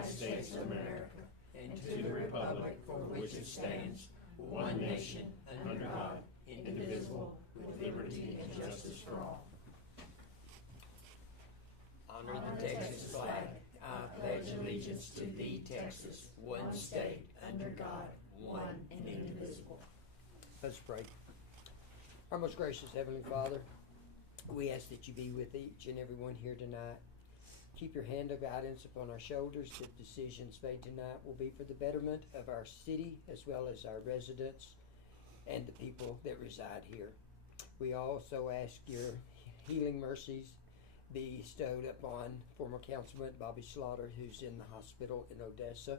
United States of America and to the republic for which it stands, one nation, under God, indivisible, with liberty and justice for all. Honor the Texas flag. I pledge allegiance to thee, Texas, one state, under God, one and indivisible. Let's pray. Our most gracious Heavenly Father, we ask that you be with each and every one here tonight. Keep your hand of guidance upon our shoulders. The decisions made tonight will be for the betterment of our city as well as our residents and the people that reside here. We also ask your healing mercies be bestowed upon former Councilman Bobby Slaughter, who's in the hospital in Odessa.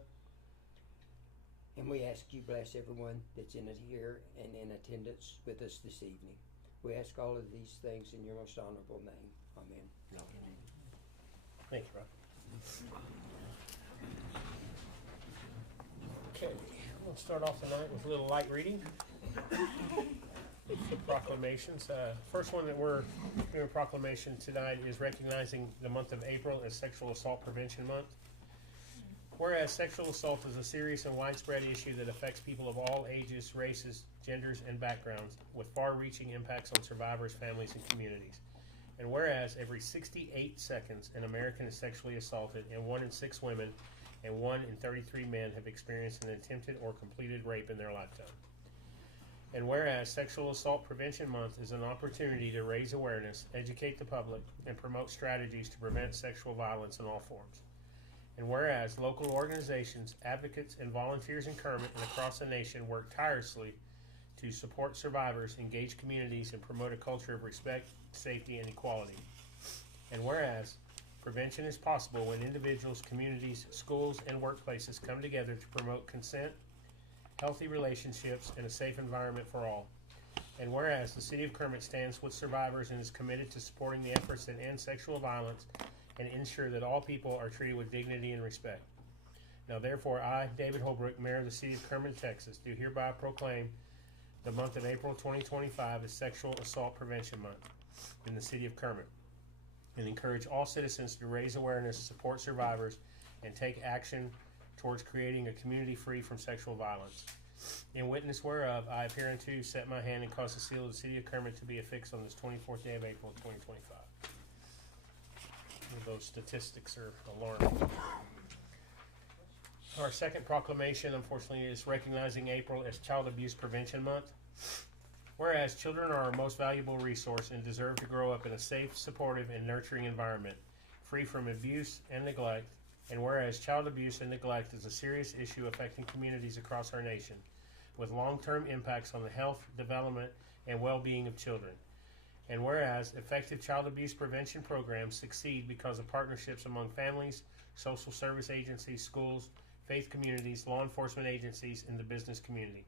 And we ask you bless everyone that's in it here and in attendance with us this evening. We ask all of these things in your most honorable name. Amen. Amen. Thank you, Rob. Okay, we'll start off tonight with a little light reading. Proclamations. First one that we're doing a proclamation tonight is recognizing the month of April as Sexual Assault Prevention Month. Whereas sexual assault is a serious and widespread issue that affects people of all ages, races, genders, and backgrounds, with far-reaching impacts on survivors, families, and communities. And whereas every 68 seconds an American is sexually assaulted, and 1 in 6 women and 1 in 33 men have experienced an attempted or completed rape in their lifetime. And whereas Sexual Assault Prevention Month is an opportunity to raise awareness, educate the public, and promote strategies to prevent sexual violence in all forms. And whereas local organizations, advocates, and volunteers in Kermit and across the nation work tirelessly to support survivors, engage communities, and promote a culture of respect, safety, and equality. And whereas prevention is possible when individuals, communities, schools, and workplaces come together to promote consent, healthy relationships, and a safe environment for all. And whereas the City of Kermit stands with survivors and is committed to supporting the efforts that end sexual violence and ensure that all people are treated with dignity and respect. Now therefore, I, David Holbrook, Mayor of the City of Kermit, Texas, do hereby proclaim the month of April 2025 as Sexual Assault Prevention Month in the City of Kermit, and encourage all citizens to raise awareness, support survivors, and take action towards creating a community free from sexual violence. In witness whereof, I have hereunto set my hand and caused the seal of the City of Kermit to be affixed on this 24th day of April 2025. Those statistics are alarming. Our second proclamation, unfortunately, is recognizing April as Child Abuse Prevention Month. Whereas children are our most valuable resource and deserve to grow up in a safe, supportive, and nurturing environment, free from abuse and neglect. And whereas child abuse and neglect is a serious issue affecting communities across our nation, with long-term impacts on the health, development, and well-being of children. And whereas effective child abuse prevention programs succeed because of partnerships among families, social service agencies, schools, faith communities, law enforcement agencies, and the business community.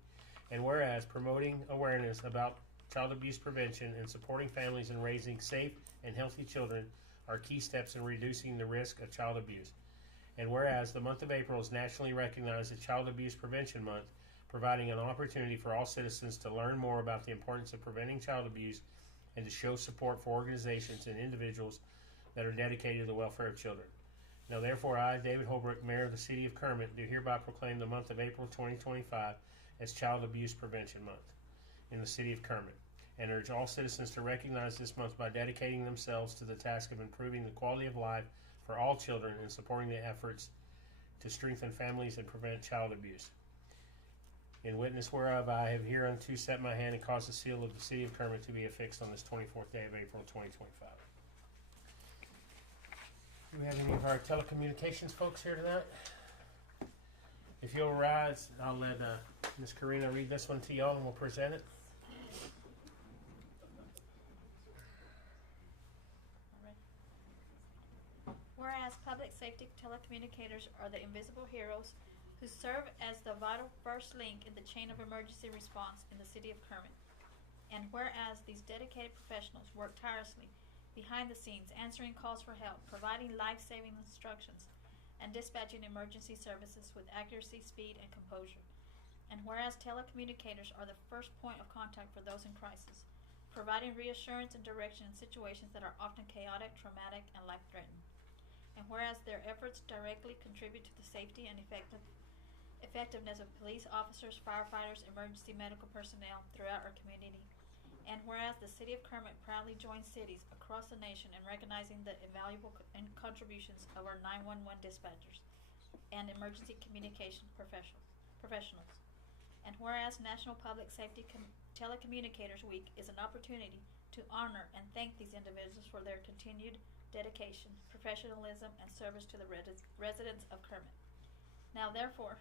And whereas promoting awareness about child abuse prevention and supporting families in raising safe and healthy children are key steps in reducing the risk of child abuse. And whereas the month of April is nationally recognized as Child Abuse Prevention Month, providing an opportunity for all citizens to learn more about the importance of preventing child abuse and to show support for organizations and individuals that are dedicated to the welfare of children. Now therefore, I, David Holbrook, Mayor of the City of Kermit, do hereby proclaim the month of April 2025 as Child Abuse Prevention Month in the City of Kermit, and urge all citizens to recognize this month by dedicating themselves to the task of improving the quality of life for all children and supporting the efforts to strengthen families and prevent child abuse. In witness whereof, I have hereunto set my hand and caused the seal of the City of Kermit to be affixed on this 24th day of April 2025. Do we have any of our telecommunications folks here tonight? If you'll rise, I'll let Ms. Karina read this one to y'all and we'll present it. Whereas public safety telecommunicators are the invisible heroes who serve as the vital first link in the chain of emergency response in the City of Kermit. And whereas these dedicated professionals work tirelessly behind the scenes, answering calls for help, providing life-saving instructions, and dispatching emergency services with accuracy, speed, and composure. And whereas telecommunicators are the first point of contact for those in crisis, providing reassurance and direction in situations that are often chaotic, traumatic, and life-threatening. and whereas their efforts directly contribute to the safety and effectiveness of police officers, firefighters, emergency medical personnel throughout our community. And whereas the City of Kermit proudly joins cities across the nation in recognizing the invaluable contributions of our 911 dispatchers and emergency communication professionals. And whereas National Public Safety Telecommunicators Week is an opportunity to honor and thank these individuals for their continued dedication, professionalism, and service to the residents of Kermit. Now therefore,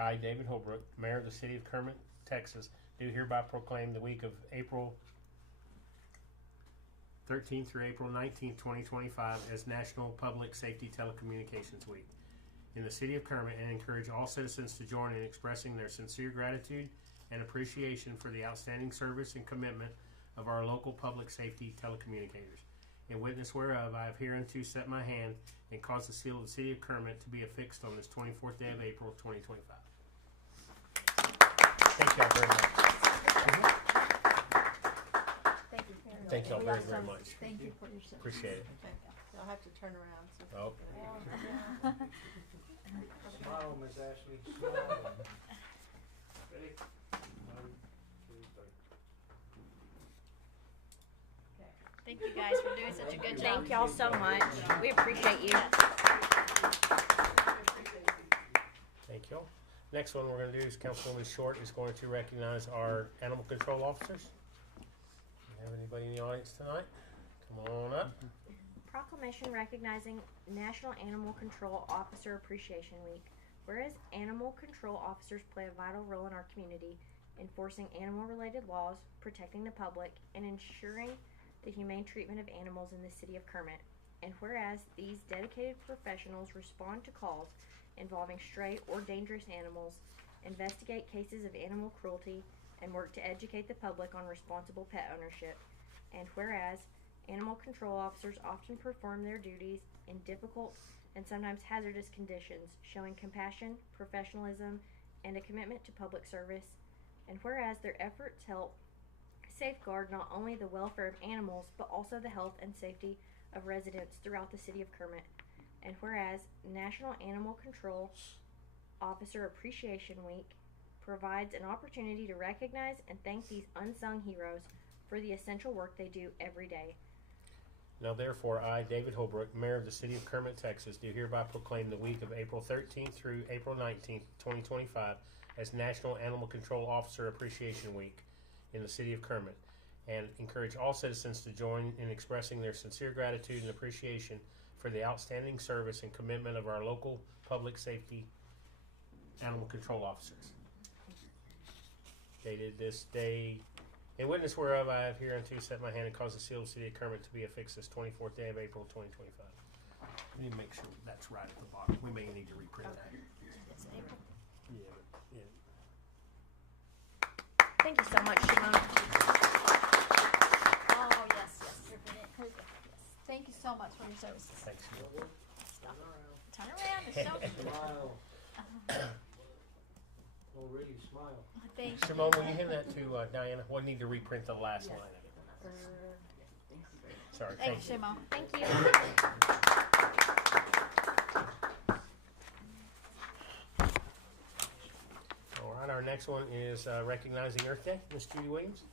I, David Holbrook, Mayor of the City of Kermit, Texas, do hereby proclaim the week of April 13th through April 19th, 2025 as National Public Safety Telecommunications Week in the City of Kermit, and encourage all citizens to join in expressing their sincere gratitude and appreciation for the outstanding service and commitment of our local public safety telecommunicators. In witness whereof, I have hereunto set my hand and caused the seal of the City of Kermit to be affixed on this 24th day of April, 2025. Thank y'all very much. thank you. Thank y'all very, very much. Thank you for your service. Appreciate it. Okay, I'll have to turn around. So Oh. Smile, Miss Ashley, smile. Ready? 1, 2, 3. Thank you guys for doing such a good job. Thank y'all so much. We appreciate you. Thank y'all. Next one we're going to do is Councilwoman Short is going to recognize our animal control officers. Do you have anybody in the audience tonight? Come on up. Proclamation recognizing National Animal Control Officer Appreciation Week. Whereas animal control officers play a vital role in our community, enforcing animal-related laws, protecting the public, and ensuring the humane treatment of animals in the City of Kermit. And whereas these dedicated professionals respond to calls involving stray or dangerous animals, investigate cases of animal cruelty, and work to educate the public on responsible pet ownership. And whereas animal control officers often perform their duties in difficult and sometimes hazardous conditions, showing compassion, professionalism, and a commitment to public service. And whereas their efforts help safeguard not only the welfare of animals, but also the health and safety of residents throughout the City of Kermit. And whereas National Animal Control Officer Appreciation Week provides an opportunity to recognize and thank these unsung heroes for the essential work they do every day. Now therefore, I, David Holbrook, Mayor of the City of Kermit, Texas, do hereby proclaim the week of April 13th through April 19th, 2025 as National Animal Control Officer Appreciation Week in the City of Kermit, and encourage all citizens to join in expressing their sincere gratitude and appreciation for the outstanding service and commitment of our local public safety animal control officers. Dated this day, in witness whereof I have hereunto set my hand and caused the seal of the City of Kermit to be affixed this 24th day of April 2025. We need to make sure that's right at the bottom. We may need to reprint that. It's April. Yeah. Thank you so much, Shimon. Oh, yes. Yes. Thank you so much for your services. Thanks. Stop. Turn around and show me. Smile. Oh, really, smile. Thank you. Shimon, will you hand that to Diana? We'll need to reprint the last line of it. Sorry. Thank you, Shimon. Thank you. All right, our next one is recognizing Earth Day. Miss Judy Williams.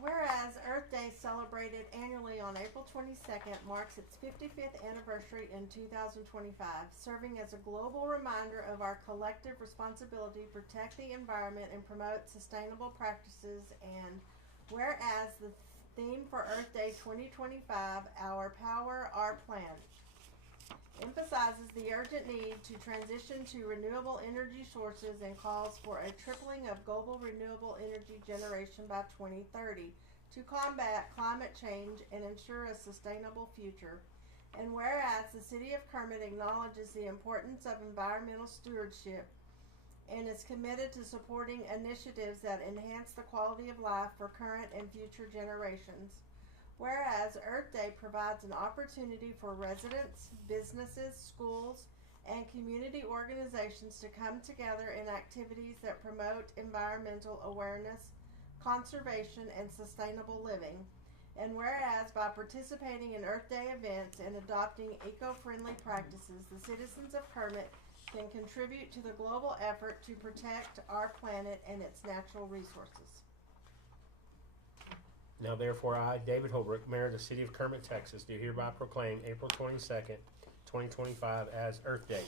Whereas Earth Day, celebrated annually on April 22nd, marks its 55th anniversary in 2025, serving as a global reminder of our collective responsibility to protect the environment and promote sustainable practices. And whereas the theme for Earth Day 2025, Our Power, Our Planet, emphasizes the urgent need to transition to renewable energy sources and calls for a tripling of global renewable energy generation by 2030 to combat climate change and ensure a sustainable future. And whereas the City of Kermit acknowledges the importance of environmental stewardship and is committed to supporting initiatives that enhance the quality of life for current and future generations. Whereas Earth Day provides an opportunity for residents, businesses, schools, and community organizations to come together in activities that promote environmental awareness, conservation, and sustainable living. And whereas by participating in Earth Day events and adopting eco-friendly practices, the citizens of Kermit can contribute to the global effort to protect our planet and its natural resources. Now therefore I, David Holbrook, Mayor of the City of Kermit, Texas, do hereby proclaim April 22nd, 2025 as Earth Day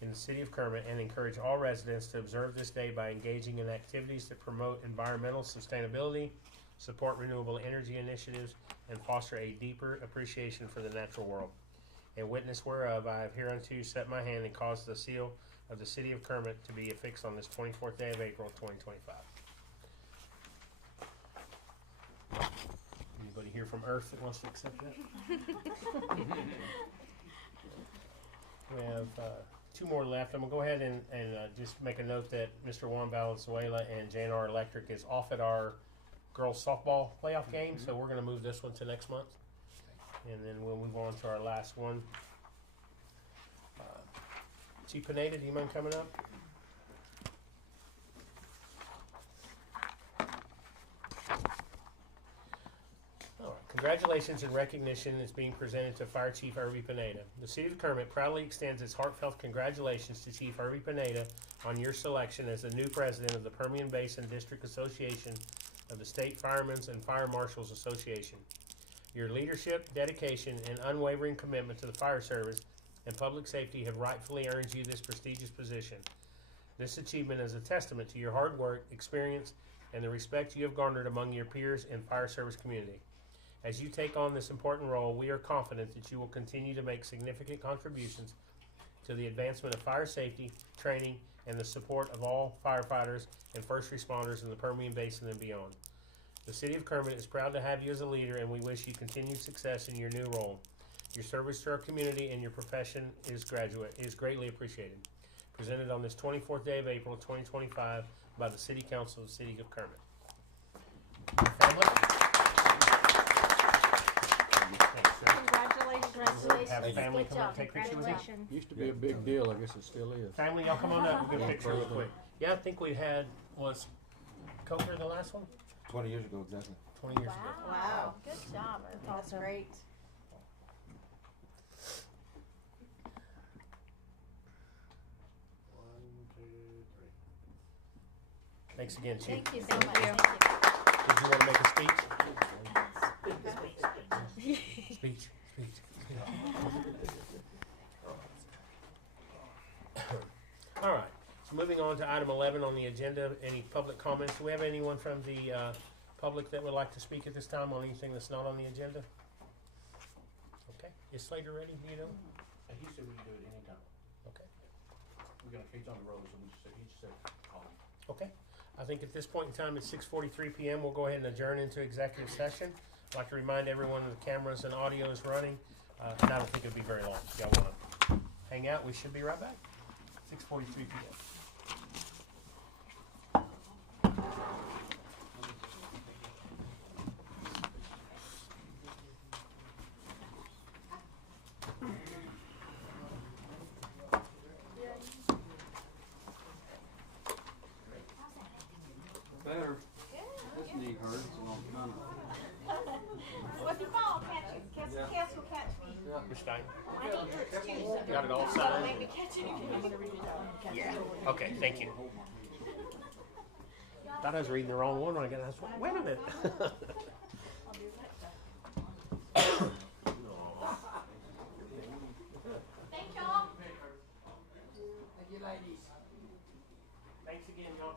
in the City of Kermit, and encourage all residents to observe this day by engaging in activities that promote environmental sustainability, support renewable energy initiatives, and foster a deeper appreciation for the natural world. In witness whereof I have hereunto set my hand and caused the seal of the City of Kermit to be affixed on this 24th day of April 2025. Anybody here from Earth that wants to accept that? We have two more left. I'm going to go ahead and just make a note that Mr. Juan Valenzuela and JNR Electric is off at our girls softball playoff game, so we're going to move this one to next month. And then we'll move on to our last one. Chief Pineda, do you mind coming up? All right. Congratulations and recognition is being presented to Fire Chief Irby Pineda. The City of Kermit proudly extends its heartfelt congratulations to Chief Irby Pineda on your selection as the new president of the Permian Basin District Association of the State Firemen's and Fire Marshals Association. Your leadership, dedication, and unwavering commitment to the fire service and public safety have rightfully earned you this prestigious position. This achievement is a testament to your hard work, experience, and the respect you have garnered among your peers and fire service community. As you take on this important role, we are confident that you will continue to make significant contributions to the advancement of fire safety, training, and the support of all firefighters and first responders in the Permian Basin and beyond. The City of Kermit is proud to have you as a leader, and we wish you continued success in your new role. Your service to our community and your profession is greatly appreciated. Presented on this 24th day of April 2025 by the City Council of the City of Kermit. Family? Congratulations. Have a family Good come up job. and take a picture with you. Congratulations. Used to be a big deal, I guess it still is. Family, y'all come on up. We'll get a picture real quick. Yeah, I think we had, was Coker the last one? 20 years ago, exactly. 20 years ago. Wow. Good job. That's great. Thanks again, Chief. Thank you so much. you. Thank Did you want to make a speech? Speech. All right. So moving on to item 11 on the agenda. Any public comments? Do we have anyone from the public that would like to speak at this time on anything that's not on the agenda? Okay. Is Slater ready? Do you know? He said we can do it anytime. Okay. We got kids on the road, so he just said call him. Okay. I think at this point in time, it's 6:43 p.m. We'll go ahead and adjourn into executive session. I'd like to remind everyone that the cameras and audio is running, and I don't think it'll be very long. If y'all want to hang out, we should be right back. 6:43 p.m. Better. This knee hurts, and I'm kind of. Well, if you fall, I'll catch you. Cass will catch me. Ms. Stein, My knee hurts too. got it all So set make me catch you. I'm gonna read it out. Yeah. Okay, thank you. Thought I was reading the wrong one when I got that. Wait a minute. Thank y'all. Thank you, ladies. Thanks again, y'all.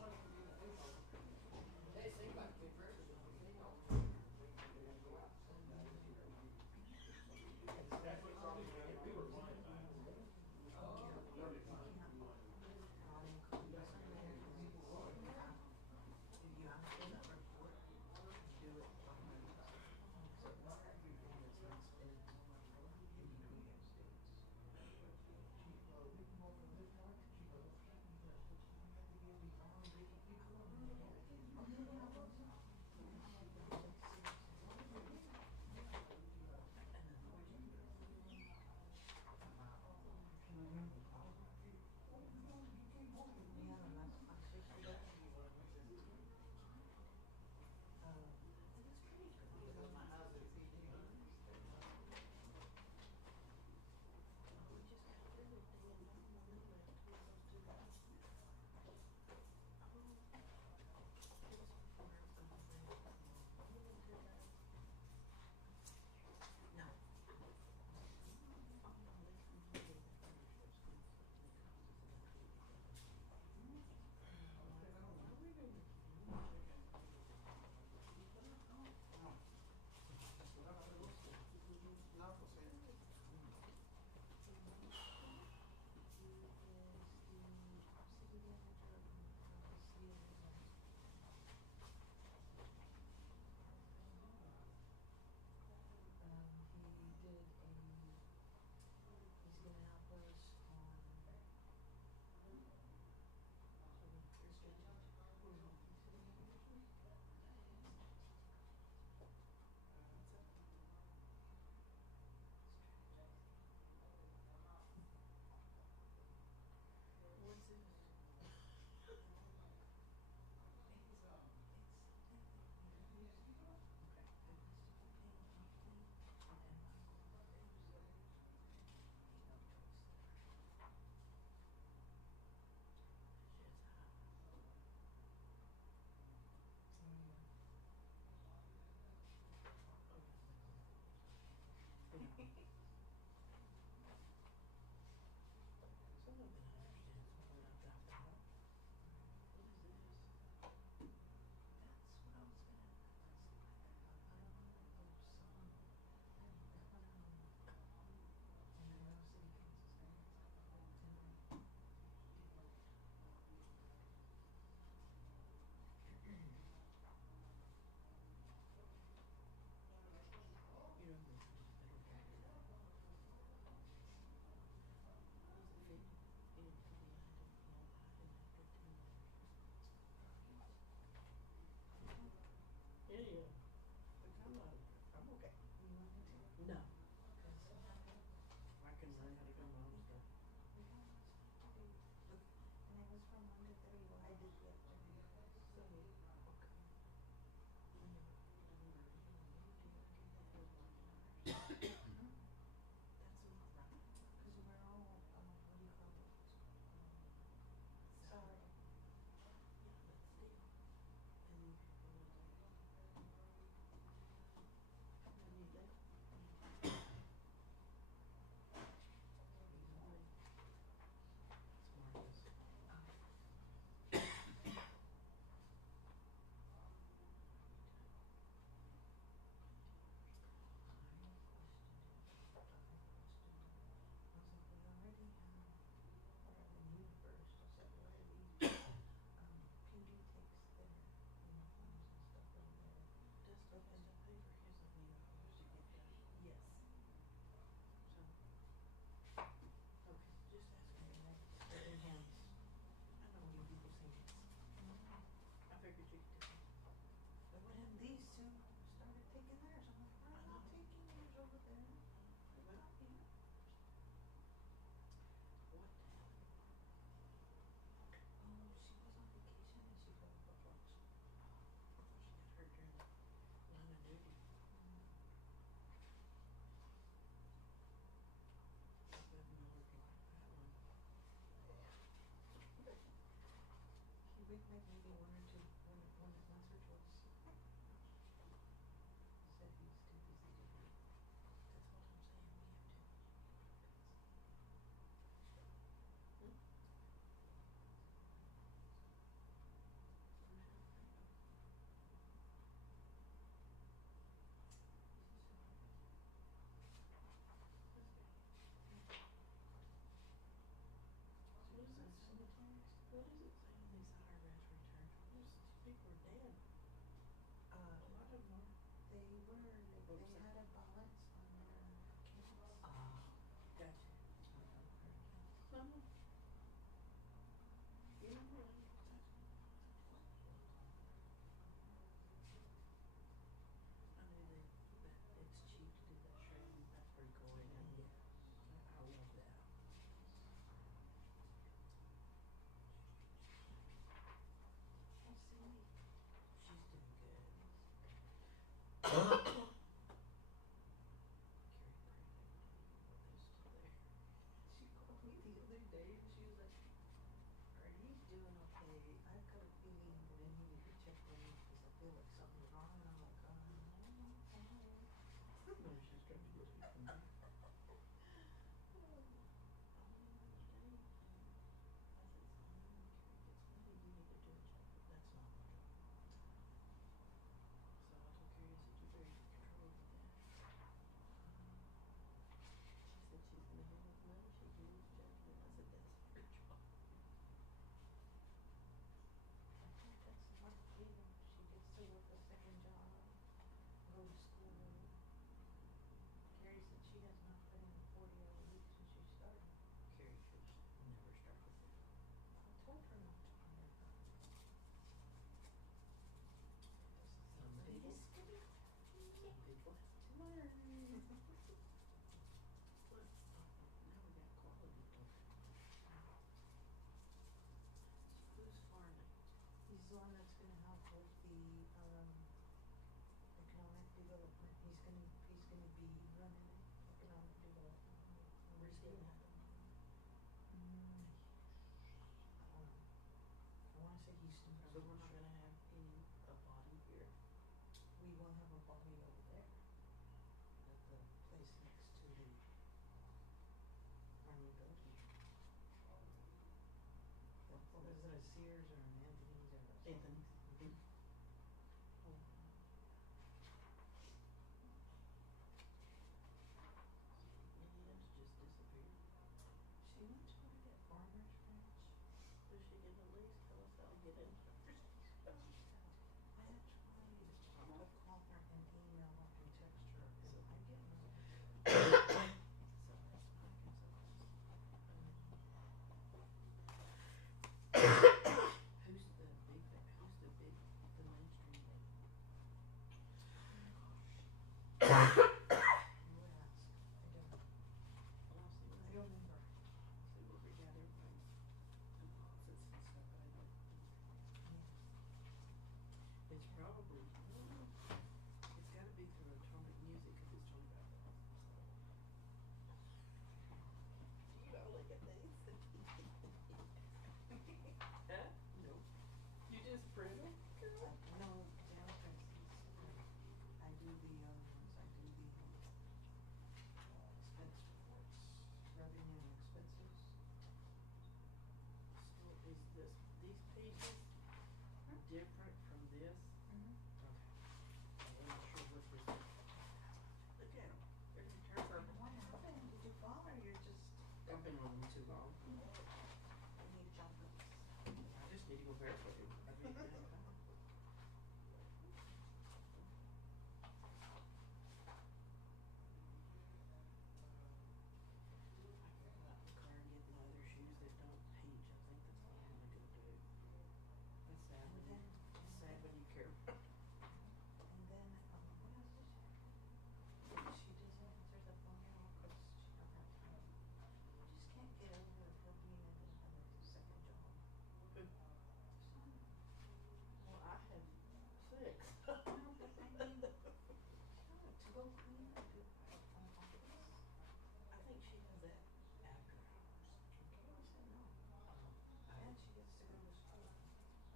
feel like something's wrong, and I'm like, oh, No, she's trying to get me from me. that's not my job. So I told Carrie, I said, you better get control of that. She said she's gonna handle the money, she can use judgment. I said, that's her job. I think that's like freedom. She gets to work a second job, go to school. Carrie said she has not put in a 40-hour week since she started. Carrie should never start with it. I told her not to do that. Some people, Some people have to learn. But now we got quality though. Who's Farley? He's the one that's gonna help with the economic development. He's gonna be running economic development. Where's he at? I don't know. I wanna say Houston. So we're not gonna have a body here. We will have a body over there. At the place next to the our new building. What is it, a Sears or an Anthony's or a Anthony's? Oh. Millions just disappeared. She went to go get Farmer's Branch. Does she get a lease? Tell us how to get in. I had tried to call her and email her and text her, and I get no. Who's the big, the mainstream lady? You would ask. I don't. Well, I'll see what I don't remember. See what we got everybody's deposits and stuff, but I don't. Yeah. It's probably, it's gotta be through Atomic Music, cause it's talking about that, so. You don't look at these. Huh? No. You just print them? No, down prices. I do the, expense reports, revenue and expenses. So is this, these pages different from this? Okay. I wasn't sure what this is. Look at them, they're gonna turn purple. What happened? Did you fall or you're just? I've been on them too long. I need chocolates. I just need to go barefooted. I mean, I can go out in the car and get my other shoes that don't hinge. I think that's what I'm gonna go do. It's sad when you, care. And then, what else did she? She doesn't answer the phone at all 'cause she don't have time. She just can't get over her being in another second job. Well, I have 6. No, but I mean, to go clean or do an office, I think she does that after hours. Kayla said no. And she gets to go to school.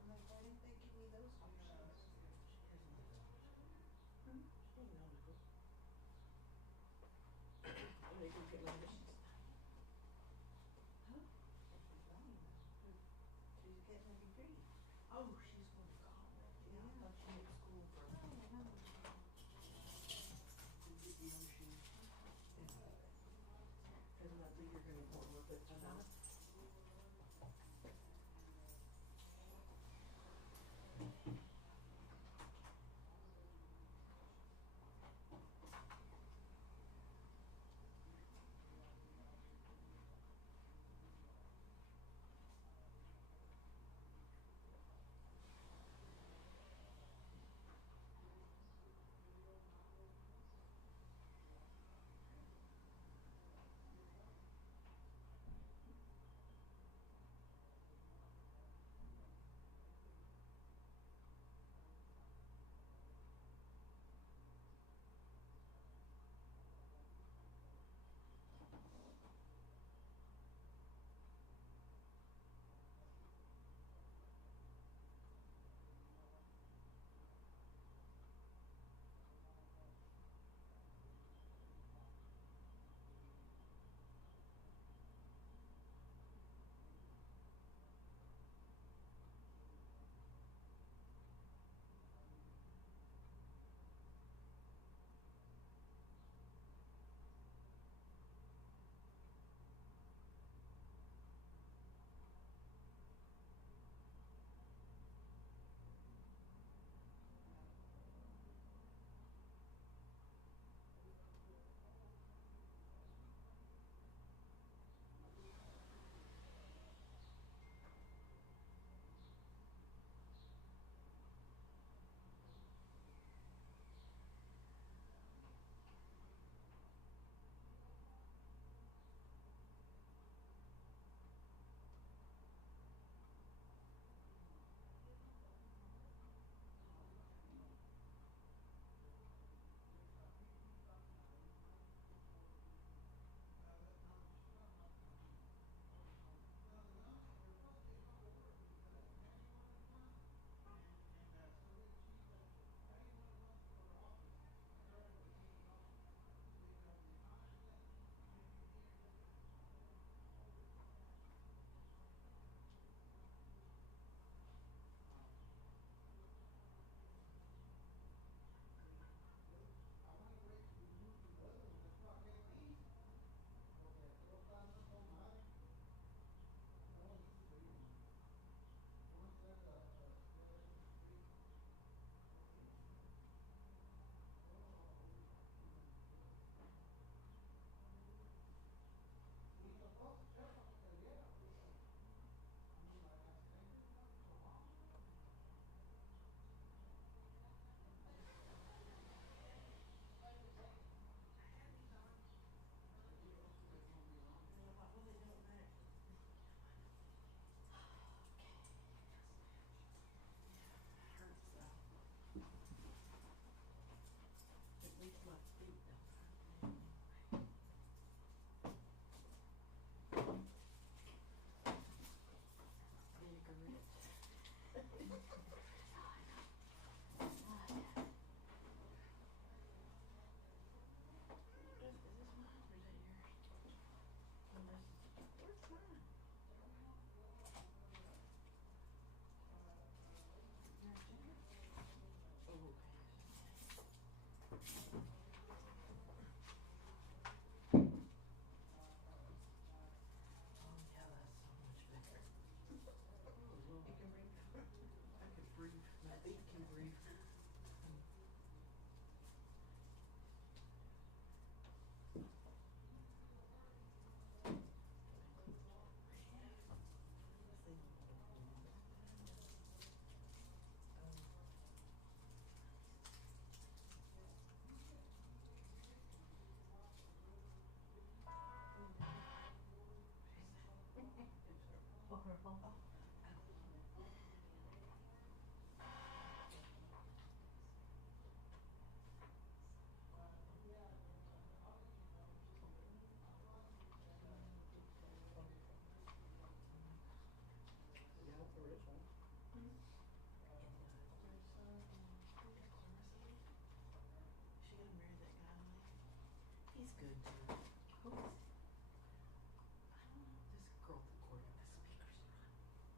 I'm like, why didn't they give me those options? She doesn't know. She didn't know to go. I'm gonna go get my dishes. Huh? She's lying now. She's getting a degree. Oh, she's going to college. Yeah, I thought she went to school for. No. To get your own shoes. Yeah. Cause I think you're gonna want with it tonight. Oh. Yeah, it's original. She gonna marry that guy, like, he's good too. Who is it? I don't know, this girl that Gordon, the speakers are on.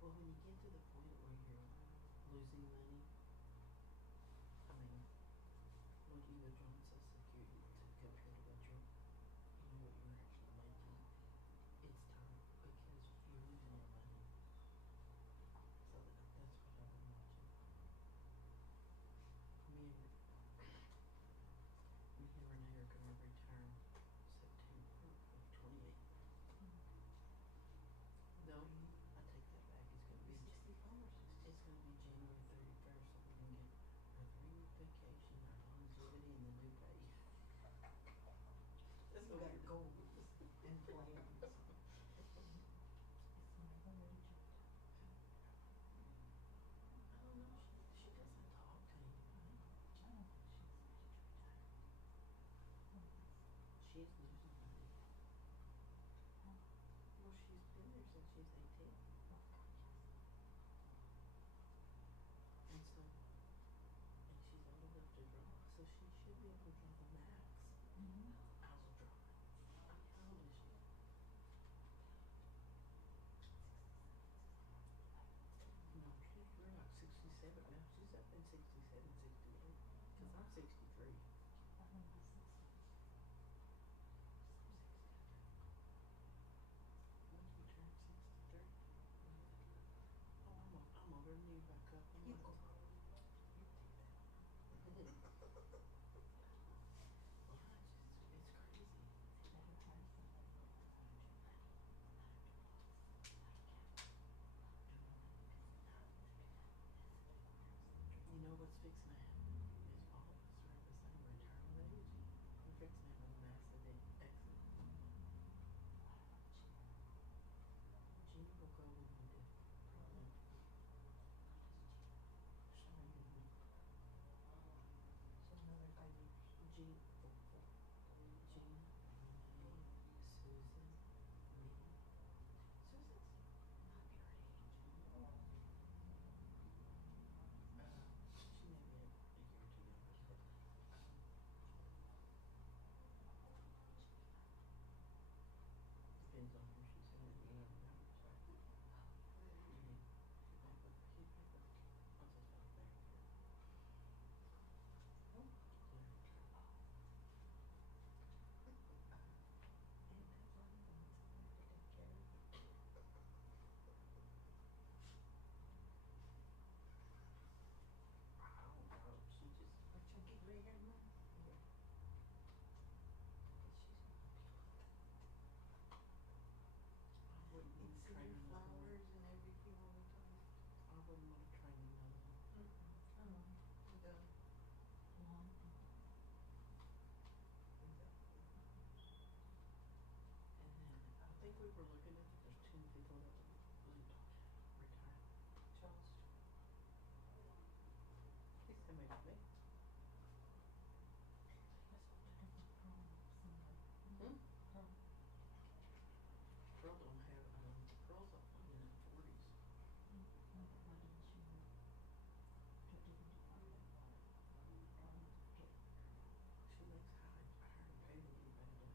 Well, when you get to the point where you're losing money, I mean, what you withdraw on Social Security to compare to what you're, what you're actually making, it's time because you're losing your money. So that's what I've been watching. Me and Renee are gonna retire September of 28. No, I take that back. It's gonna be January 31st, so we can get our 3-week vacation, our longevity, and the new pay. That's You what got we're goals doing. and plans. I don't know. She doesn't talk to anybody. She's losing money. Well, she's been there since she's 18. And so, and she's old enough to draw, so she should be able to draw the max. I will draw it. How old is she? No, you're like 67 now. She's up in 67, 68. Cause I'm 63. When you turn 63? Oh, I'm over new back up. You go. It's crazy. You know what's fixing to happen is all of us are at the same retirement age. We're fixing to have a massive exit. Jeannie will go into probably Jean, Renee, Susan, me. Susan's not your age. She may be a year or two younger, but depends on who she's in. You never know. So, he's back with what's his face back here? Larry Trump. I don't know. She just. A chunky gray haired man. Yeah. I wouldn't want to It's train in another one. flowers and everything all the time. I wouldn't want to train another one. Oh, you done. And then I think we were looking at it. There's 10 people that would retire. Charles. He's coming with me. Pearl don't have, Pearl's up in her 40s. She makes higher pay than anybody does.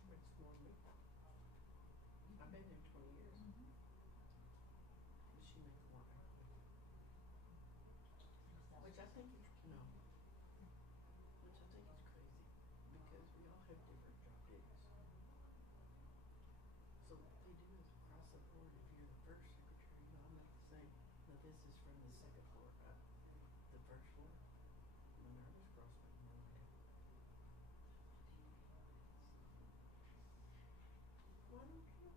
She makes more than me. I've been there 20 years. But she makes more than me. Which I think is, which I think is crazy because we all have different job duties. So what they do is across the board, if you're the first secretary, you all make the same. Now this is from the second floor up. The first floor, Minerva's girls make more like it. Why don't you?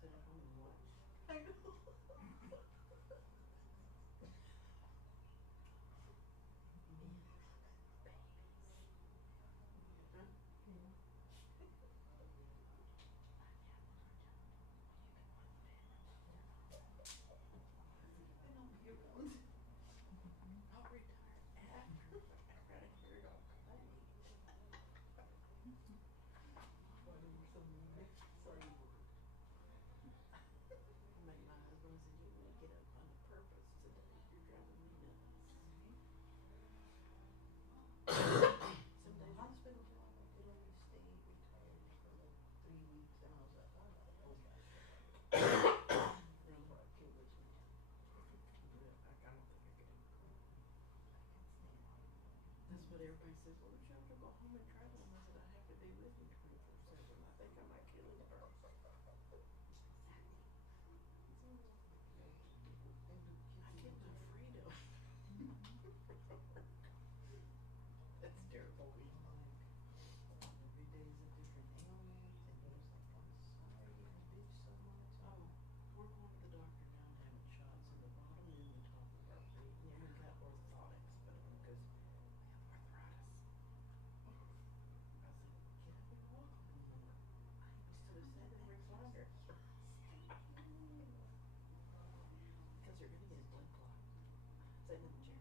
sit at home and watch. I know. Huh? And I'll be around. I'll retire after I hear it all complaining. Why you were so mean? Sorry you were. I made my husband, I said, you need to get up on purpose today. You're driving me nuts. Some days I spend time with little Miss Steve, retired for like 3 weeks, and I was like, I gotta go back. And I'm like, okay, with me. Yeah, I don't think I could. That's what everybody says, well, don't you have to go home and travel? And I said, I have to be with you 24/7. I think I might kill him first. I get my freedom. That's terrible. Every day's a different ailment, and he was like, I'm sorry I bitch so much. Oh, we're going to the doctor now and having shots in the bottom and the top of our feet. And then we got orthotics, but because we have arthritis. I said, get up and walk a little more. We stood a 7 weeks longer. Because they're gonna get blood clot. Same with the chairs.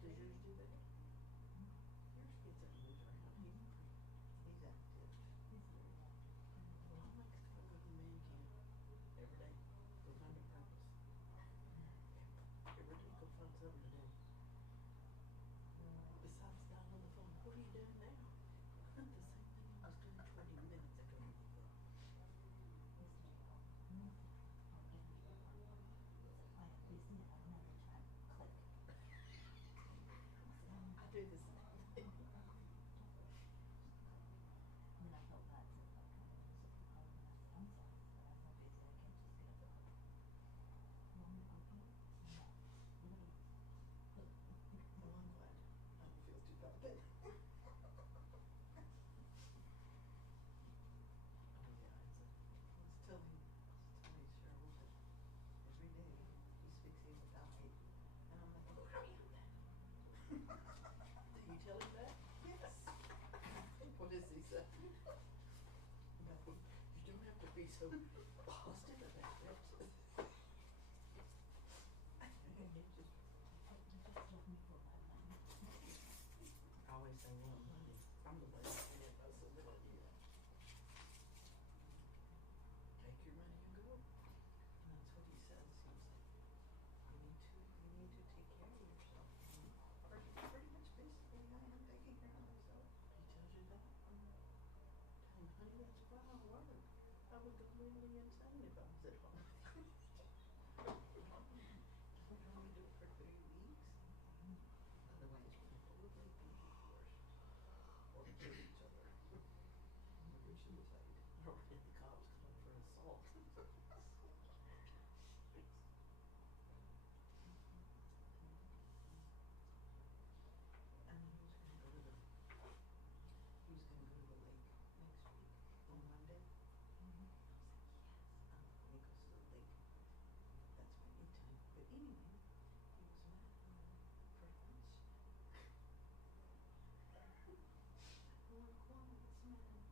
Does yours do that? Yours gets up and moves around. He's active. Well, I'll make Scott go to man camp every day. Go find a purpose. Every day go find something to do. Besides dialing on the phone, what are you doing now? The same thing I was doing 20 minutes ago. I do the same thing. Well, I'm glad. I don't feel too bad. Oh yeah, I was telling Cheryl that every day he's fixing to die. And I'm like, oh, how do you know that? Do you tell him that? Yes. What does he say? No, you don't have to be so positive about it. He just I always say, well, money. I'm the one that said most of it on you. Take your money and go. And that's what he says. He was like, you need to take care of yourself. Pretty much basically, I am taking care of myself. He tells you that. Tell him, honey, that's why I work. I would go really insane if I was at home. Don't tell me to do it for 3 weeks. Otherwise, people will be divorced or kill each other. Or suicide. Or hit the cops come for assault. And then he was gonna go to the lake next week on Monday. I was like, yes. When he goes to the lake, that's my me time. But anyway, he was mad at my preference. I want quiet, man.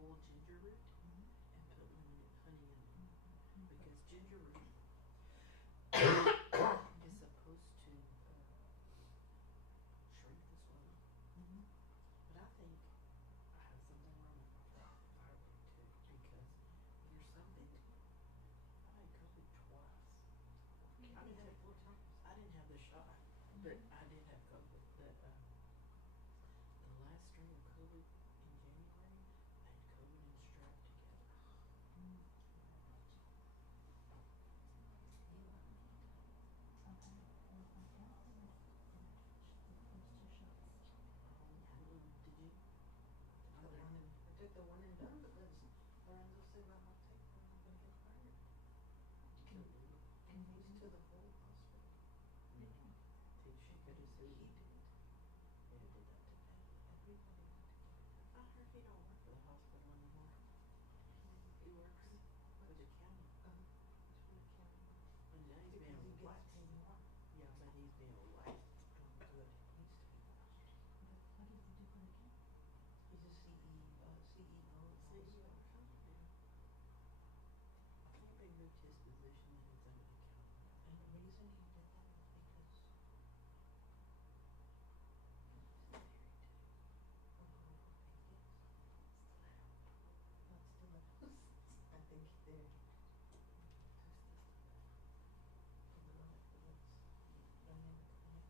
boil ginger root and put lemon and honey in it. Because ginger root is supposed to shrink the swelling. But I think I have something wrong with my thyroid too, because there's something. I had COVID twice. I didn't have 4 times. I didn't have the shot, but I did have COVID. The last string of COVID in January, I had COVID and strep together. Did you? I took the one and done because Lorenzo said I might take one, I'm gonna get fired. Killed it. And he's to the whole hospital. She could have sued. He did. Yeah, did that to Patty. Everybody had to get it done. I heard he don't work for the hospital anymore. He works for the county. He's from the county. And now he's Because he being gets waxed. paid more. Yeah, but he's being waxed. Good. Needs to be watched. He's a CEO of the See, hospital. I think they moved his position and it's under the county. And the reason he did that was because he was married to a girl who paid gas. Not still at house. I think they're. The girl that was running the clinic.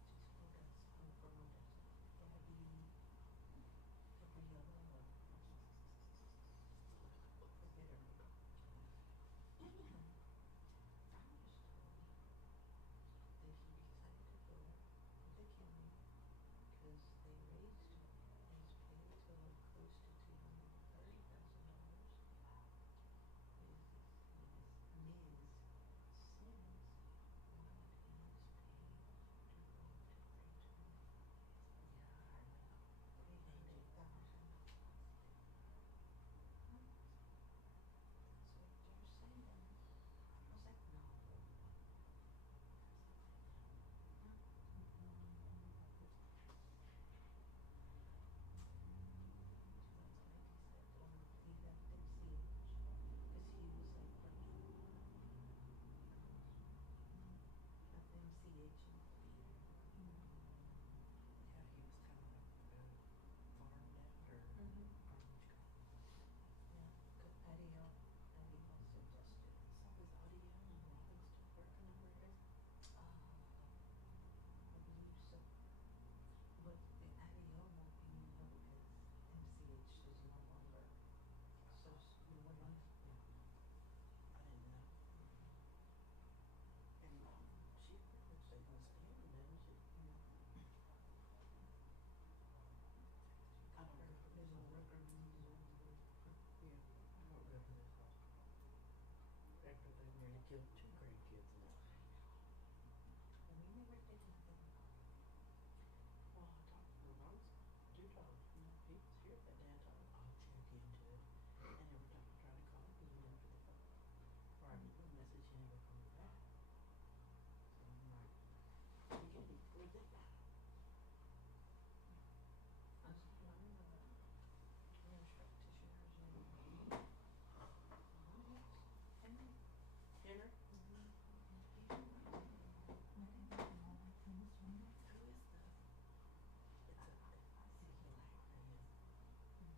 She's called us from Odessa. Gabby. Gabriella. Forget her name. Anyhow, I was told that he decided to go with the county because they raised his pay to close to $230,000. Ms. Sims wanted his pay to go to Richmond. Yeah, I know. $300,000. That's what they're saying. I was like, no. So that's why he said, he left MCH because he was like working at the MCH in Cleveland. Yeah, he was kind of like farmed out or what you call it. Yeah, because Patty also tested. So is Audio and Robin still working over here? I believe so. But the ADO won't be anymore because MCH is no longer so no one. I didn't know. And she pretty much they gonna stay on, doesn't she? I don't know. There's a record. Yeah, I don't go to this hospital. After they nearly killed 2 grandkids in that. And we never did nothing. Well, I talked to him. I was too told. He was here that day. I told him I'll check into it. And every time I try to call him, he didn't answer the phone. Or I leave him a message, he never called me back. So I'm like, where's that guy? I was planning on sharp tissues and Henry? Who is the? It's a,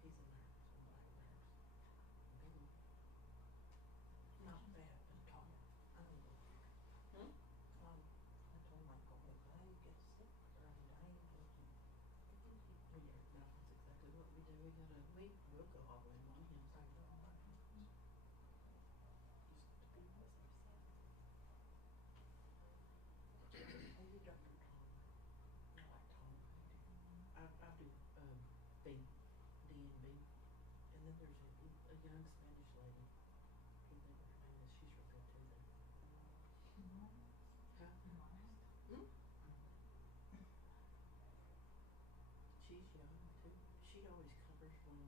he's a nurse, a black nurse. Big, not fat, but tall. I don't know. I told Michael, if I get sick or I'm dying, we'll do. Yeah, no, that's exactly what we do. We'll go all the way to Monahan. I know. Used to be with us. Are you Dr. Tom? I like Tom. I do, B, D and B. And then there's a young Spanish lady. Can't think of her name is. She's real good too though. Huh? Hmm? She's young too. She always covers when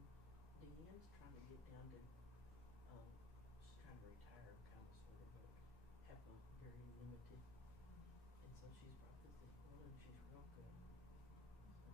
Deanne's trying to get down to, she's trying to retire kind of sort of, but have a very limited. And so she's brought this in, and she's real good. So.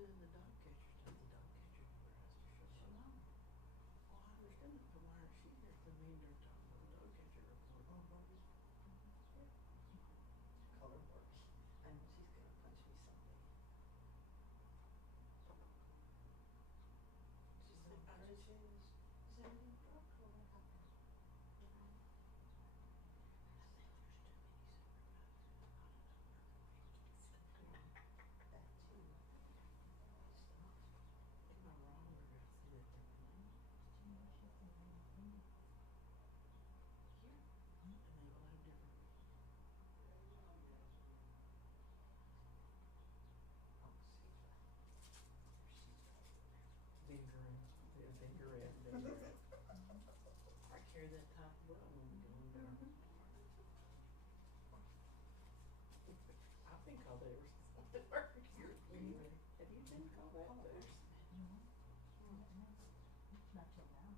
doing the dog catcher stuff, the dog catcher never has to show up. Well, I understand it, but why aren't she here? The mean they're talking about the dog catcher report. Color works. I know she's gonna punch me someday. She's like, I just changed 70 bucks. What happened? That too. Stop. Am I wrong or did I say that differently? Here. And they all have different. Oh, bigger and bigger and bigger. I carry that top well when we go in there. I've been called that ever since I work here. Anyway, have you been called that too? Not till now.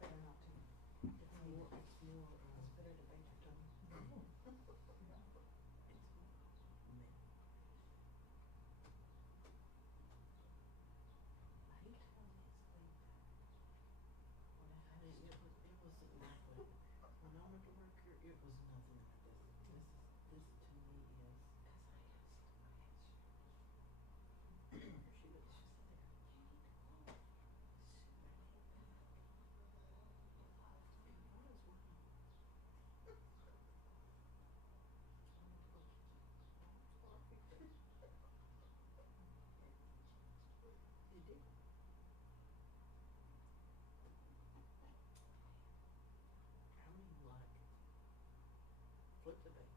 Better not to. It's more, it's better to bite your tongue. It's more men. I hate how they explain that. I mean, it wasn't like when I went to work here, it was nothing like this. This to me is, cause I asked, she was just there, you need to go super laid back. And what is wrong? You did. I mean, like, flip the bait.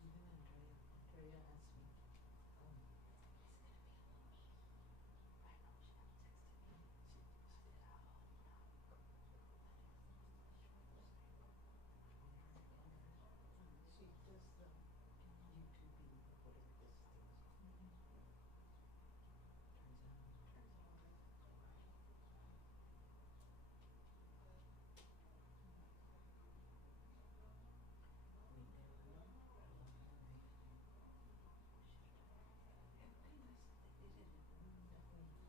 And then Andrea asked me, is it gonna be a long meeting? I know she never texted me. She did, oh, no. She does the YouTubing or whatever this thing is. Turns out. We never know. I love her and hate her. Everybody knows that they did it. Definitely.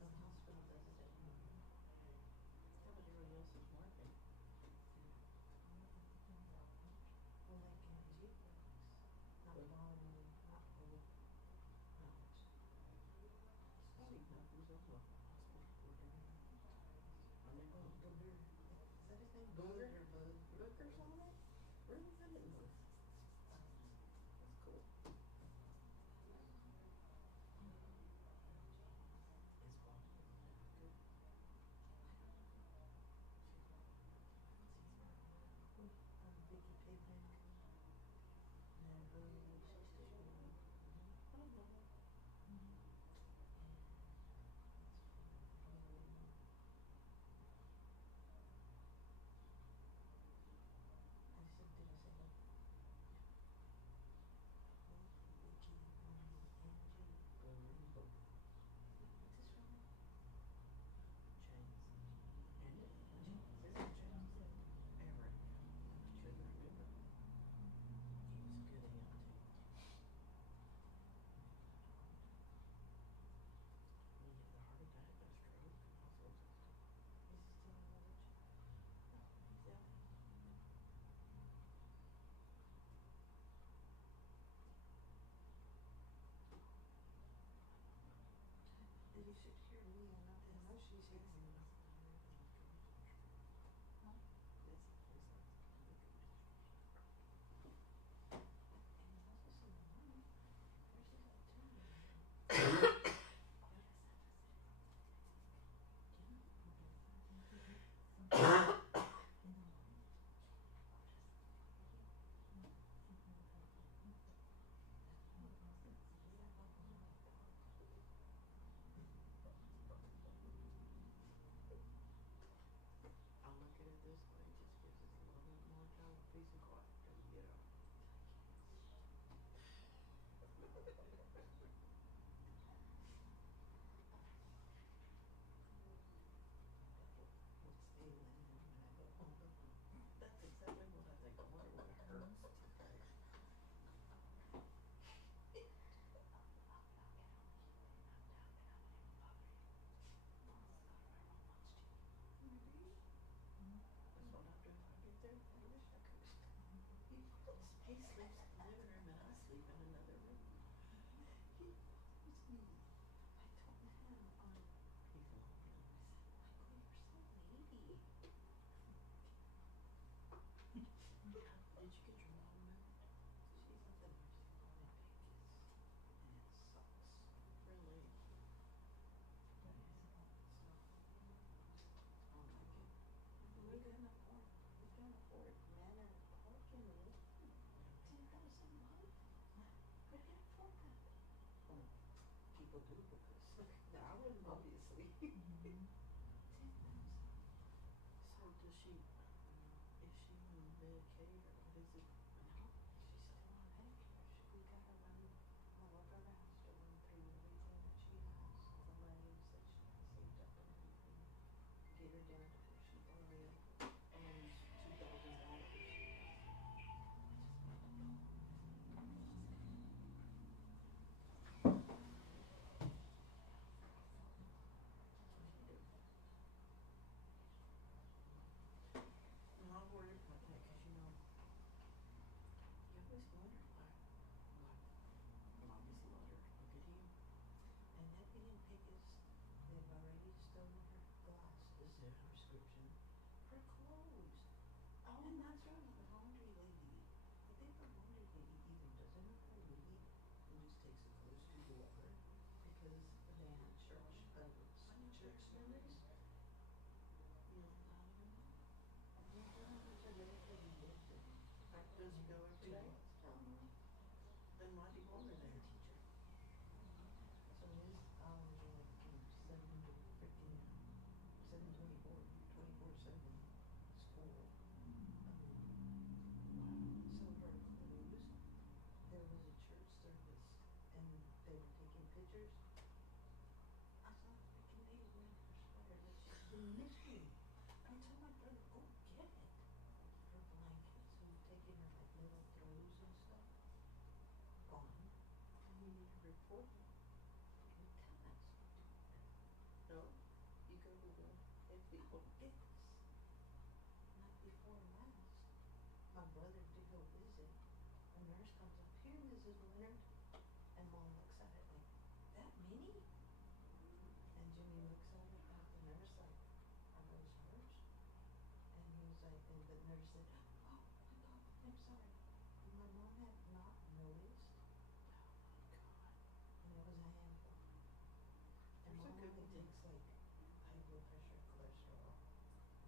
The hospital does it at home. How about everybody else is working? Well, like in geographics, not long, not whole, not. Sleep nothing's over the hospital working. I mean, Booger, is that his name? Booger? Booger's on it? Really? I didn't know. That's cool. His body is good. Vicky Payback. No, I don't know. I said, did I say that? Vicky, Angie, Bo. What's his real name? James. James. Is it James? Everett. I couldn't remember. He was good at him too. When you get the heart attack, a stroke, all sorts of stuff. Is he still in college? No, he's out. Did you sit here to me and not that? No, she's here. Does she, is she on Medicaid or what is it? No, she's still on Medicare. We got her run all over the house to run through everything that she has, all the monies that she has saved up and everything. Get her down to where she already owns $2,000. No, I'm worried about that, cause you know, you always wonder why Mommy's mother, look at him. And that guinea pig is, they've already stolen her glasses, Their prescription. her clothes. Oh, And that's right, the laundry lady. I think the laundry lady either doesn't know how to read and just takes the clothes to whoever because they had church, church service. you know, I don't know. There's a little lady lives there. does he go every day? Then why'd he want her He's a there? teacher. So his hours are like from 7:24, 24/7 school. So her clothes, there was a church service and they were taking pictures. I saw the freaking lady wearing her sweater that she's been missing. I told my brother, go get it. Her blankets, we've taken her like little throws and stuff. Gone. And you need to report him. You tell us. No, you go to the head people. Get this. Night before last, my brother did go visit. A nurse comes up, here, Mrs. Leonard. And Mom looks at it like, that many? And Jimmy looks at it at the nurse like, are those hers? And he was like, and the nurse said, oh my God, I'm sorry. My mom had not noticed. And it was a handful. And There's a Mom good only one. takes like high blood pressure, cholesterol,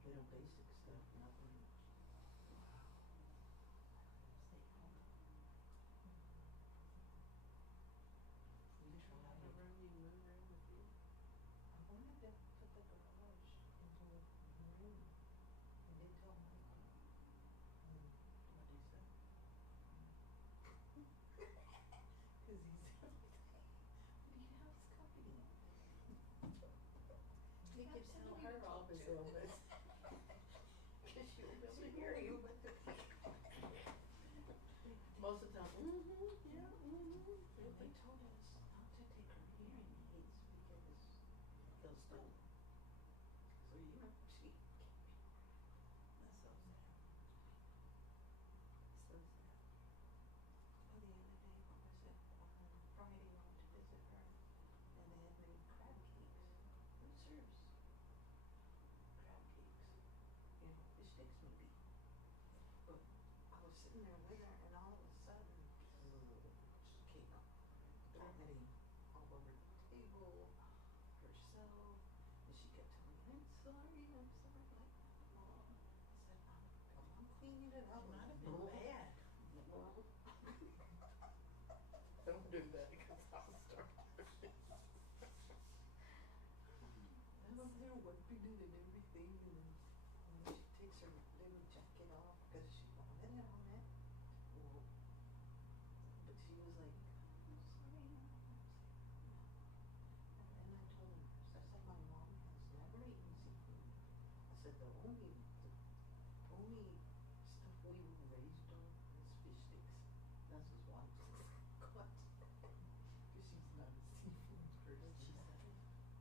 Yeah. little basic stuff, nothing. Stay home. You should have a room you move around with you. I wanted to put the garage into a room. I did tell Michael. What'd he say? Cause he's what do you have this company? He keeps keeps telling telling her her all office this. illness. Cause she'll be able She to hear you. but Most of the time, yeah, And they told us not to take her hearing aids because They'll steal. so you know she That's so sad. So sad. well, the other day what was it? Friday I went to visit her and they had made crab cakes. Who serves crab cakes? You know, fish sticks maybe. But I was sitting there with her and all of a sudden she came up vomiting all over the table, herself, and she kept telling me, I'm sorry, I'm sorry. I'm like, Mom. I said, I'm cleaning it up. Might have been bad. Don't do that because I'll start. And I'm there wiping it and everything, and then she takes her little jacket off because she wanted it on it. Well, but she was like, I'm sorry, Mom. And I told her, I said, my mom has never eaten seafood. I said, the only stuff we were raised on is fish sticks. That's his wife's cut. Because she's not a seafood person.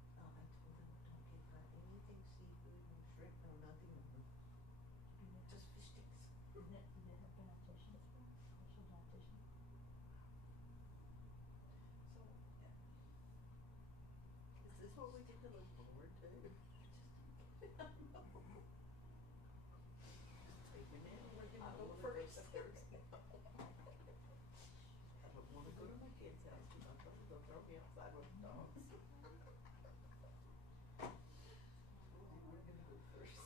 She said, I told him, don't give her anything seafood, no shrimp, no nothing, no, just fish sticks. So, yeah, is this what we get to look forward to? I just don't get it. Take me now, we're I gonna go don't first. wanna I don't wanna go to my kid's house, cause I'm gonna go throw me outside with the dogs. We're gonna go first.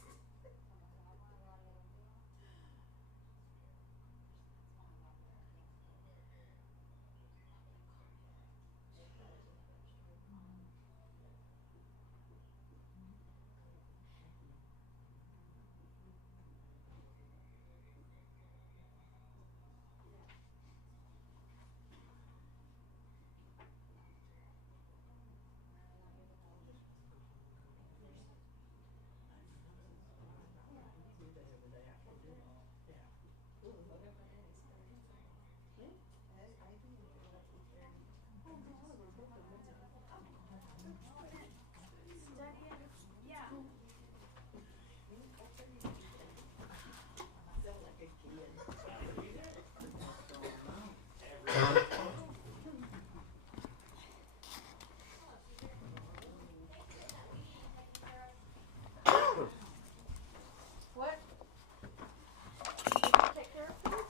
Sound like a kid. What? Did you take care of food?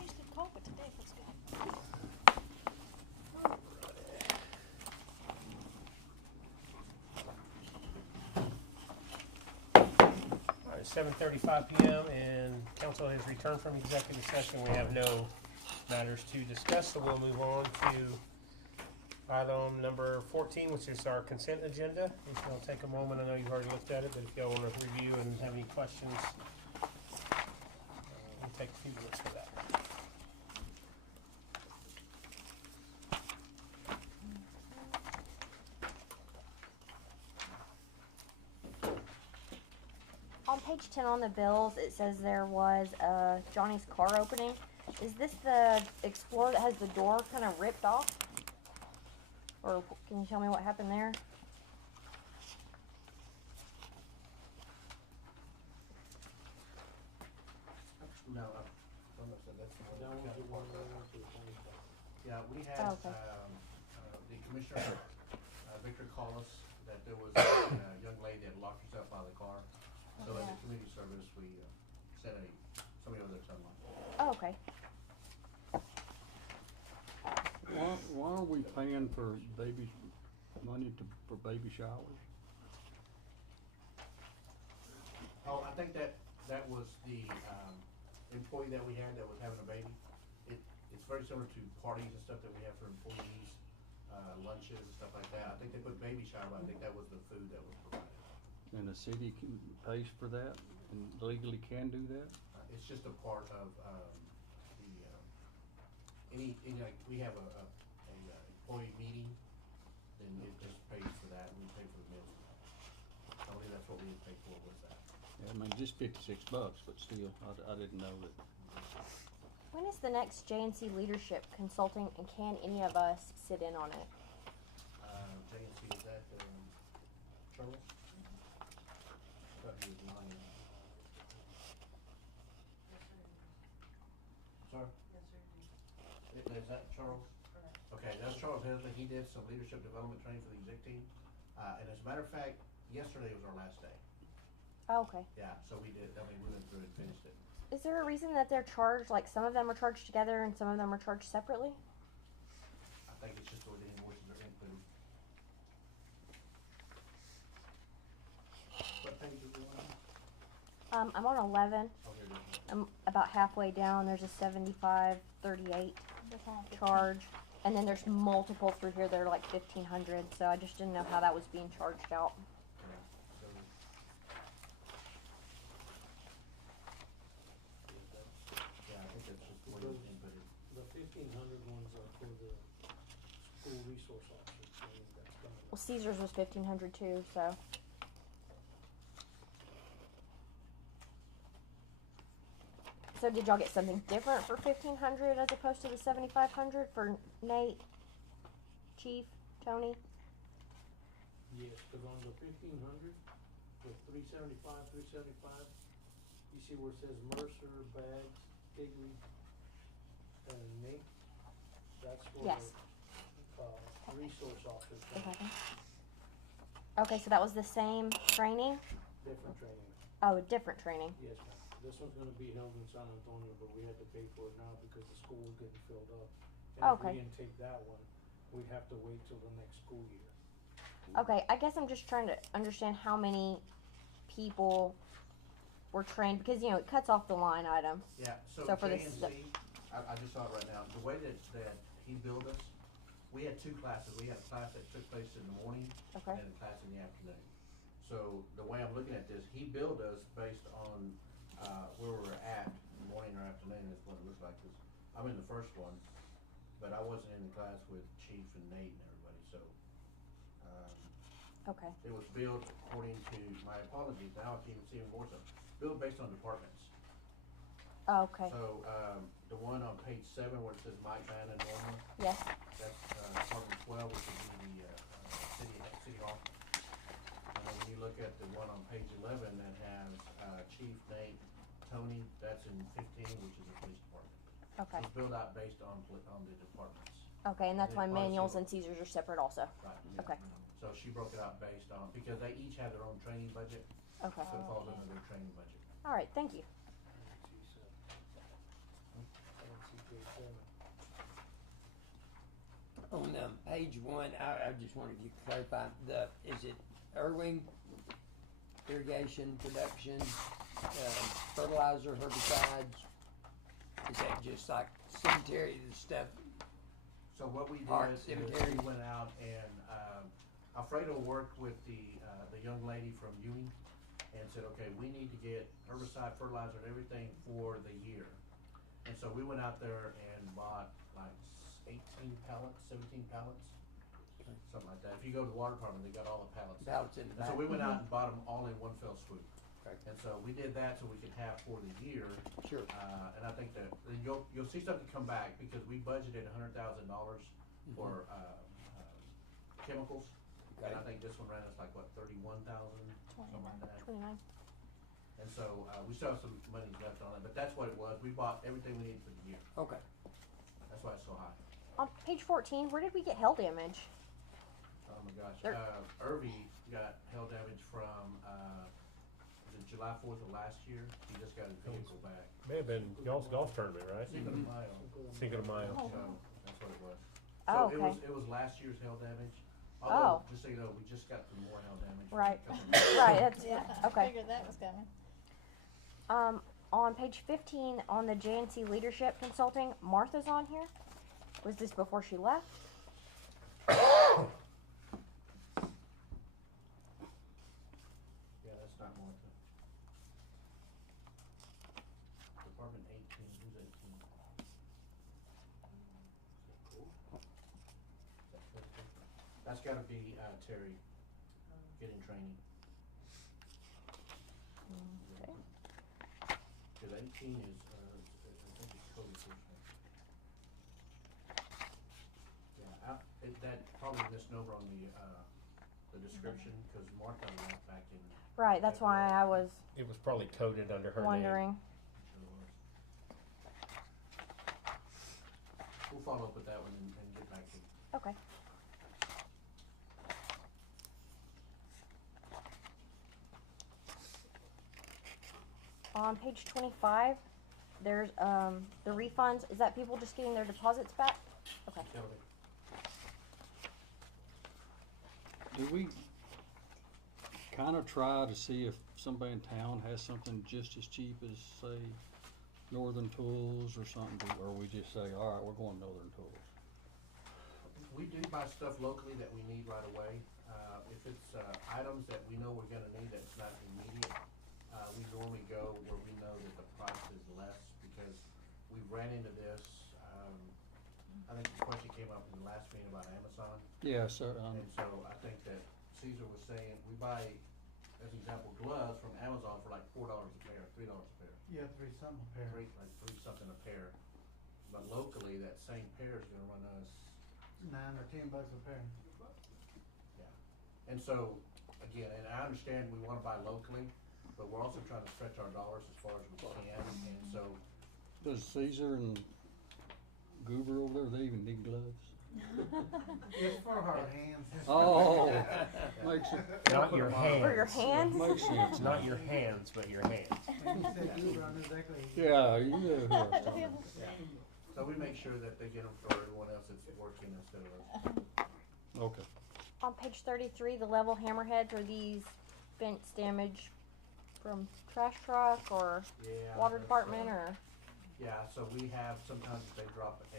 Usually cold, but today it feels good. All right, 7:35 p.m. and council has returned from executive session. We have no matters to discuss, so we'll move on to item number 14, which is our consent agenda. If you'll take a moment, I know you've already looked at it, but if y'all want to review and have any questions, we'll take a few minutes for that. On page 10 on the bills, it says there was Johnny's car opening. Is this the Explorer that has the door kind of ripped off? Or can you tell me what happened there? No, I'm not saying that's the one. That was the one that went to the county. Yeah, we had, Oh, okay. The commissioner, Victor called us that there was a young lady that locked herself out of the car. So as a community service, we sent somebody over there to unlock it. Oh, okay. Why are we paying for money for baby showers? Oh, I think that was the employee that we had that was having a baby. It's very similar to parties and stuff that we have for employees, lunches and stuff like that. I think they put baby shower, but I think that was the food that was provided. And the city pays for that and legally can do that? It's just a part of any like we have a employee meeting, then it just pays for that, and we pay for the meals. I believe that's what we would pay for was that. Yeah, I mean, just $56, but still, I didn't know that. When is the next JNC Leadership Consulting, and can any of us sit in on it? JNC, is that Charles? Thought he was lying. Sorry? Is that Charles? Okay, that's Charles Hesley. He did some leadership development training for the exec team. And as a matter of fact, yesterday was our last day. Oh, okay. Yeah, so we went through and finished it. Is there a reason that they're charged, like some of them are charged together and some of them are charged separately? I think it's just the way the invoices are inputted. What page is it on? I'm on 11. Oh, here it is. I'm about halfway down. There's a 7538 That's all. charge. And then there's multiple through here that are like 1,500. So I just didn't know how that was being charged out. Yeah, so. Yeah, I think that's just the way it's inputted. The 1,500 ones are for the school resource officers training that's coming Well, up. Caesar's was 1,500 too. So did y'all get something different for 1,500 as opposed to the 7,500 for Nate, Chief, Tony? Yes, cause on the 1,500, the 375, you see where it says Mercer, Bags, Higley, and Nate? That's for Yes. the, resource officer Okay. training, Okay, so that was the same training? different training. Oh, a different training. Yes, ma'am. This one's gonna be held in San Antonio, but we had to pay for it now because the school was getting filled up. And if Okay. we didn't take that one, we'd have to wait till the next school year. Okay, I guess I'm just trying to understand how many people were trained because it cuts off the line item. Yeah, so So for this- JNC, I just saw it right now, the way that he billed us, we had two classes. We had a class that took place in the morning Okay. and a class in the afternoon. So the way I'm looking at this, he billed us based on, where we're at, morning or afternoon is what it looks like, 'cause I'm in the first one, but I wasn't in the class with Chief and Nate and everybody, so, Okay. it was billed according to, my apologies, now I can even see even more so, billed based on departments. Okay. So, the one on page 7 where it says Mike Bannon normal, Yes. that's, Department 12, which would be the, city hall. And then when you look at the one on page 11 that has, Chief Nate, Tony, that's in 15, which is the police department. Okay. So it's billed out based on the departments. Okay, and that's And why then also- manuals and Caesars are separate also. Right, yeah. Okay. So she broke it out based on, because they each have their own training budget, Okay. so it falls under their training budget. All right. Thank you. On page 1, I just wondered if you could clarify, is it Irving irrigation, production, fertilizer, herbicides? Is that just like cemetery stuff? So what we Art, did is cemetery. we went out and, Alfredo worked with the young lady from Ewing and said, okay, we need to get herbicide, fertilizer, and everything for the year. And so we went out there and bought like 18 pallets, 17 pallets, something like that. If you go to the water department, they got all the pallets. Pallets in the And so back. we went out and bought them all in one fell swoop. Okay. And so we did that so we could have for the year. Sure. And I think that then you'll see something come back because we budgeted $100,000 for chemicals. Okay. And I think this one ran us like what, 31,000, something like that. 29. And so we still have some money left on it, but that's what it was. We bought everything we needed for the year. Okay. That's why it's so high. On page 14, where did we get hail damage? Oh my gosh. There- Irvy got hail damage from was it July 4th of last year? He just got his vehicle back. May have been y'all's golf tournament, right? Cinco de Mayo. Cinco de Mayo. Oh. So that's what it was. Oh, So okay. it was last year's hail damage. Oh. Although, just so you know, we just got some more hail damage. from a Right. couple of years. Right. That's Yeah, I okay. figured that was coming. On page 15, on the JNC Leadership Consulting, Martha's on here. Was this before she left? Yeah, that's not Martha. Department 18, who's 18? That's gotta be, Terry, getting training. Okay. Cause 18 is, I think it's Cody Kirshner. Yeah, that probably misnomer on the description, cause Martha left back in. Right. That's why I was It was probably coded under her name. wondering. Sure was. We'll follow up with that one and get back to you. Okay. On page 25, there's the refunds. Is that people just getting their deposits back? Okay. Utility. Do we kinda try to see if somebody in town has something just as cheap as, say, Northern Tools or something, or we just say, alright, we're going Northern Tools? We do buy stuff locally that we need right away. If it's items that we know we're gonna need that's not immediate, we normally go where we know that the price is less because we ran into this. I think the question came up in the last meeting about Amazon. Yeah, so, And so I think that Caesar was saying, we buy, as an example, gloves from Amazon for like $4 a pair, $3 a pair. Yeah, 3 something a pair. Three something a pair. But locally, that same pair is gonna run us, 9 or 10 bucks a pair. and so, again, and I understand we wanna buy locally, but we're also trying to stretch our dollars as far as we can, and so, does Caesar and Goober over there, they even need gloves? It's for our hands. Oh, makes it, Not your hands. For your hands? makes sense. Not your hands, but your hands. When you said Goober, I knew exactly. Yeah, you know who I was talking about. so we make sure that they get them for everyone else that's working instead of us. Okay. On page 33, the level hammerheads, are these fence damage from trash truck or Yeah. water that's, department or? Yeah, so we have, sometimes if they drop a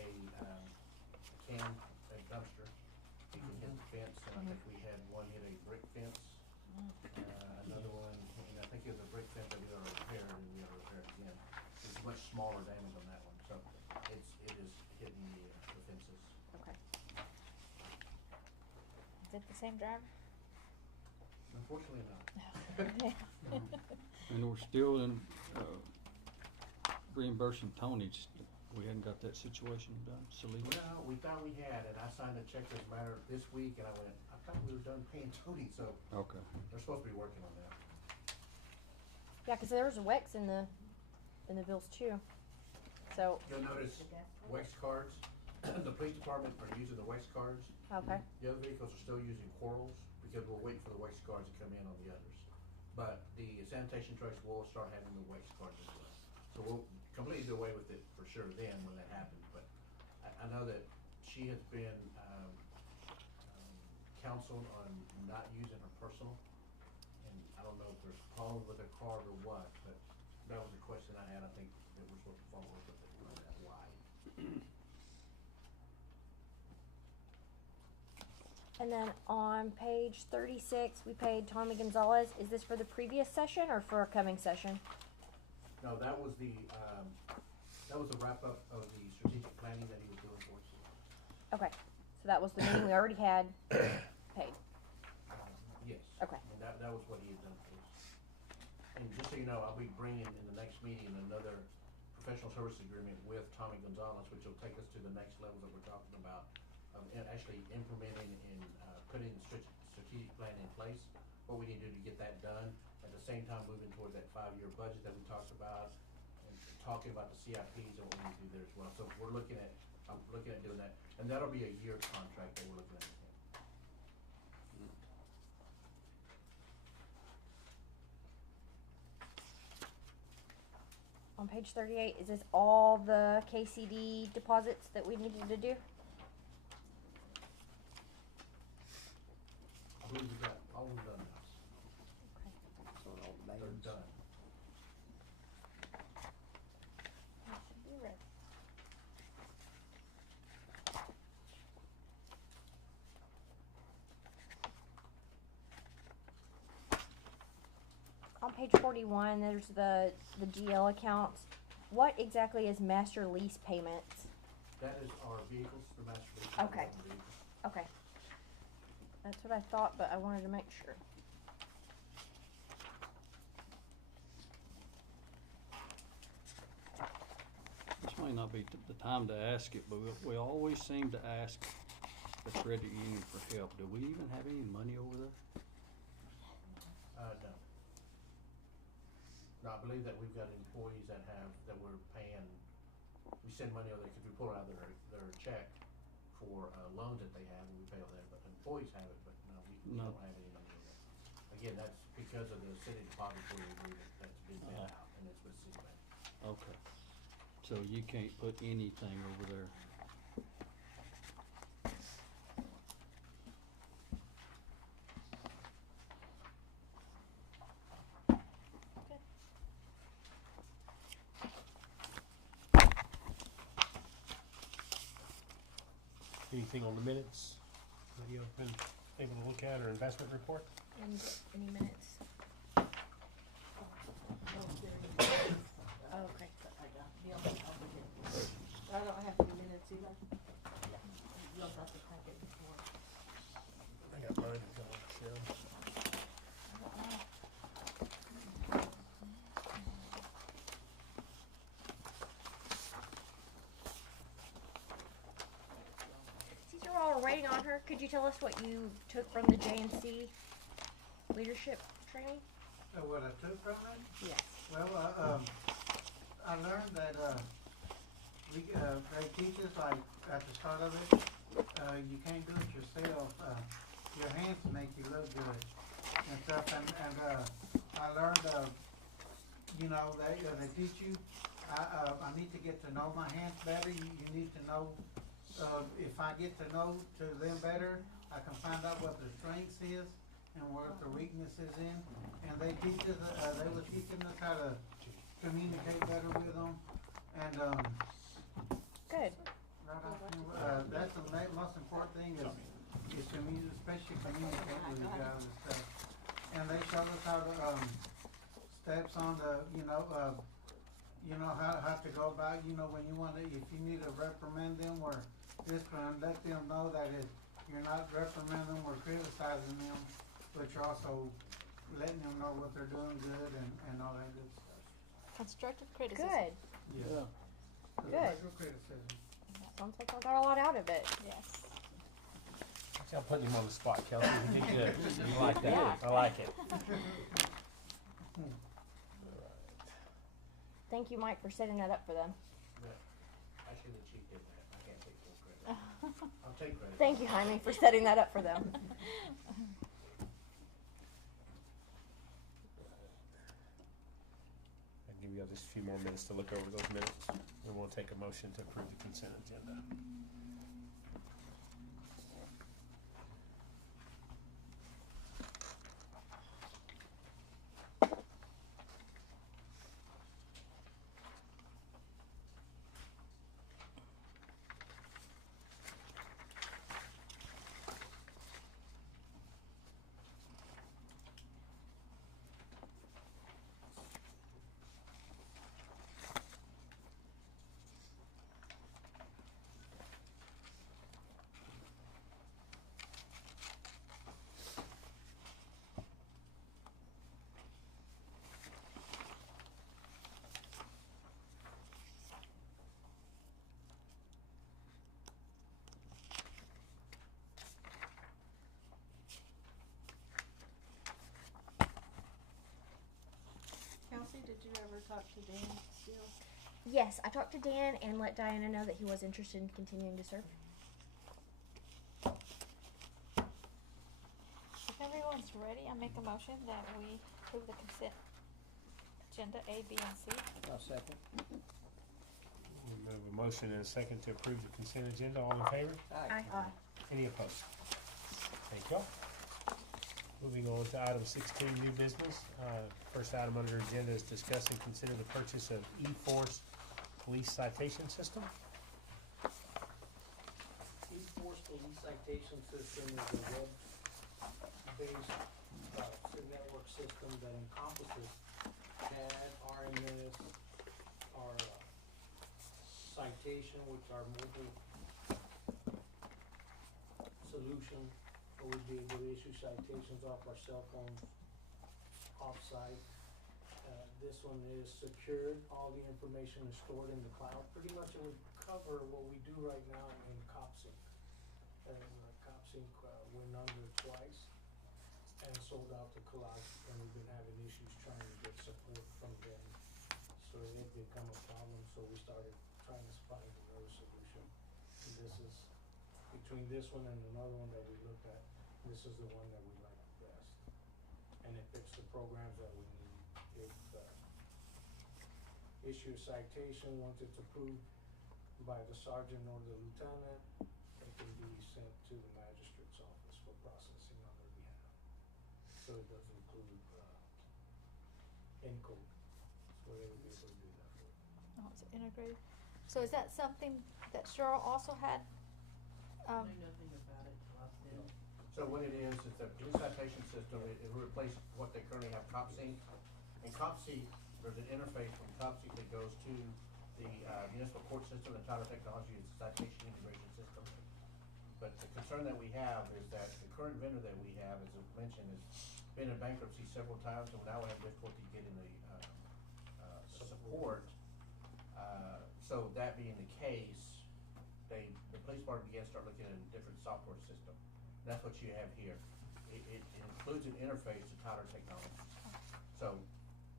can, a dumpster, it can hit the fence, and I think we had one hit a brick fence. extent that we gotta repair and we gotta repair it again. It's much smaller damage on that one, so it is hitting the fences. Okay. Is it the same driver? Unfortunately not. And we're still in, reimbursing Tony, we hadn't got that situation done, Salida. Well, we thought we had, and I signed a check this matter this week, and I went, I thought we were done paying Tony, so Okay. they're supposed to be working on that. Yeah, 'cause there was a Wex in the bills too. So, You'll notice Wex cards, the police department are using the Wex cards. okay. The other vehicles are still using Corals, because we're waiting for the Wex cards to come in on the others. But the sanitation trucks will start having the Wex cards as well. So we'll completely do away with it for sure then when that happens, but I know that she has been, counseled on not using her personal. And I don't know if there's problems with her card or what, but that was a question I had. I think that we're supposed to follow up with it, find out why. And then on page 36, we paid Tommy Gonzalez. Is this for the previous session or for a coming session? No, that was the wrap up of the strategic planning that he was doing for us. Okay. So that was the meeting we already had paid. Yes. Okay. And that was what he had done for us. And just so you know, I'll be bringing in the next meeting another professional service agreement with Tommy Gonzalez, which will take us to the next level that we're talking about, and actually implementing and putting the strategic plan in place, what we need to do to get that done, at the same time moving toward that 5-year budget that we talked about, and talking about the CIPs and what we need to do there as well. So I'm looking at doing that, and that'll be a year contract that we're looking at. On page 38, is this all the KCD deposits that we needed to do? I believe we got all of them done now. So all the They're bands. done. That should be ready. On page 41, there's the GL accounts. What exactly is master lease payments? That is our vehicles, the master lease. Okay. Okay. That's what I thought, but I wanted to make sure. This may not be the time to ask it, but we always seem to ask the credit union for help. Do we even have any money over there? No. No, I believe that we've got employees that we're paying, we send money over there, cause we pull out their check for, loans that they have, and we pay over there, but employees have it, but no, we No. don't have any money over there. Again, that's because of the city depository agreement that's been bid out, and it's with Citibank. Okay. So you can't put anything over there. Anything on the minutes that you've been able to look at, or investment report? And any minutes? Oh, okay. I don't have any minutes either. Y'all got the packet before. I got mine to go on the shelf. Since you're all waiting on her, could you tell us what you took from the JNC leadership training? What I took from it? Yes. Well, I learned that, they teach us, like, at the start of it, you can't do it yourself, your hands make you look good and stuff, and I learned, you know, they teach you, I need to get to know my hands better, you need to know, if I get to know to them better, I can find out what their strengths is and what their weakness is in, and they teach us, they were teaching us how to communicate better with them, and, Good. that's the most important thing is especially communicate with the guys and stuff. And they tell us how to, steps on the, how to go about, when you wanna, if you need to reprimand them or discipline, let them know that you're not reprimanding them or criticizing them, but you're also letting them know what they're doing good and all that good stuff. Constructive criticism. Good. Yeah. Good. Constructive criticism. Sounds like I got a lot out of it. Yes. I'm putting him on the spot, Kelsey. You did good. You like that? Yeah. I like it. Thank you, Mike, for setting that up for them. Actually, the chief did that. I can't take full credit. I'll take credit. Thank you, Jaime, for setting that up for them. I'll give you all just a few more minutes to look over those minutes, and we'll take a motion to approve the consent agenda. Kelsey, did you ever talk to Dan Steele? Yes, I talked to Dan and let Diana know that he was interested in continuing to serve. If everyone's ready, I make a motion that we approve the consent agenda A, B, and C. I'll second. We have a motion and a second to approve the consent agenda. All in favor? Aye. Any opposed? Thank you. Moving on to item 16, new business. First item under the agenda is discuss and consider the purchase of eForce Police Citation System. eForce Police Citation System is a web-based network system that encompasses CAD, RMS, our citation, which are mobile solution, where we'd be able to issue citations off our cell phones, off-site. This one is secured. All the information is stored in the cloud. Pretty much it would cover what we do right now in CopSync. And CopSync went under twice and sold out to Collage, and we've been having issues trying to get support from them. So it had become a problem, so we started trying to find another solution. And this is, between this one and another one that we looked at, this is the one that we like the best. And it fits the programs that we need. It issue a citation, once it's approved by the sergeant or the lieutenant, it can be sent to the magistrate's office for processing on their behalf. So it does include, encode, so they would be able to do that for it. Oh, it's integrated. So is that something that Cheryl also had? I knew nothing about it till I said, So what it is, it's a police citation system. It will replace what they currently have, CopSync. And CopSync, there's an interface from CopSync that goes to the municipal court system, and Tyler Technology is a citation integration system. But the concern that we have is that the current vendor that we have, as I mentioned, has been in bankruptcy several times, and now we have difficulty getting the support. So that being the case, the police department began to start looking at a different software system. That's what you have here. It includes an interface to Tyler Technologies. So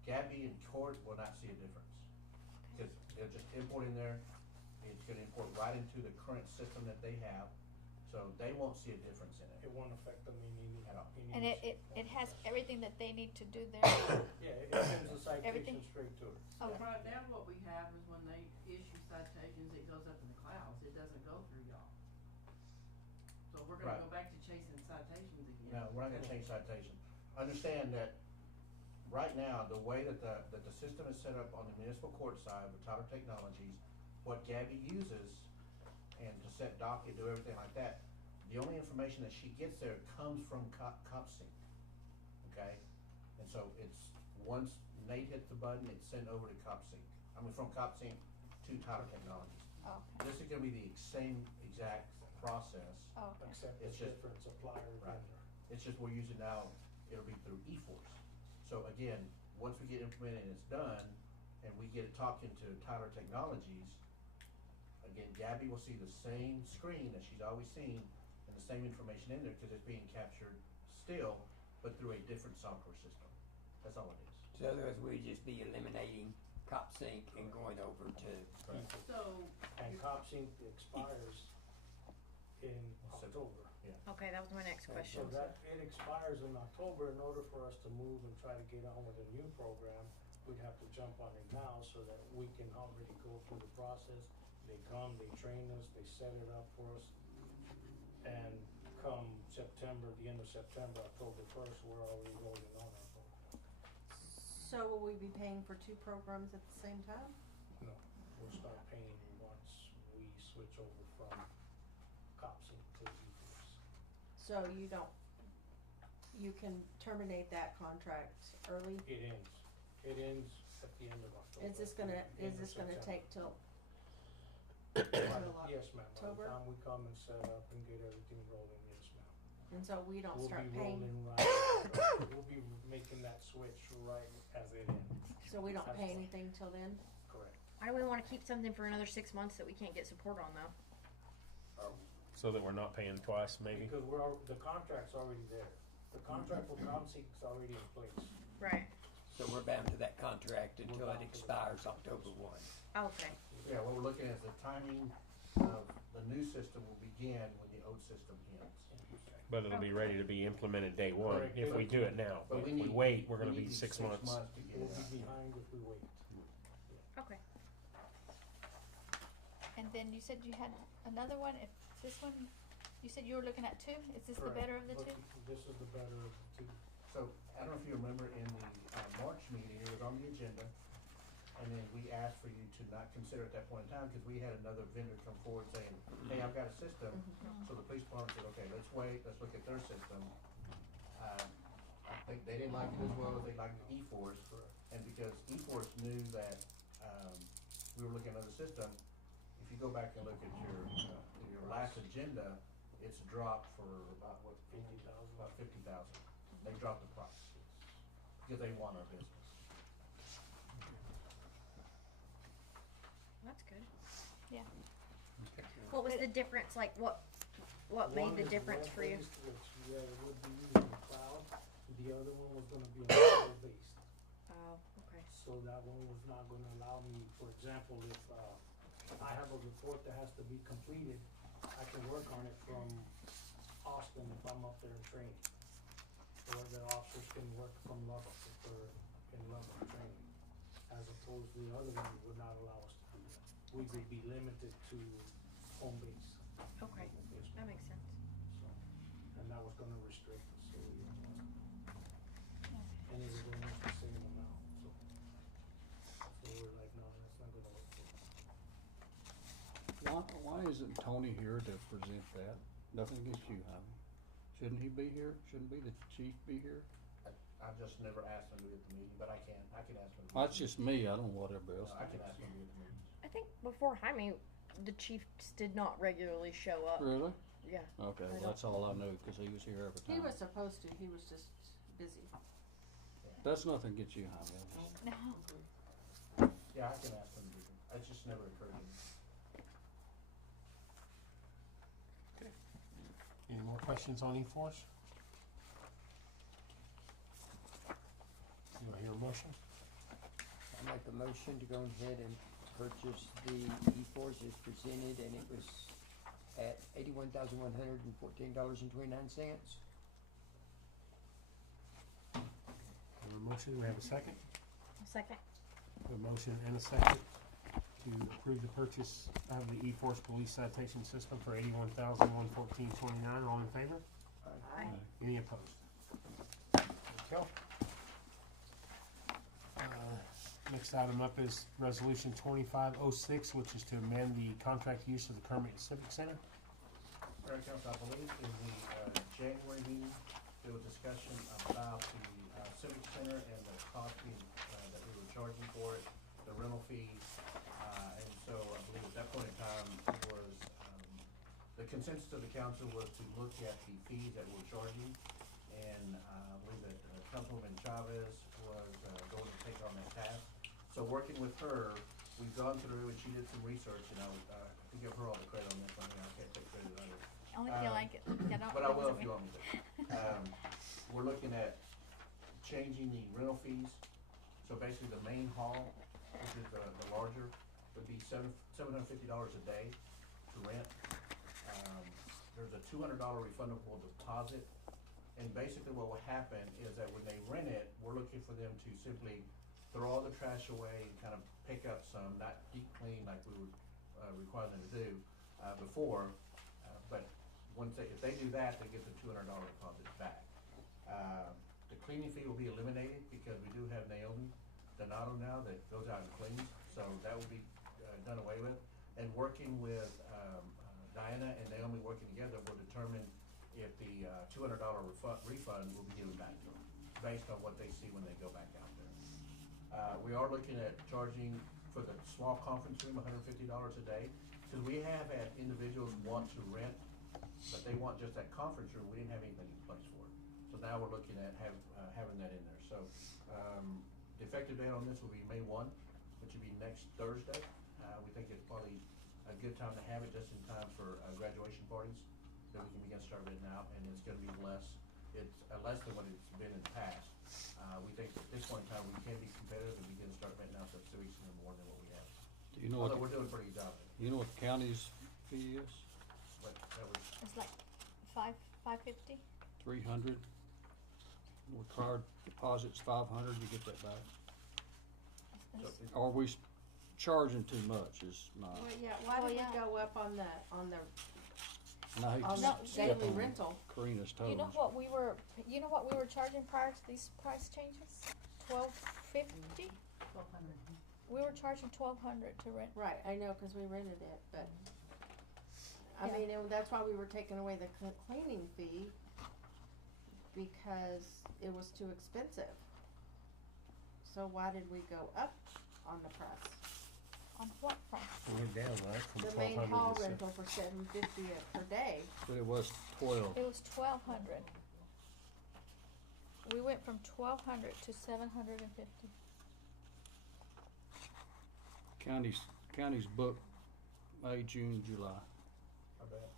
Gabby and Court will not see a difference. Because they'll just import in there, it's gonna import right into the current system that they have, so they won't see a difference in it. It won't affect them in any. At all. And it has everything that they need to do there. Yeah, it sends the citation Everything? straight to it. Oh, right now what we have is when they issue citations, it goes up in the clouds, it doesn't go through y'all. So we're gonna Right. go back to chasing citations again. No, we're not gonna change citation. Understand that right now, the way that the system is set up on the municipal court side with Tyler Technologies, what Gabby uses, and to set docket, do everything like that, the only information that she gets there comes from CopSync, okay? And so once Nate hits the button, it's sent over to CopSync. I mean, from CopSync to Tyler Technologies. Oh, This is gonna be the same exact process. okay. Except It's it's just- different supplier Right. vendor. It's just we're using now, it'll be through eForce. So again, once we get implemented and it's done, and we get it talking to Tyler Technologies, again, Gabby will see the same screen that she's always seen and the same information in there, cause it's being captured still, but through a different software system. That's all it is. So otherwise, we'd just be eliminating CopSync and going over to, So, And CopSync expires in October. Okay, that was my next question. So that, it expires in October. In order for us to move and try to get on with a new program, we'd have to jump on it now so that we can already go through the process. They come, they train us, they set it up for us. And come September, the end of September, October 1st, we're already rolling on our program. So will we be paying for two programs at the same time? No, we'll start paying once we switch over from CopSync to eForce. So you don't, you can terminate that contract early? It ends. It ends at the end of October. Is this gonna, End is of this gonna September. take till, Yes, ma'am. By the October? time we come and set up and get everything rolling, yes, ma'am. and so we don't We'll start be paying, rolling right, we'll be making that switch right as it ends. so we don't pay That's- anything till then? Correct. Why do we want to keep something for another 6 months that we can't get support on though? So that we're not paying twice, maybe? Because the contract's already there. The contract with ComSync is already in place. Right. so we're bound to that contract until it expires October 1. Okay. Yeah, what we're looking at is the timing of the new system will begin when the old system ends. But it'll be ready to be implemented day one Correct. if we do it now. But If we we need- wait, we're gonna we be need 6 months. to get We'll it out. be behind if we wait. Okay. And then you said you had another one, if this one, you said you were looking at two, is this the Correct. better of the Look, two? This is the better of the two. So, I don't know if you remember in the March meeting, it was on the agenda, and then we asked for you to not consider at that point in time, because we had another vendor come forward saying, hey, I've got a system. So the police department said, okay, let's wait, let's look at their system. I think they didn't like it as well as they liked eForce, and because eForce knew that, we were looking at another system, if you go back and look at your last agenda, it's dropped for about, what, 50,000. About 50,000. They dropped the price, because they want our business. That's good. Yeah. What was the difference? Like what made One the is difference for you? web-based, which, yeah, it would be using the cloud. The other one was gonna be cloud-based. Oh, okay. So that one was not gonna allow me, for example, if, I have a report that has to be completed, I can work on it from Austin if I'm up there in training. Or the officers can work from Lubbock if they're in Lubbock training, as opposed to the other one would not allow us to do that. We would be limited to home base. Okay. Yes, That ma'am. makes sense. So, and that was gonna restrict us, so, and it was almost the same amount, so. So we're like, no, that's not gonna work for us. Why isn't Tony here to present that? Nothing against you, Jaime. Shouldn't he be here? Shouldn't be the chief be here? I just never asked them to be at the meeting, but I can ask them. That's just me, I don't know what everybody else I can thinks. ask them to be at the meeting. I think before Jaime, the chiefs did not regularly show up. Really? Yeah. Okay, I well, don't- that's all I knew, cause he was here every He time. was supposed to, he was just busy. That's nothing against you, Jaime. I just- No. Yeah, I can ask them to be, it just never occurred to me. Any more questions on eForce? Do I hear a motion? I make a motion to go ahead and purchase the eForce as presented, and it was at $81,114.29. We have a motion, we have a second. Second. A motion and a second to approve the purchase of the eForce Police Citation System for $81,114.29. All in favor? Aye. Any opposed? Thank you. Next item up is Resolution 2506, which is to amend the contract use of the Kermit Civic Center. Mayor and Council, I believe in the January meeting, there was discussion about the Civic Center and the cost that we were charging for it, the rental fees. And so I believe at that point in time, it was, the consensus of the council was to look at the fees that we're charging. And I believe that Councilwoman Chavez was going to take on that task. So working with her, we've gone through and she did some research, and I can give her all the credit on this. I mean, I can't take credit on it. Only if you like it. Yeah, don't. But I will if wasn't you me. want me to. We're looking at changing the rental fees. So basically the main hall, which is the larger, would be $750 a day to rent. There's a $200 refundable deposit. And basically what will happen is that when they rent it, we're looking for them to simply throw all the trash away and kind of pick up some, not deep clean like we would require them to do before. But if they do that, they get the $200 deposit back. The cleaning fee will be eliminated because we do have Naomi Donato now that goes out and cleans, so that will be done away with. And working with Diana and Naomi working together will determine if the $200 refund will be given back to them based on what they see when they go back out there. We are looking at charging for the small conference room $150 a day, because we have had individuals want to rent, but they want just that conference room. We didn't have anything in place for it. So now we're looking at having that in there. So the effective date on this will be May 1, which will be next Thursday. We think it's probably a good time to have it just in time for graduation parties, that we can begin to start renting out, and it's gonna be less. It's less than what it's been in the past. We think at this point in time, we can be competitive and begin to start renting out the Civic Center more than what we have. Do you know Although what we're doing a pretty good job. you know what the county's fee is? But that was, It's like $550. 300. Required deposit's 500. You get that back. so Are we charging too much? Is my Well, yeah, why Well, did yeah. we go up on the and I hate on to the step daily on rental? Karina's toes. You know what we were charging prior to these price changes? $1,250. 1,200. We were charging $1,200 to rent. Right, I know, cause we rented it, but, I Yeah. mean, that's why we were taking away the cleaning fee, because it was too expensive. So why did we go up on the price? On what price? We went down, right? From The main 1200 hall to se- rental for $750 per day. But it was 12. It was $1,200. We went from $1,200 to $750. County's booked May, June, July. I bet.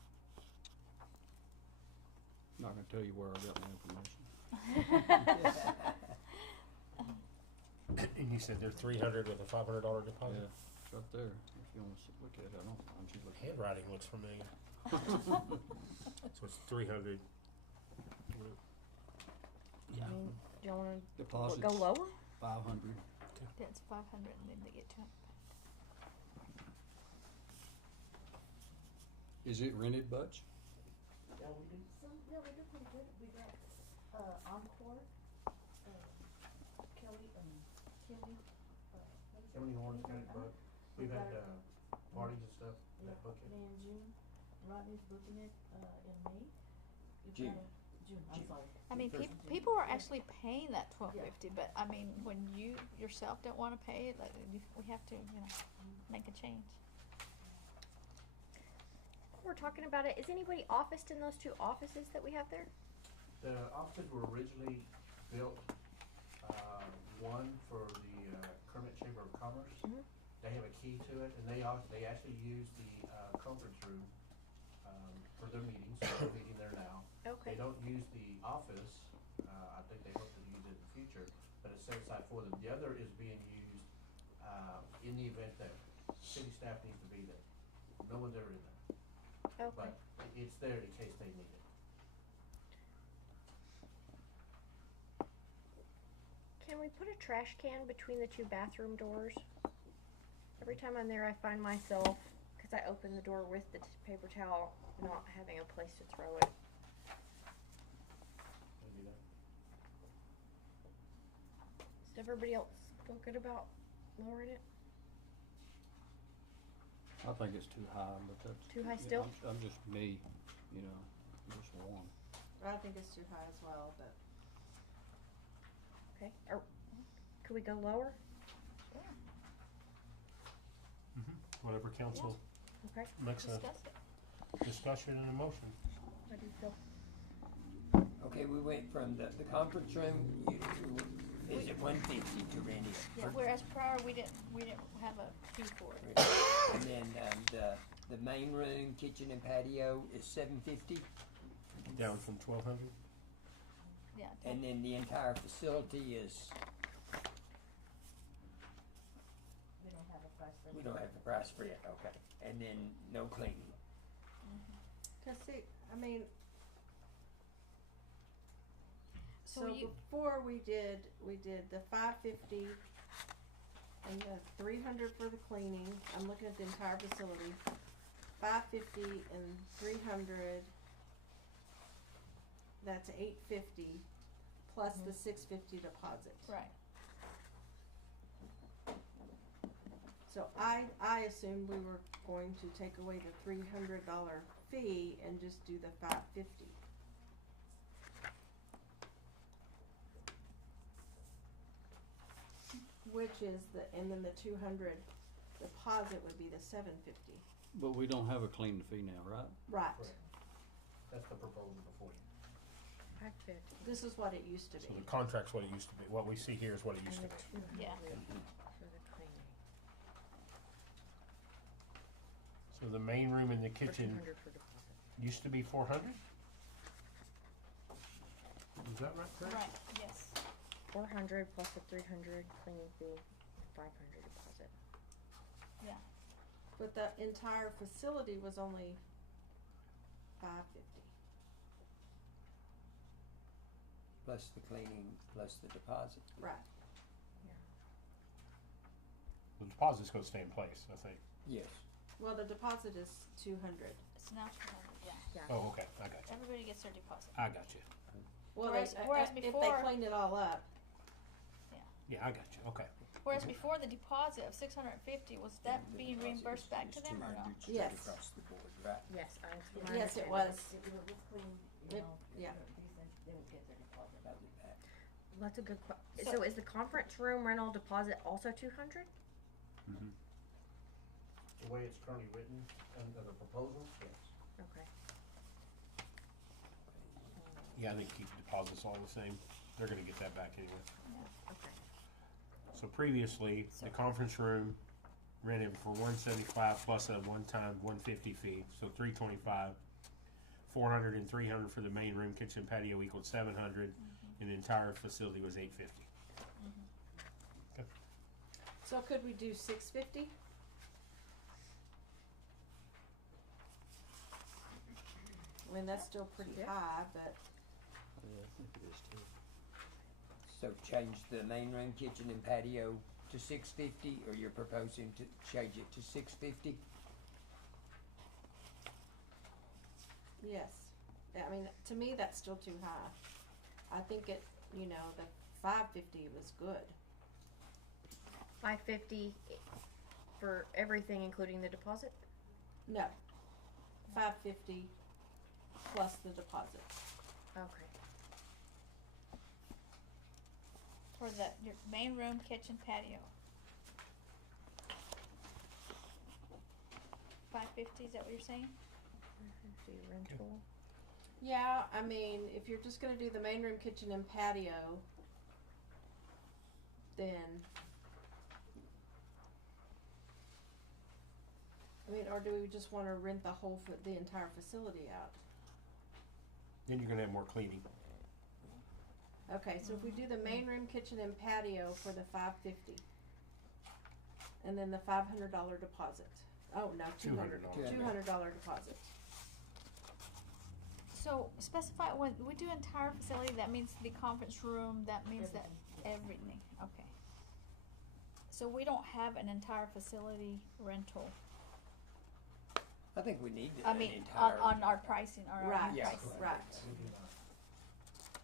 Not gonna tell you where I got my information. And you said they're 300 with a $500 Yeah, deposit. it's right there. If you want to look at it, I don't mind you looking. Handwriting looks familiar. So it's 300. Yeah. I mean, do y'all wanna Deposits go lower? 500. That's 500, and then they get 200. Is it rented, Butch? Yeah, we do. Yeah, we do pretty good. We got, Encore, Kelly, what is it? Emily Horn, County Book. We've had parties and stuff Yeah, that book it. May and June. Rodney's booking it, in May. You've June. got June, I'm sorry. I mean, First- people are actually paying that $1,250, but I mean, when you yourself don't want to pay it, like, we have to, make a change. We're talking about it. Is anybody officed in those two offices that we have there? The offices were originally built, one for the Kermit Chamber of Commerce. Mhm. They have a key to it, and they actually use the conference room for their meetings. So they're meeting there now. Okay. They don't use the office. I think they hope to use it in the future, but it's set aside for them. The other is being used in the event that city staff needs to be there. No one's ever in there, Okay. but it's there in case they need it. Can we put a trash can between the two bathroom doors? Every time I'm there, I find myself, because I open the door with the paper towel, not having a place to throw it. Maybe that. Does everybody else feel good about lowering it? I think it's too high, but that's. Too high yeah, still? I'm just me, just one. I think it's too high as well, but Okay. Or could we go lower? Whatever council Okay. makes a Discuss it. discussion and a motion. How do you feel? Okay, we went from the conference room, is it 150 to rent it? Yeah, whereas prior, we didn't have a fee for it. And then, the main room, kitchen and patio is $750, Down from 1,200. Yeah. and then the entire facility is, We don't have a price for we don't have the price for it, okay. And then no cleaning. Cause see, I mean, So so you- before we did the 550 and the 300 for the cleaning. I'm looking at the entire facility. 550 and 300. That's 850 plus the 650 deposit. Right. So I assumed we were going to take away the $300 fee and just do the 550. Which is and then the 200 deposit would be the 750. But we don't have a cleaning fee now, right? Right. That's the proposal before you. 550. This is what it used to be. So the contract's what it used to be. What we see here is what it used And to the be. 200 Yeah. for the cleaning. So the main room and the Or kitchen 200 for deposit. used to be 400? Is that right, Chris? Right. Yes. 400 plus the 300 cleaning fee, 500 deposit. But the entire facility was only 550. Plus the cleaning, plus the deposit. Right. The deposit's gonna stay in place, I think. Yes. Well, the deposit is 200. It's now 200. Yeah. Yeah. Oh, okay, I got you. Everybody gets their deposit. I got you. Well, Whereas if they before- cleaned it all up, Yeah, I got you, okay. Whereas before, the deposit of 650 was that being reimbursed back to them or no? Yes. Across the board, right? Yes, I my yes, it understanding. was. If it was clean, It- you know, yeah. they would get their deposit. About it back. That's a good question. So- So is the conference room rental deposit also 200? Mm-hmm. The way it's currently written under the proposal, yes. Okay. Yeah, I think keep the deposits all the same. They're gonna get that back anyway. Okay. So previously, the conference room rented for $175 plus a one-time $150 fee, so $325. 400 and 300 for the main room, kitchen, patio equaled 700, and the entire facility was 850. So could we do 650? I mean, that's still pretty Yeah. high, but Yeah, I think it is too. So change the main room, kitchen and patio to 650, or you're proposing to change it to 650? yes. I mean, to me, that's still too high. I think the 550 was good. 550 for everything, including the deposit? No. 550 plus the deposit. Okay. For your main room, kitchen, patio. 550. Is that what you're saying? 550 rental. Yeah, I mean, if you're just gonna do the main room, kitchen, and patio, then or do we just wanna rent the entire facility out? Then you're gonna have more cleaning. Okay, so if we do the main room, kitchen, and patio for the 550, and then the $500 deposit. Oh, no, $200 $200. deposit. So specify when we do entire facility. That means the conference room. That means that everything. Okay. So we don't have an entire facility rental. I think we need I an mean, entire. on our pricing or our Right, own Yeah. pricing. right.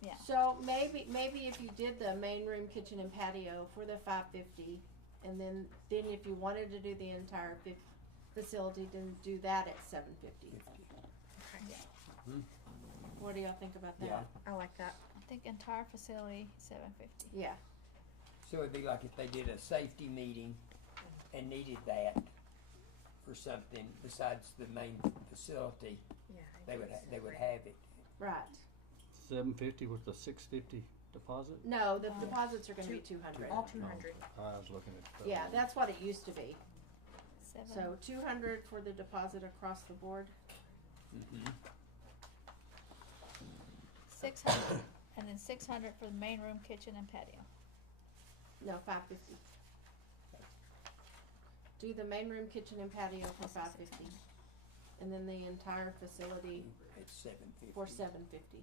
Yeah. So maybe if you did the main room, kitchen, and patio for the 550, and then if you wanted to do the entire facility, then do that at 750. What do y'all think about that? Yeah. I like that. I think entire facility, $750. Yeah. So it'd be like if they did a safety meeting and needed that for something besides the main facility, Yeah. they would have it. Right. 750 with the 650 deposit? No, the deposits are gonna be 200. All 200. I was looking at the. Yeah, that's what it used to be. Seven. So 200 for the deposit across the board. Mm-hmm. 600, and then 600 for the main room, kitchen, and patio. No, 550. Do the main room, kitchen, and patio for 550, and then the entire facility It's 750. for 750.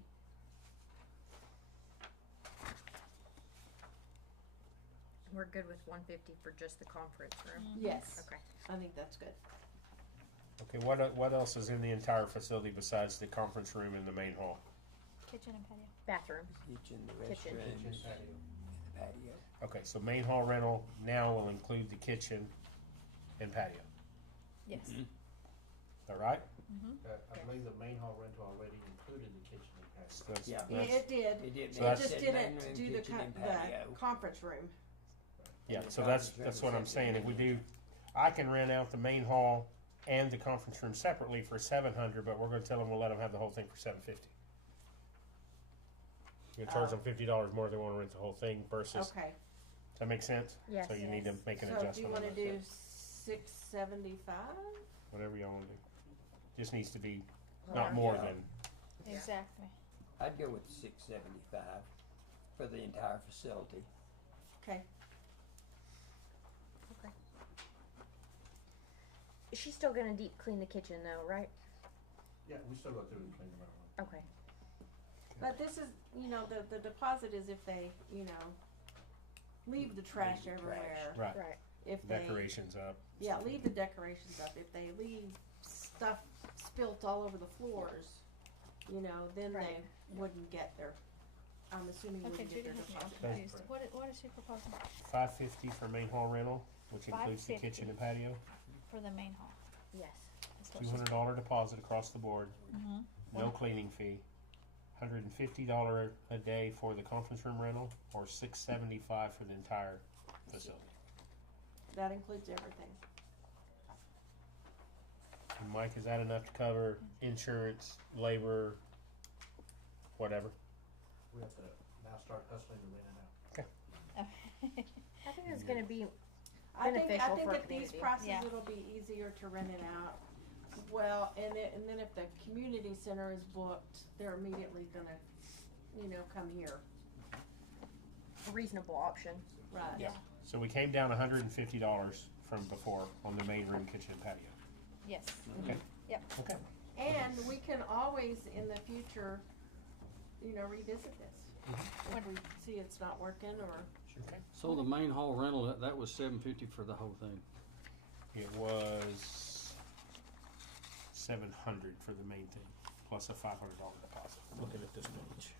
We're good with 150 for just the conference room. Yes, Okay. I think that's good. Okay, what else is in the entire facility besides the conference room and the main hall? Kitchen and patio. Bathroom. Kitchen, the Kitchen. restrooms, Kitchen, patio. and the patio. Okay, so main hall rental now will include the kitchen and patio. Yes. Mhm. All right? I believe the main hall rental already included the kitchen and patio. So that's, Yeah. Yeah, it did. It did. So It that's- just said didn't main room, do the, kitchen, and patio. the conference room. yeah. the So that's conference room what I'm is saying. If we separate. do, I can rent out the main hall and the conference room separately for $700, but we're going to tell them we'll let them have the whole thing for $750. We're going to charge them $50 more if they want to rent the whole thing versus. Okay. Does that make sense? Yes. So you need to make an So do you adjustment on wanna that. do 675? Whatever y'all want to do. Just needs to be not more Yeah. than. Yeah. Exactly. I'd go with 675 for the entire facility. Okay. She's still gonna deep clean the kitchen though, right? Yeah, we still go through and clean them out. Okay. But this is, the deposit is if they, leave the trash Leave the everywhere. Right. Right. If they, Decorations up. yeah, leave the decorations up. If they leave stuff spilt all over the floors, then Right. they wouldn't get their, I'm assuming Okay, wouldn't get Judy their has me deposit. confused. What is she proposing $550 for main hall rental, which includes the $550. kitchen and patio. for the main hall? Yes. That's what she's- $200 deposit across the board. Mhm. No cleaning fee. $150 a day for the conference room rental, or $675 for the entire facility. That includes everything. And Mike, is that enough to cover insurance, labor, whatever? We have to now start hustling to rent it out. I think it's gonna be I think beneficial for at these community. prices, Yeah. it'll be easier to rent it out. Well, and then if the community center is booked, they're immediately gonna, come here. a reasonable option. Right. Yeah. So we came down $150 from before on the main room, kitchen, and patio. Yes. Okay. Yep. Okay. And we can always, in the future, revisit this. When we see it's not working or, Okay. So the main hall rental, that was 750 for the whole thing. It was $700 for the main thing, plus a $500 deposit. Looking at this page.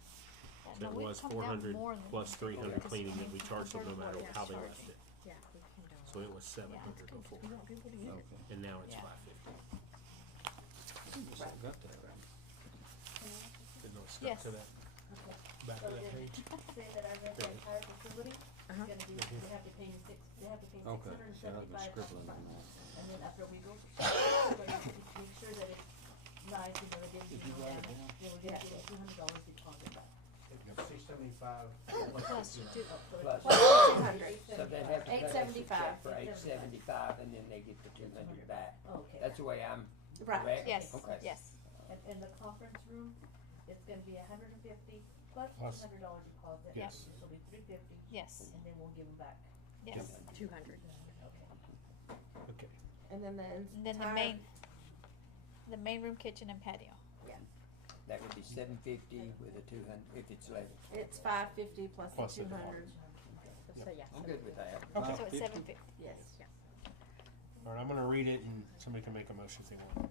So No, it we've was come down 400 more than plus 300 because cleaning that we charged them no compared to matter what how we're they left charging. it. Yeah, we came down. So it was Yeah, 700 it's good. before, We want people to use it. Okay. and now it's Yeah. 550. Guess I got that right. Didn't know it stuck Yes. to that. Back of that page. Say that I read the entire facility, Uh-huh. it's gonna be, they have to pay Okay, $675 see, I've been scribbling on that. And then after we go, everybody has to make sure that it's nice, they didn't Did do you no write it damage. down? Yeah, we're gonna get a $200 deposit back. $675 Plus, $200. Plus, plus 200. so they'd have to cut us a $875. check for $875, and then they get the 200 back. Okay. That's the way I'm Right. correct? yes, Okay. yes. And in the conference room, it's gonna be $150 plus Plus. $200 deposit. Yes. So it'll be $350, Yes, and then we'll give them back. yes. 200. Okay. Okay. And then And then the main room, kitchen, and patio. That would be 750 with a 200 if it's level. It's 550 plus the Plus the 200. So yeah. I'm good with that. Okay. So it's 550? $750. Yes. All right, I'm going to read it, and somebody can make a motion if they want.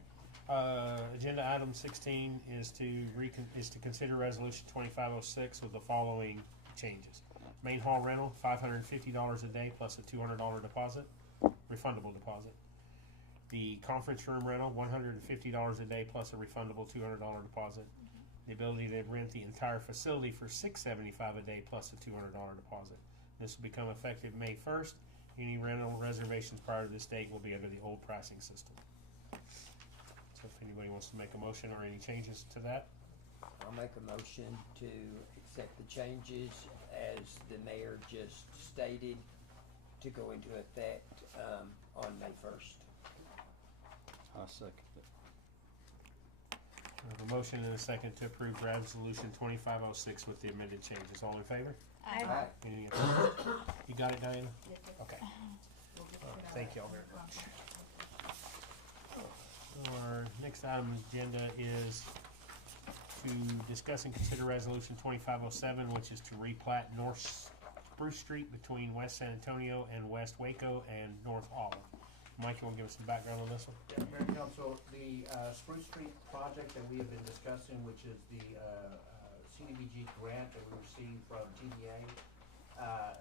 Agenda item 16 is to consider resolution 2506 with the following changes. Main hall rental, $550 a day plus a $200 deposit, refundable deposit. The conference room rental, $150 a day plus a refundable $200 deposit. the ability to rent the entire facility for $675 a day plus a $200 deposit. This will become effective May 1st. Any rental reservations prior to this date will be under the old pricing system. So if anybody wants to make a motion or any changes to that, I'll make a motion to accept the changes as the mayor just stated to go into effect on May 1st. I second it. we have a motion and a second to approve resolution 2506 with the amended changes. All in favor? Aye. Any opposed? You got it, Diana? Yes, sir. Okay. We'll get All it right, out thank of y'all very the much. contract. Our next item on the agenda is to discuss and consider resolution 2507, which is to replat North Spruce Street between West San Antonio and West Waco and North Olive. Mike, you want to give us some background on this one? Yeah, Mayor and Council, the Spruce Street project that we have been discussing, which is the CDBG grant that we received from TDA.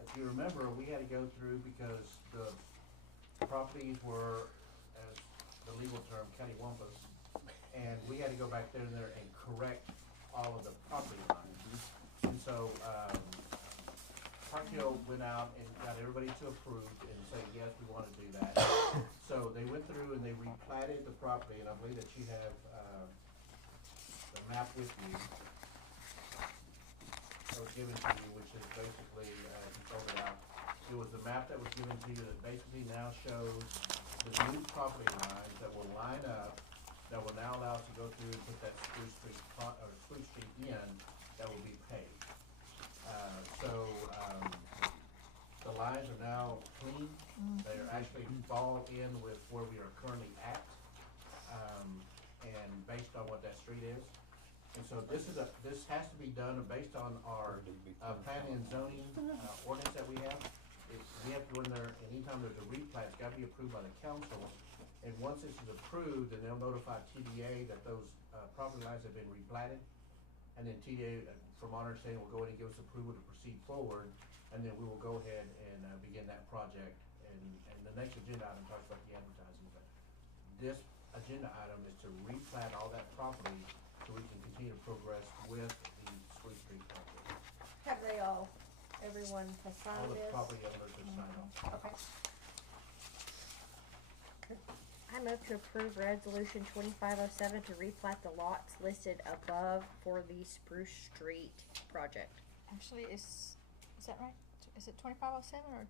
If you remember, we had to go through because the properties were, as the legal term, cattywampus, and we had to go back there and correct all of the property lines. And so Park Hill went out and got everybody to approve and say, yes, we want to do that. So they went through and they replatted the property, and I believe that you have the map with you that was given to you, which is basically, if you fold it out, it was the map that was given to you that basically now shows the new property lines that will line up, that will now allow us to go through and put that Spruce Street in, that will be paved. The lines are now clean. They are actually fall in with where we are currently at, and based on what that street is. And so this has to be done based on our planning and zoning ordinance that we have. We have to go in there, anytime there's a replat, it's gotta be approved by the council. And once this is approved, then they'll notify TDA that those property lines have been replatted. And then TDA, from our understanding, will go in and give us approval to proceed forward. And then we will go ahead and begin that project. And the next agenda item talks about the advertising. But this agenda item is to replat all that property so we can continue to progress with the Spruce Street project. Have they everyone has All signed the this? property owners have signed off. Okay. I move to approve resolution 2507 to replat the lots listed above for the Spruce Street project. Actually, is that right? Is it 2507 or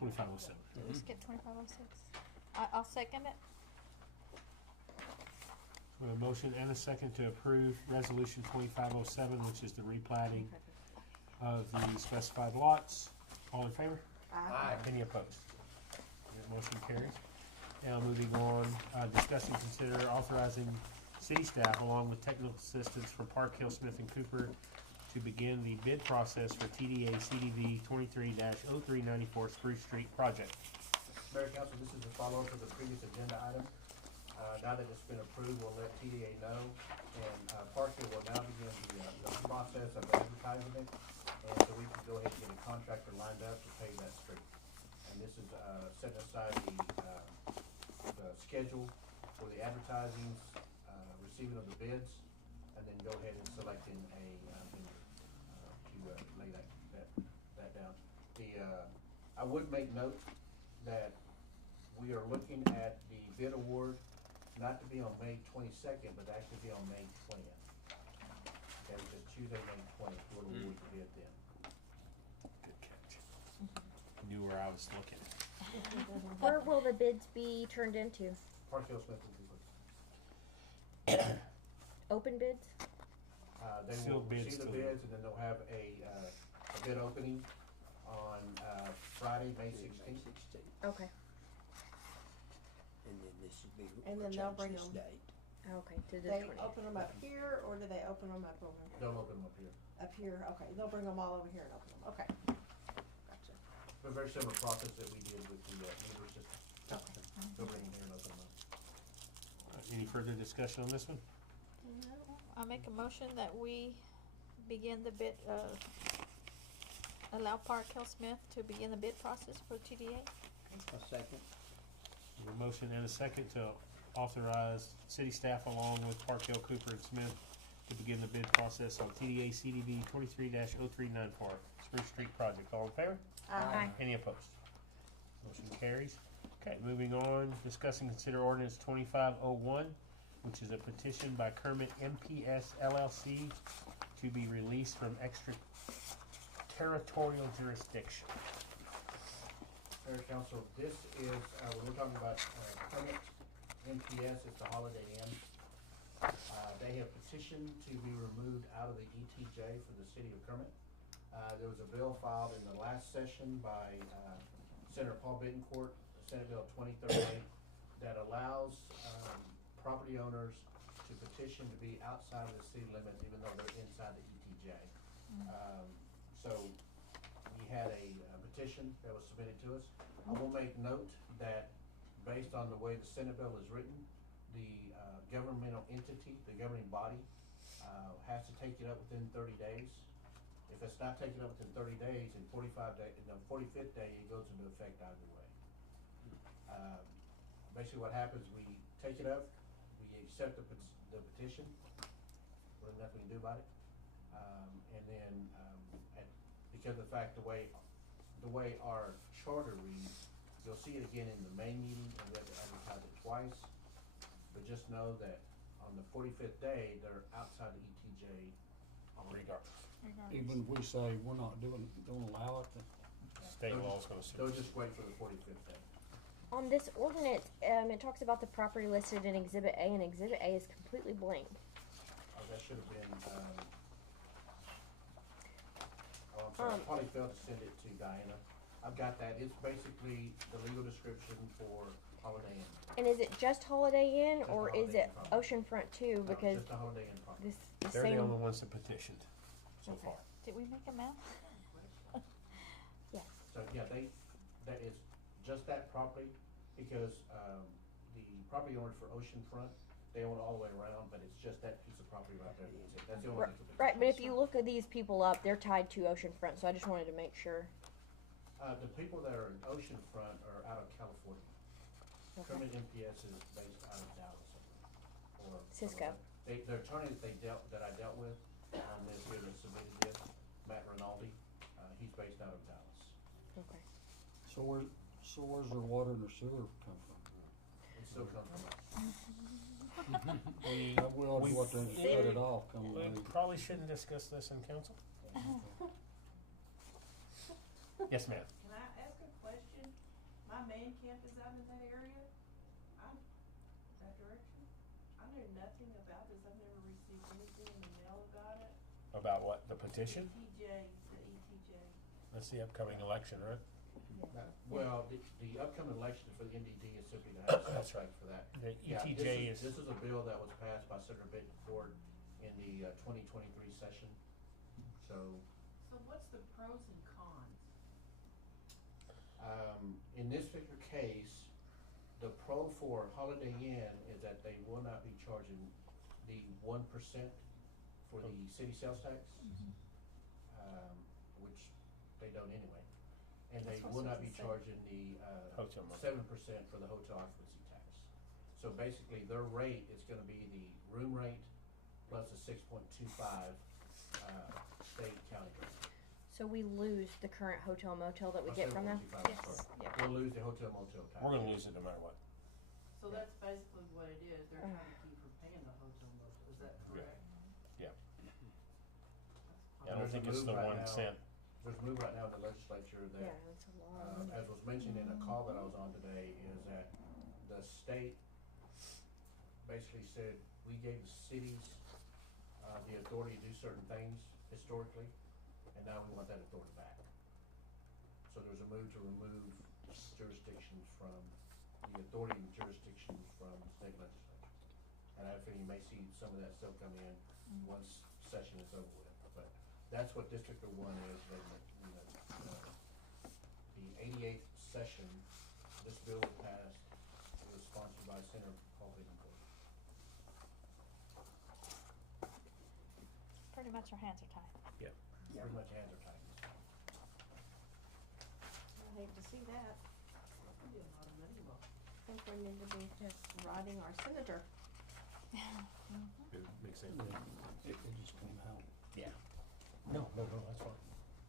2507. Did we skip 2506? I'll second it. We have a motion and a second to approve resolution 2507, which is the replatting of the specified lots. All in favor? Aye. Any opposed? That motion carries. Now moving on, discuss and consider authorizing city staff along with technical assistance from Park Hill, Smith and Cooper to begin the bid process for TDA CDV 23-0394 Spruce Street project. Mayor and Council, this is a follow-up of the previous agenda item. Now that it's been approved, we'll let TDA know, and Park Hill will now begin the process of advertising it, and so we can go ahead and get a contractor lined up to pave that street. And this is setting aside the schedule for the advertising, receiving of the bids, and then go ahead and selecting a vendor to lay that down. I would make note that we are looking at the bid award not to be on May 22nd, but actually be on May 20th. Okay, which is Tuesday, May 20th, we'll award the bid then. Good catch. Knew where I was looking. Where will the bids be turned into? Park Hill Smith and Cooper. Open bids? They will Sealed bids receive the till- bids, and then they'll have a bid opening on Friday, May 16th. Okay. And then this would be, And then they'll bring change this them. date. Okay, to the They 20th. open them up here, or do they open them up over They'll open them up here. up here? Okay, they'll bring them all over here and open them. Okay. Gotcha. A very similar process that we did with the meter system. Okay. They'll bring them here and open them up. Any further discussion on this one? I'll make a motion that we begin the bid, allow Park Hill Smith to begin the bid process for TDA. A second. We have a motion and a second to authorize city staff along with Park Hill, Cooper and Smith to begin the bid process on TDA CDD 23-0394 Spruce Street project. All in favor? Aye. Any opposed? Motion carries. Okay, moving on, discuss and consider ordinance 2501, which is a petition by Kermit MPS LLC to be released from extraterritorial jurisdiction. Mayor Council, this is, when we're talking about, Kermit MPS, it's the Holiday Inn. They have petitioned to be removed out of the ETJ for the city of Kermit. There was a bill filed in the last session by, Senator Paul Bittencourt, Senate Bill 2038, that allows, property owners to petition to be outside of the city limits even though they're inside the ETJ. So we had a petition that was submitted to us. I will make note that based on the way the Senate bill is written, the governmental entity, the governing body, has to take it up within 30 days. If it's not taken up within 30 days, in 45th day, it goes into effect either way. Basically what happens, we take it up, we accept the petition, there's nothing we can do about it. And then, because of the fact, the way our charter reads, you'll see it again in the May meeting, and we have to advertise it twice. But just know that on the 45th day, they're outside the ETJ Regardless. Even if we say we're not don't allow it, State law is gonna They'll supersede. just wait for the 45th day. On this ordinance, it talks about the property listed in Exhibit A, and Exhibit A is completely blank. Oh, that should have been, oh, I'm sorry, I probably failed to send it to Diana. I've got that, it's basically the legal description for Holiday Inn. And is it just Holiday Inn, Just or Holiday is it Inn property. Oceanfront too? No, Because just a Holiday Inn property. the They're the same. only ones that petitioned so Okay. far. Did we make a map? Yes. So, yeah, that is just that property, because, the property owners for Oceanfront, they own it all the way around, but it's just that piece of property right there, that's it, that's the only piece of Right, but if petition. you look at these people up, they're tied to Oceanfront, so I just wanted to make sure. The people that are in Oceanfront are out of California. Okay. Kermit MPS is based out of Dallas, or. Cisco. The attorney that I dealt with on this here that submitted this, Matt Rinaldi, he's based out of Dallas. Okay. so where's their water and their sewer come from? It still comes from us. We, I will do what they shut it off, come we on. probably shouldn't discuss this in council. Yes, ma'am. Can I ask a question? My man camp is out in that area. That direction. I knew nothing about this. I've never received anything in the mail about it. About what, the petition? The ETJ. That's the upcoming election, right? Well, the upcoming election for the NDD is simply to have a That's sales tax for that. The Yeah, ETJ is, This is a bill that was passed by Senator Bittencourt in the 2023 session, so, So what's the pros and cons? in this particular case, the pro for Holiday Inn is that they will not be charging the 1% for the city sales tax, which they don't anyway. And they That's what will not be Susan said. charging the, Hotel motel. 7% for the hotel occupancy tax. So basically, their rate is gonna be the room rate plus a 6.25, state county rate. So we lose the current hotel motel that we Or get from them? 7.25, Yes. sorry. Yep. We'll lose the hotel motel tax. we're gonna use it no matter what. So that's basically what it is. They're trying to keep from paying the hotel motel. Is that correct? Yeah. That's I don't There's a think it's move the right 1 cent. There's a move right now in the legislature Yeah, that, that's a lot of money. as was mentioned in a call that I was on today, is that the state basically said, we gave the cities, the authority to do certain things historically, and now we want that authority back. So there's a move to remove jurisdictions from, the authority and jurisdiction from the state legislature. And I think you may see some of that still come in once session is over with, but that's what District One is, the 88th session, this bill was passed, it was sponsored by Senator Paul Bittencourt. Pretty much our hands are tied. Pretty much hands are tied. I hate to see that. That'd be a lot of money. I think we need to be just riding our senator. It makes sense. It just came out. Yeah. No, that's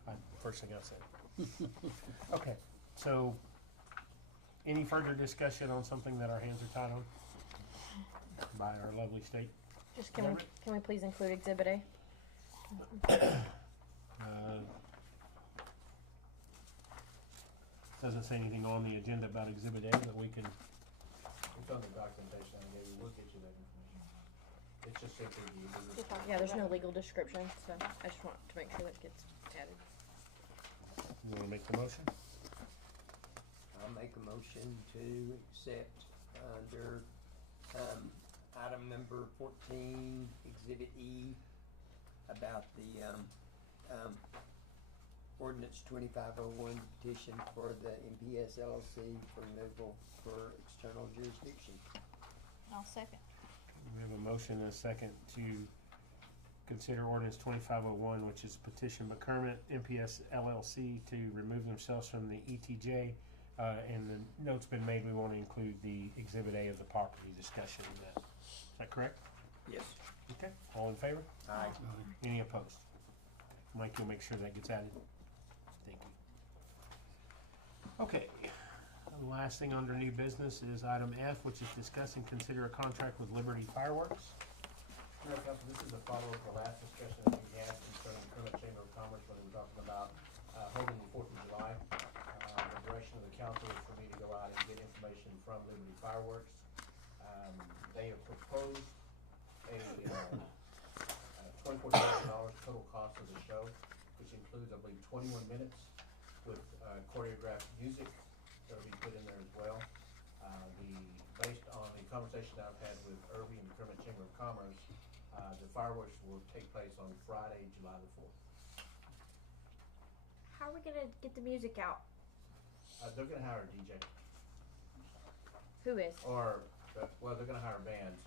fine. First thing I said. Okay, so, any further discussion on something that our hands are tied on? By our lovely state? Just can we please include Exhibit A? Doesn't say anything on the agenda about Exhibit A that we can, It's on the documentation I gave you, we'll get you that information. It's just simply the. Yeah, there's no legal description, so I just want to make sure that gets added. you wanna make the motion? I'll make a motion to accept under, item number 14, Exhibit E, about the, ordinance 2501 petition for the MPS LLC for removal for external jurisdiction. I'll second. We have a motion and a second to consider ordinance 2501, which is petition McCormick MPS LLC to remove themselves from the ETJ. And the note's been made, we want to include the Exhibit A of the property discussion in that. Is that correct? Yes. Okay, all in favor? Aye. Any opposed? Mike, you'll make sure that gets added. Thank you. Okay, the last thing under new business is item F, which is discuss and consider a contract with Liberty Fireworks. Mayor Council, this is a follow-up to the last discussion that we had concerning the Kermit Chamber of Commerce when we were talking about, holding the 4th of July. The direction of the council is for me to go out and get information from Liberty Fireworks. They have proposed a $24,000 total cost of the show, which includes, I believe, 21 minutes with choreographed music that'll be put in there as well. Based on the conversation that I've had with Irby and the Kermit Chamber of Commerce, the fireworks will take place on Friday, July the 4th. How are we gonna get the music out? They're gonna hire a DJ, Who is? or, well, they're gonna hire bands,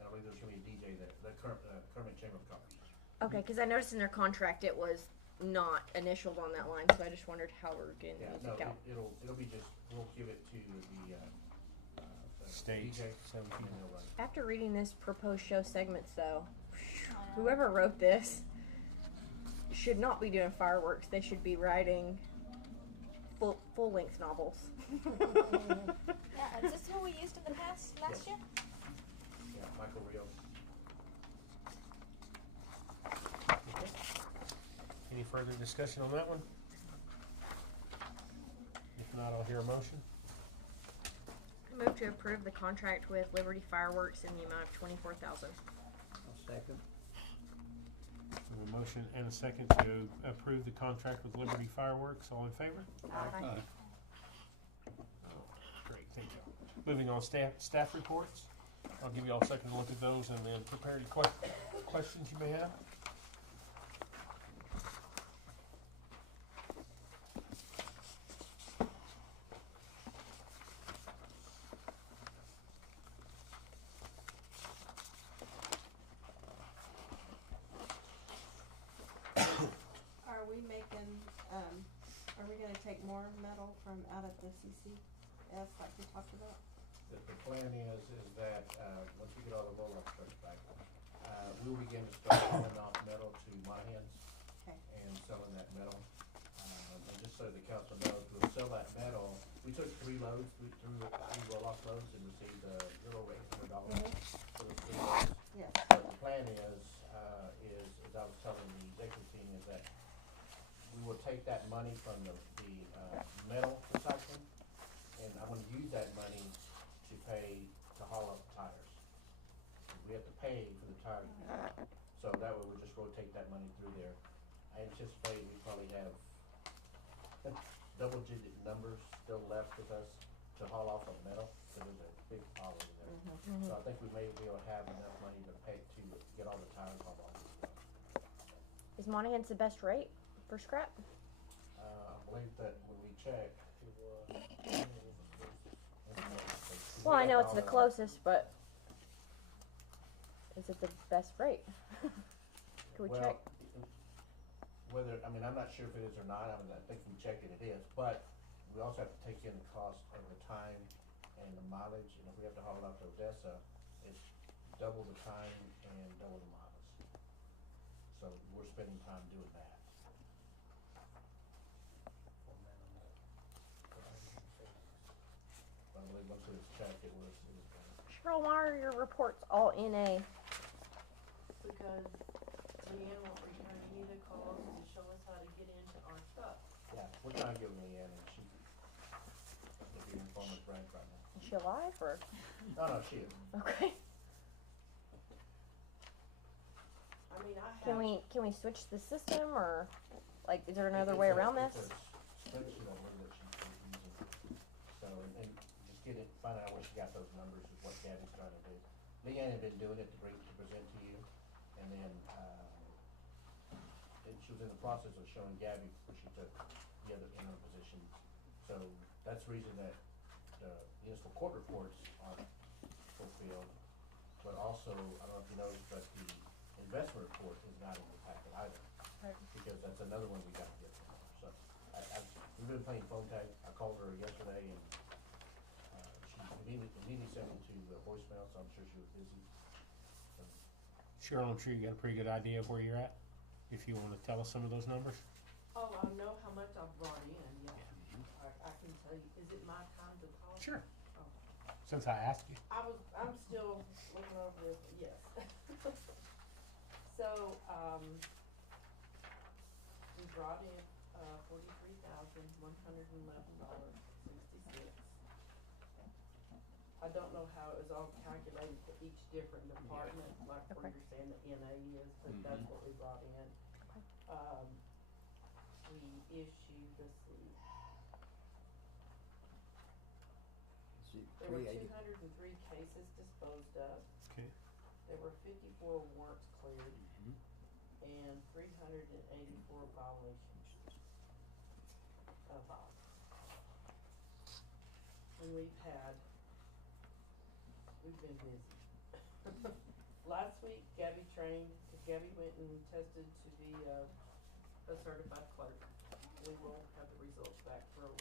and I believe there's gonna be a DJ there, the Kermit Chamber of Commerce. Okay, because I noticed in their contract it was not initialed on that line, so I just wondered how we're getting Yeah, the no, music out. it'll be just, we'll give it to the Stage, DJ, 17. and they'll run it. After reading this proposed show segments, though, I know. whoever wrote this should not be doing fireworks. They should be writing full length novels. Yeah, is this who we used in the past last Yes. year? Yeah, Michael Rios. Any further discussion on that one? If not, I'll hear a motion. I move to approve the contract with Liberty Fireworks in the amount of $24,000. I'll second. We have a motion and a second to approve the contract with Liberty Fireworks. All in favor? Aye. Great, thank you. Moving on, staff reports. I'll give you all a second to look at those and then prepare any questions you may have. Are we gonna take more metal from out of the CCS like we talked about? The plan is that, once we get all the roll-off trucks back, we'll begin to start selling off metal to Monahans Okay. and selling that metal. And just so the council knows, we'll sell that metal. We took 3 loads, three roll-off loads and received a little over $800 for those 3 loads. Yes. But the plan is, as I was telling the executive team, is that we will take that money from the metal recycling, and I'm gonna use that money to pay to haul up tires. We have to pay for the tire, so that way we'll just rotate that money through there. I anticipate we probably have double-digit numbers still left with us to haul off of metal, because there's a big pile over there. So I think we may be able to have enough money to pay to get all the tires hauled off as well. Is Monaghan's the best rate for scrap? I believe that when we checked, it was. Well, I know it's the closest, but is it the best rate? Can we check? Whether, I mean, I'm not sure if it is or not, I mean, I think we checked it, it is, but we also have to take in the cost of the time and the mileage, and if we have to haul it out to Odessa, it's double the time and double the miles. So we're spending time doing that. I believe once it was checked, it was done. Cheryl, why are your reports all NA? Because Leanne won't return any of the calls to show us how to get into our stuff. Yeah, we're trying to give Leanne, and she, I think you're in Farmer's Branch right now. Is she alive or? No, she is. Okay. I mean, I have. Can we switch the system or like is there another It's way a- around it's this? a spreadsheet, I believe, that she's using. So, and just get it, find out where she got those numbers is what Gabby's trying to do. Leanne had been doing it to present to you, and then, and she was in the process of showing Gabby before she took the other interim position. So, that's the reason that the municipal court reports aren't fulfilled, but also, I don't know if you noticed, but the investment report is not in the packet either. Right. Because that's another one we gotta get from her, so, we've been playing phone tag, I called her yesterday and, she immediately sent me to voicemail, so I'm sure she was busy. So, Cheryl, I'm sure you got a pretty good idea of where you're at, if you wanna tell us some of those numbers. Oh, I know how much I've brought in, yeah. I can tell you, is it my time to talk? Sure. Oh. Since I asked you. I'm still looking over this, yes. So, we brought in, $43,111.66. I don't know how it was all calculated for each different department, like where Okay. you're saying the NA is, but that's what we brought in. We issued, let's see, there were 203 cases disposed of. Okay. There were 54 warrants cleared and 384 violations of laws. And we've been busy. Last week, Gabby went and tested to be a certified clerk. We will have the results back for a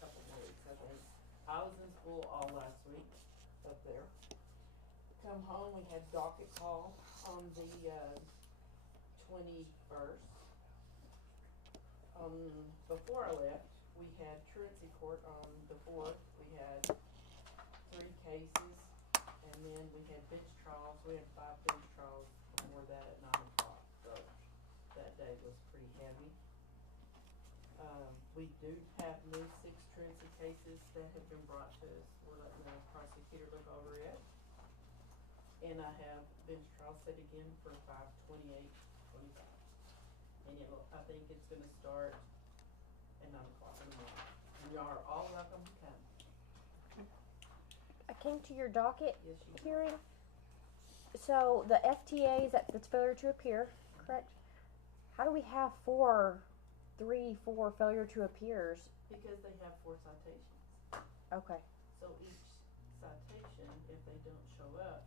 couple more weeks, I think. I was in school all last week up there. Come home, we had docket call on the 21st. Before I left, we had truancy court on the 4th. We had 3 cases, and then we had bench trials. We had 5 bench trials before that at 9 o'clock. So that day was pretty heavy. We do have new 6 truancy cases that have been brought to us. We're letting the prosecutor look over it. And I have bench trial set again for 5/28/25. And I think it's gonna start at 9 o'clock in the morning. And y'all are all welcome to come. I came to your docket Yes, you do. hearing. So the FTAs that's failure to appear, correct? How do we have 4 failure to appears? Because they have 4 citations. Okay. So each citation, if they don't show up,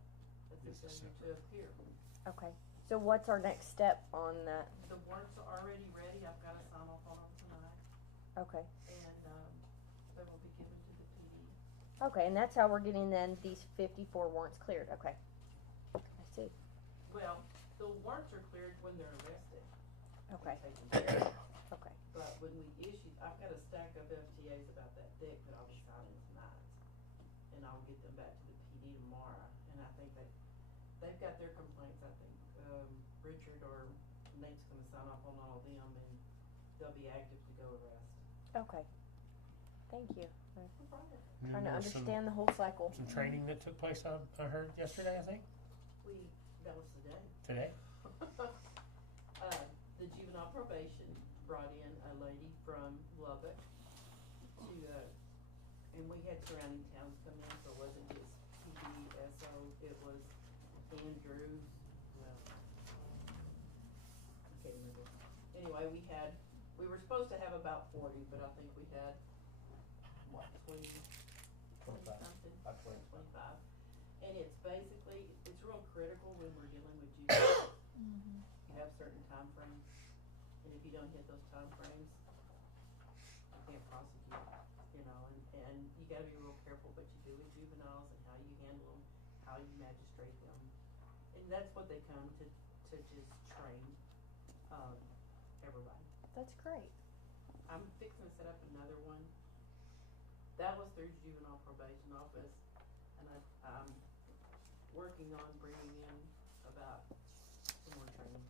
it's a failure to appear. Okay. So what's our next step on that? The warrants are already ready. I've got to sign off on them tonight. Okay. And they will be given to the PD. Okay, and that's how we're getting then these 54 warrants cleared. Okay. I see. Well, the warrants are cleared when they're arrested. Okay. Taken care of. Okay. But when we issue, I've got a stack of FTAs about that thick that I'll be signing tonight. And I'll get them back to the PD tomorrow. And I think they've got their complaints. I think Richard or Nate's gonna sign off on all of them and they'll be active to go arrest. Okay. Thank you. I'm No problem. trying to There was understand the whole cycle. Some training that took place, I heard yesterday, I think, That was today. today. The juvenile probation brought in a lady from Lubbock to, and we had surrounding towns come in, so it wasn't just PD, SO, it was Andrews, well, I can't remember. Anyway, we were supposed to have about 40, but I think we had, what, 20 something? About 20. 25. And it's basically, it's real critical when we're dealing with juveniles. You have certain time frames, and if you don't hit those time frames, you can't prosecute, you know, and you gotta be real careful what you do with juveniles and how you handle them, how you magistrate them. that's what they come to just train, everybody. That's great. I'm fixing to set up another one. That was through juvenile probation office, and I'm working on bringing in about some more training.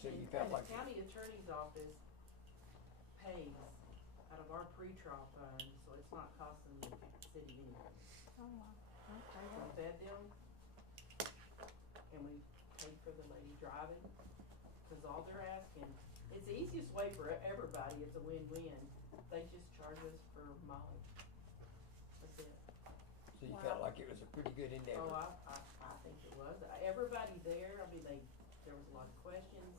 So you And felt the like, county attorney's office pays out of our pretrial fund, so it's not costing the city anything. Oh wow. Okay. We fed them, and we paid for the lady driving, cause all they're asking, it's the easiest way for everybody, it's a win-win. They just charge us for mileage. That's it. so you felt like it was a pretty good endeavor? Oh, I think it was. Everybody there, I mean, there was a lot of questions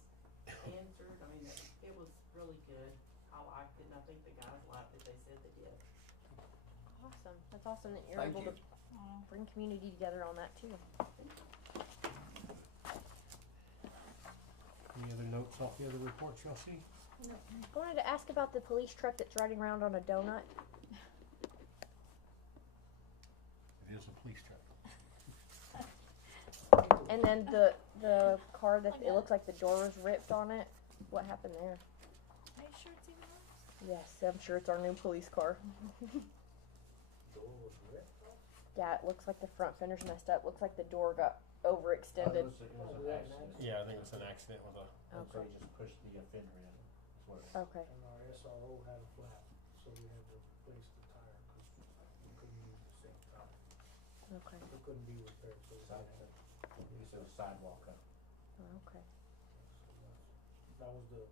answered. I mean, it was really good. I liked it, and I think the guys liked it. They said they did. Awesome. That's awesome that you're Thank able you. to bring community together on that too. Any other notes off the other reports y'all see? I wanted to ask about the police truck that's riding around on a donut. It is a police truck. And then the car that it looks like the door was ripped on it. What happened there? Are you sure it's even ours? Yes, I'm sure it's our new police car. Door was ripped off? Yeah, it looks like the front fender's messed up. Looks like the door got It overextended. was an accident. Yeah, I think it was an accident with a. And so he just pushed the fender in. That's what it was. Okay. And our SRO had a flat, so we had to replace the tire, cause we couldn't use the same tire. Okay. It couldn't be repaired, so we had to. He said it was sidewalk up. Okay. That was the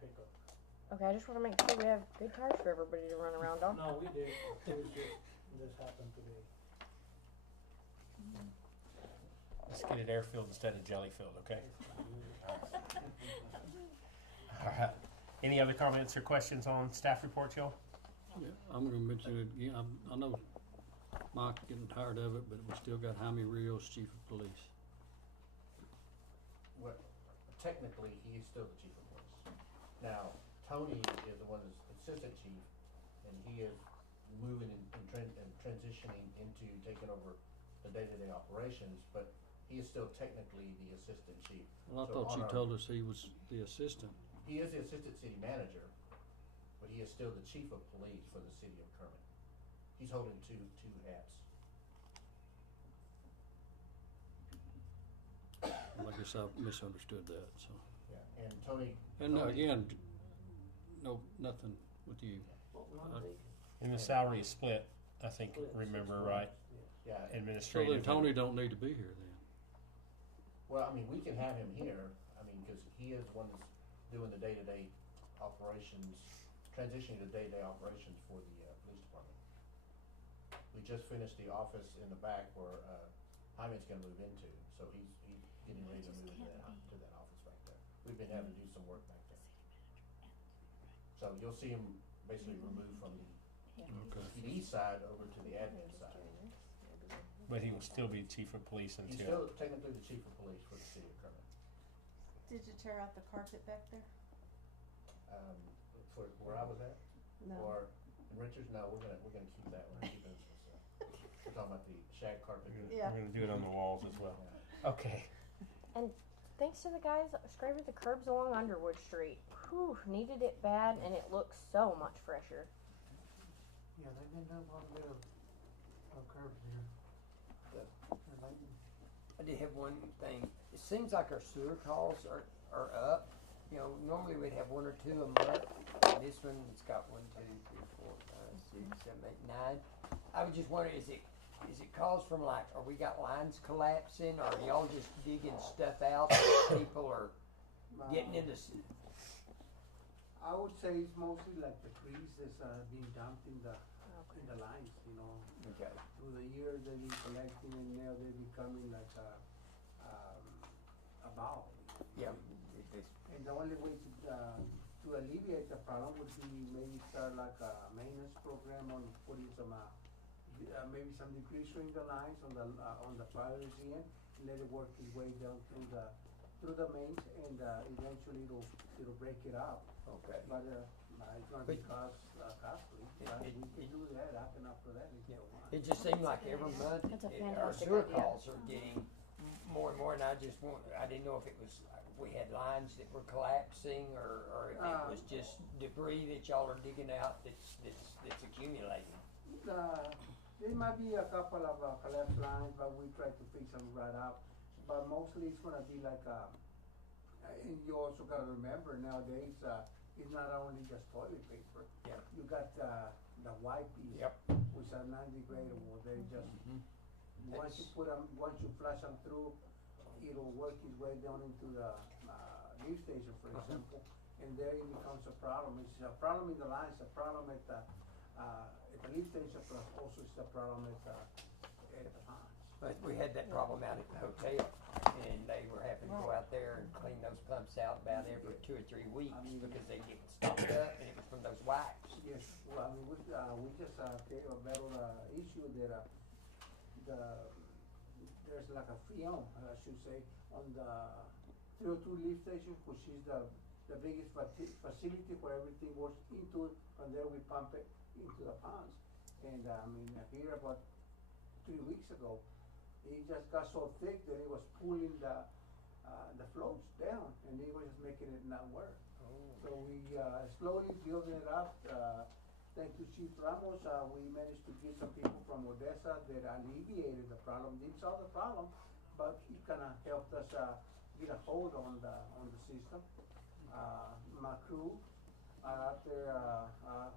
pickup. Okay, I just want to make sure we have good cars for everybody to run around on. No, we did, it was just, this happened today. Let's get it airfield instead of jelly-filled, okay? All right. Any other comments or questions on staff reports, y'all? Yeah, I'm gonna mention it again. I know Mike's getting tired of it, but we still got Jaime Rios, chief of police. Well, technically, he is still the chief of police. Now, Tony is the one that's assistant chief, and he is moving and transitioning into taking over the day-to-day operations, but he is still technically the assistant chief. Well, I So thought on you our- told us he was the assistant. He is the assistant city manager, but he is still the chief of police for the city of Kermit. He's holding two hats. Well, I guess I misunderstood that, so. Yeah, and Tony. And Tony- again, no, nothing with you. And the salary is split, I think, remember right? Yeah, So Administrative. then Tony don't need to be here then. well, I mean, we can have him here, I mean, cause he is the one that's doing the day-to-day operations, transitioning to day-to-day operations for the, police department. We just finished the office in the back where, Hyman's gonna move into, so he's getting ready to move into that office back there. We've been having to do some work back there. So you'll see him basically removed from the PD side over to the admin side. But he will still be chief of police He's until. still technically the chief of police for the city of Kermit. Did you tear out the carpet back there? For where I was at, No. or in Richards, no, we're gonna keep that, we're keeping it, we're talking about the shag carpet. Yeah. We're gonna do it on the walls as well. Yeah. Okay. And thanks to the guys scraping the curbs along Underwood Street. Whew, needed it bad, and it looks so much fresher. Yeah, they've been doing quite a bit of curbs here. And they- I did have one thing. It seems like our sewer calls are up. You know, normally we'd have one or two a month. This one's got 1, 2, 3, 4, 5, 6, 7, 8, 9. I was just wondering, is it caused from like, are we got lines collapsing, or are y'all just digging stuff out that people are getting into? I would say it's mostly like the grease that's being dumped in the lines, you know. Okay. Through the years they've been collecting, and now they're becoming like a bowl. Yeah. And the only way to alleviate the problem would be maybe start like a maintenance program on putting some maybe some degreaser in the lines on the fiber's end, and let it work its way down through the mains, and eventually it'll break it up. Okay. But it's gonna be costly. But we can do that after that if you want. It just seemed like every month That's a our fantastic sewer idea. calls are getting more and more, and I didn't know if it was, we had lines that were collapsing, or if it was just debris that y'all are digging out that's accumulating. There might be a couple of collapsed lines, but we try to fix them right out. But mostly it's gonna be like, and you also gotta remember nowadays, it's not only just toilet paper. Yeah. You got the white piece, Yep. which are non-degradable. They just once you That's- put them, once you flush them through, it'll work its way down into the lift station, for example, and there it becomes a problem. It's a problem in the lines, a problem at the lift station, but also it's a problem at the ponds. But we had that problem out at the hotel, and they were having to go out there and clean those pumps out about every 2 or 3 weeks because they get stopped up, and it was from those wipes. Yes, well, I mean, we just battled issue that there's like a film, I should say, on the 302 lift station, which is the biggest facility where everything goes into it. From there, we pump it into the ponds. And I mean, here about 3 weeks ago, it just got so thick that it was pulling the floats down, and it was just making it not work. So we slowly building it up. Thanks to Chief Ramos, we managed to get some people from Odessa that alleviated the problem. Didn't solve the problem, but it kind of helped us get a hold on the system. My crew are out there. I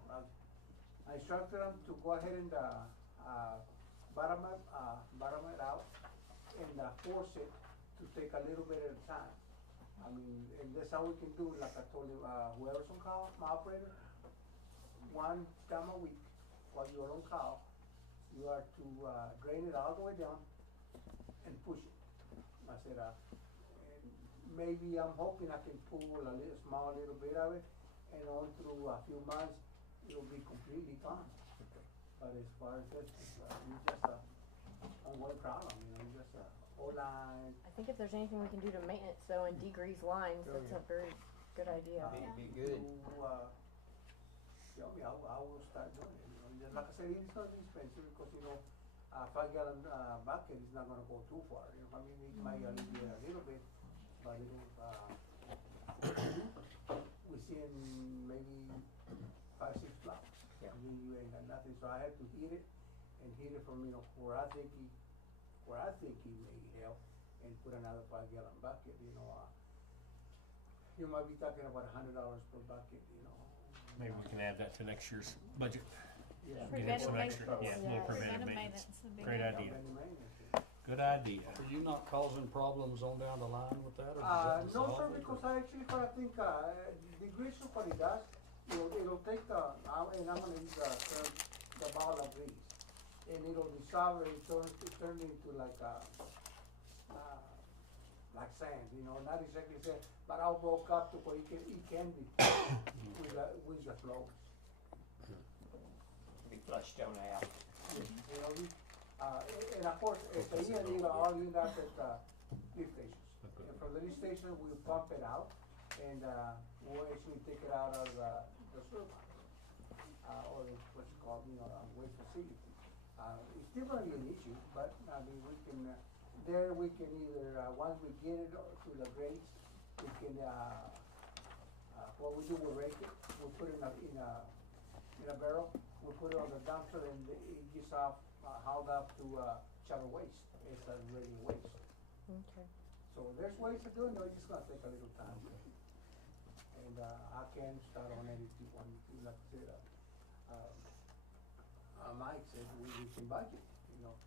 instructed them to go ahead and bottom it out and force it to take a little bit at a time. I mean, and that's how we can do it. Like I told you, whoever's on call, my operator, 1 time a week while you're on call, you are to drain it all the way down and push it. I said, and maybe I'm hoping I can pull a small little bit of it, and on through a few months, it'll be completely gone. But as far as this, it's just a ongoing problem, just a whole line. I think if there's anything we can do to maintenance though and degrease lines, Oh, that's yeah. a very good idea. It'd be good. Tell me, I will start doing it, just like I said, it's not expensive because, 5-gallon bucket is not gonna go too far, I mean, it might alleviate a little bit, but we see in maybe 5-6 flocks. Yeah. And then you ain't got nothing, so I had to heat it from, where I think he may help, and put another 5-gallon bucket, you might be talking about $100 per bucket, Maybe we can add that to next year's budget. Yeah. Get him some Preventive extra, yeah, a little Yeah. preventive Preventive maintenance. maintenance would be Great good. idea. Preventive maintenance, yeah. Good idea. Are you not causing problems on down the line with that, or does that No, resolve sir, it, or- because I actually kind of think, the grease what it does, it'll take and I'm gonna use the term, the ball of grease, and it'll dissolve and turn into like sand, not exactly sand, but all broke up to where it can be with the flow. Be flushed on out. And of course, at the end, all you got at lift stations. And from the lift station, we pump it out, and we'll actually take it out of the sewer line, or what you call, waste facility. It's still gonna be an issue, but I mean, we can either, once we get it to the grades, we can, what we do, we rake it, we put it in a barrel, we put it on the dumpster, and it gets hauled up to shower waste. It's a regular waste. Okay. So there's ways to do it, it's just gonna take a little time. And I can start on it if you want me to, like I said, Mike said we can budget, just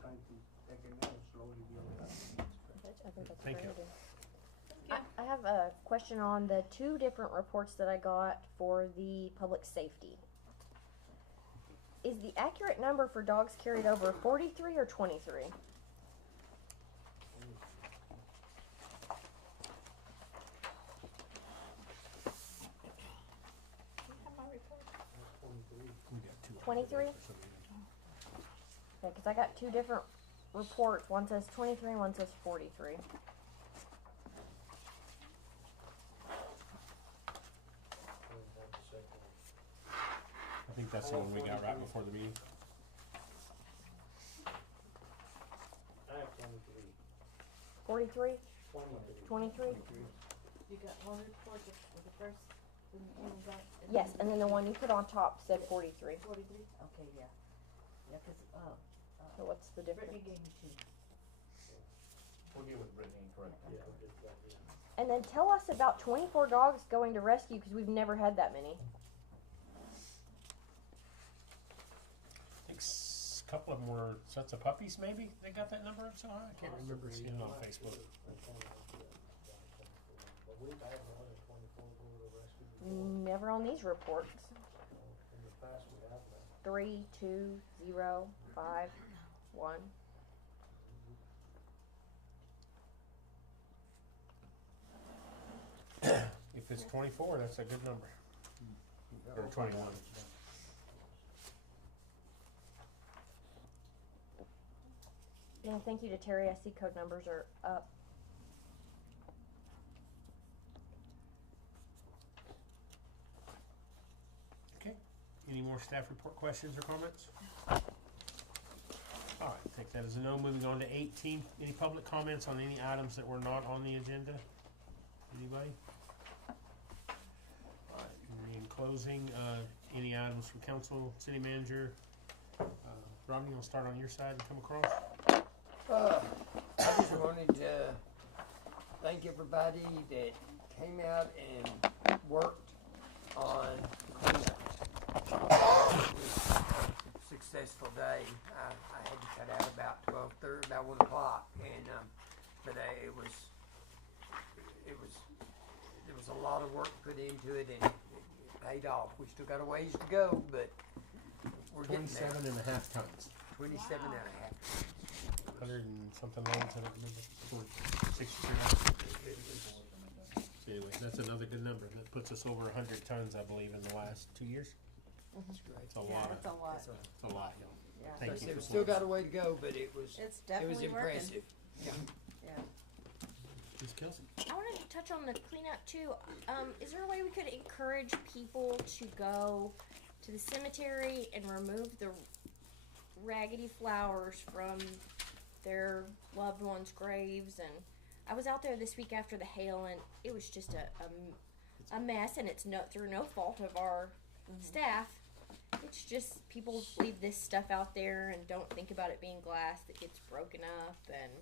trying to take it now, slowly build it up. I think that's a Thank great you. idea. I have a question on the 2 different reports that I got for the public safety. Is the accurate number for dogs carried over 43 or 23? You have my report? 23? Okay, because I got 2 different reports. One says 23, one says 43. I think that's the one we got right before the meeting. I have 23. 43? 23? You got one report of the first, and you got. Yes, and then the one you put on top said 43. 43? Okay, yeah. Yeah, cause, So what's the difference? Brittany gave me 2. We'll get with Brittany and correct that. Yeah, I'll get that, yeah. And then tell us about 24 dogs going to rescue because we've never had that many. I think a couple of them were sets of puppies, maybe they got that number up so high. I can't remember seeing it on Facebook. But we've had more than 24 go to the rescue before. Never on these reports. In the past, we have that. 3, 2, 0, 5, 1. If it's 24, that's a good number. Or 21. Yeah, thank you to Terry. I see code numbers are up. Okay. Any more staff report questions or comments? All right, take that as a no. Moving on to 18. Any public comments on any items that were not on the agenda? Anybody? All right. And in closing, any items from council, city manager? Rodney, I'll start on your side and come across. I just wanted to thank everybody that came out and worked on cleanup. It was a successful day. I had to cut out about 12:30, about 1 o'clock, and but there was a lot of work put into it, and it paid off. We still got a ways to go, but we're getting there. 27 and a half tons. 27 and a half. 100 and something loads, I don't remember. 63. So anyway, that's another good number. That puts us over 100 tons, I believe, in the last 2 years. That's great. It's a Yeah, lot. it's a lot. That's a- It's a lot. Yeah. Thank So you. we still got a way to go, but it was It's it was definitely working. impressive. Yeah. Yeah. Ms. Kelsey. I wanted to touch on the cleanup too. Is there a way we could encourage people to go to the cemetery and remove the raggedy flowers from their loved ones' graves? And I was out there this week after the hail, and it was just a mess. And it's through no fault of our staff. It's just people leave this stuff out there and don't think about it being glass that gets broken up. And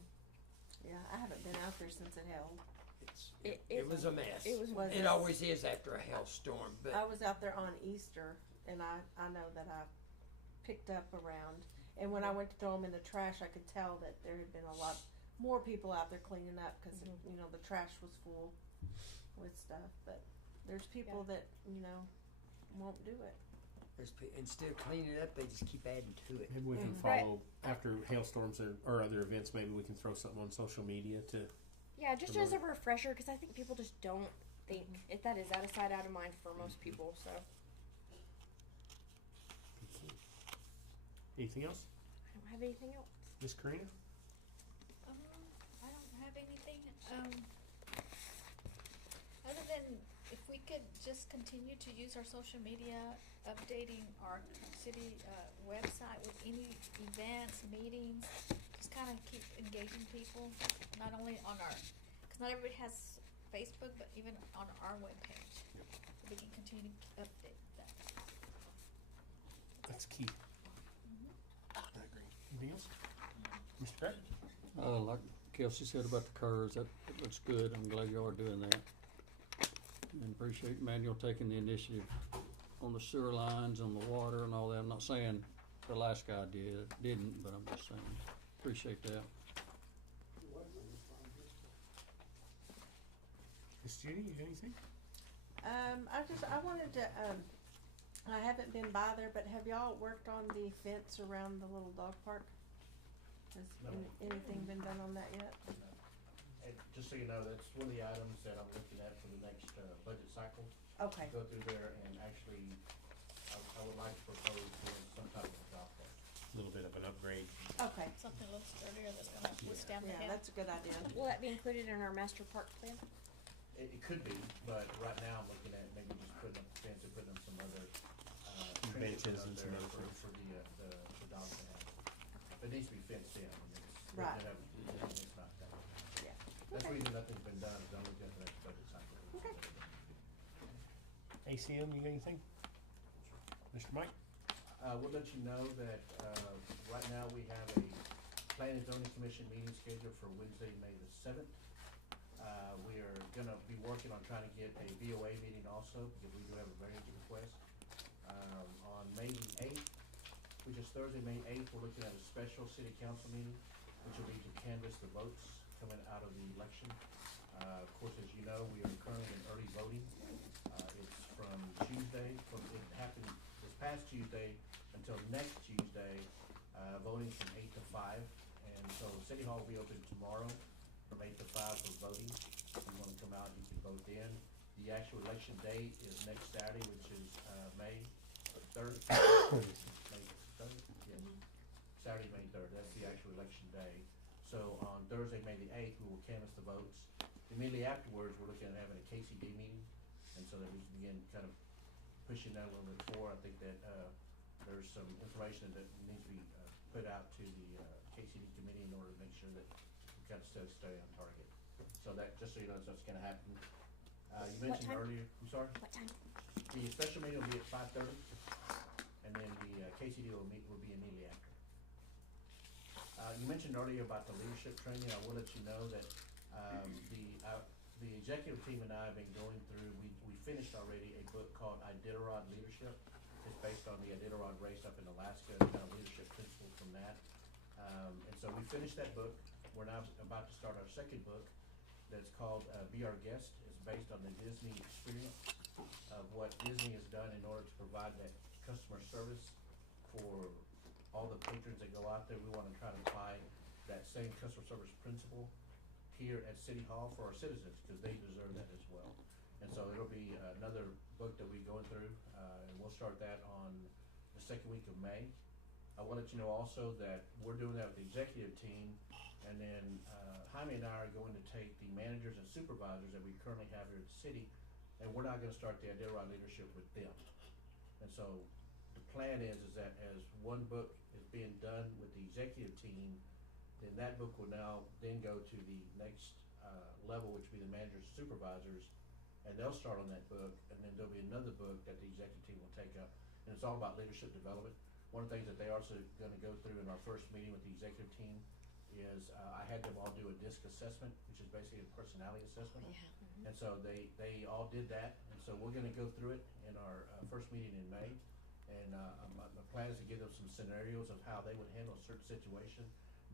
Yeah, I haven't been out there since it held. It was a mess. Was It always is after a hailstorm, but I was out there on Easter, and I know that I picked up around. And when I went to throw them in the trash, I could tell that there had been a lot more people out there cleaning up because the trash was full with stuff. But there's people that won't do it. instead of cleaning it up, they just keep adding to it. Maybe we can follow after hailstorms or other events. Maybe we can throw something on social media to. yeah, just as a refresher, because I think people just don't think if that is out of sight, out of mind for most people. So Anything else, I don't have anything else. Miss Karina? I don't have anything, other than if we could just continue to use our social media, updating our city, website with any events, meetings, just kinda keep engaging people, not only on cause not everybody has Facebook, but even on our webpage. So we can continue to update that. That's key. I agree. Anything else, Mr. Gregg? Like Kelsey said about the curves, that looks good. I'm glad y'all are doing that. And appreciate Manuel taking the initiative on the sewer lines, on the water and all that. I'm not saying the last guy didn't, but I'm just saying, appreciate that. Miss Judy, you got anything? I wanted to, I haven't been by there, but have y'all worked on the fence around the little dog park? Has No. anything been done on that yet? And just so you know, that's one of the items that I'm looking at for the next, budget cycle. Okay, Go through there and actually, I would like to propose doing some type of dog park. A little bit of an upgrade. okay. Something a little sturdier that's gonna withstand the Yeah, hail. that's a good idea. Will that be included in our master park plan? It could be, but right now I'm looking at maybe just putting up a fence and putting up some other, Benches up and some there other for the dogs to have. It needs to be fenced in. I mean, Right. it's not done. That's the Okay. reason nothing's been done, is I'm looking at the next budget cycle. Okay. ACM, you got anything? Mr. Mike? We'll let you know that, right now we have a Planning and Zoning Commission meeting scheduled for Wednesday, May the 7th. We are gonna be working on trying to get a VOA meeting also, because we do have a variance request. On May the 8th, which is Thursday, May 8th, we're looking at a special city council meeting, which will be to canvass the votes coming out of the election. Of course, as you know, we are currently in early voting. It's from Tuesday, it happened this past Tuesday until next Tuesday, voting from 8 to 5. And so City Hall will be open tomorrow from 8 to 5 for voting. If you wanna come out, you can vote then. The actual election date is next Saturday, which is, May 3rd. May 3rd? Yes. Saturday, May 3rd, that's the actual election day. So on Thursday, May the 8th, we will canvass the votes. Immediately afterwards, we're looking at having a KCD meeting, and so that we can begin kind of pushing that a little bit forward. I think that, there's some information that needs to be, put out to the, KCD committee in order to make sure that we kind of stay on target. So that, just so you know, that's gonna happen. You mentioned time? earlier, I'm sorry? What time? The special meeting will be at 5:30, and then the KCD will be immediately after. You mentioned earlier about the leadership training. I will let you know that the executive team and I have been going through, we finished already a book called Iditarod Leadership. It's based on the Iditarod race up in Alaska, and kind of leadership principles from that. And so we finished that book. We're now about to start our second book that's called Be Our Guest. It's based on the Disney experience of what Disney has done in order to provide that customer service for all the patrons that go out there. We wanna try to apply that same customer service principle here at City Hall for our citizens, cause they deserve that as well. And so it'll be another book that we're going through, and we'll start that on the second week of May. I wanna let you know also that we're doing that with the executive team, and then Jaime and I are going to take the managers and supervisors that we currently have here at the city, and we're not gonna start the Iditarod leadership with them. And so the plan is that as one book is being done with the executive team, then that book will now then go to the next level, which will be the managers and supervisors, and they'll start on that book, and then there'll be another book that the executive team will take up, and it's all about leadership development. One of the things that they also gonna go through in our first meeting with the executive team is, I had them all do a DISC assessment, which is basically a personality assessment. And so they all did that, and so we're gonna go through it in our first meeting in May. And my plan is to give them some scenarios of how they would handle a certain situation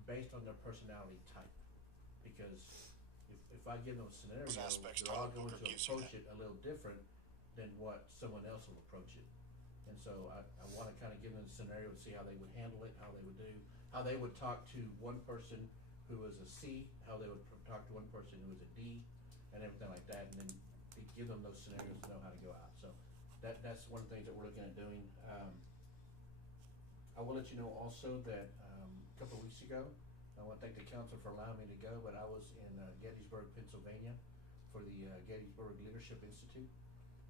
based on their personality type. Because if I give them a scenario, they're all going to approach it a little different than what someone else will approach it. And so I wanna kinda give them a scenario and see how they would handle it, how they would do, how they would talk to one person who is a C, how they would talk to one person who is a D, and everything like that, and then give them those scenarios to know how to go out. So that's one of the things that we're looking at doing. I will let you know also that, a couple of weeks ago, I wanna thank the council for allowing me to go, but I was in Gettysburg, Pennsylvania for the Gettysburg Leadership Institute.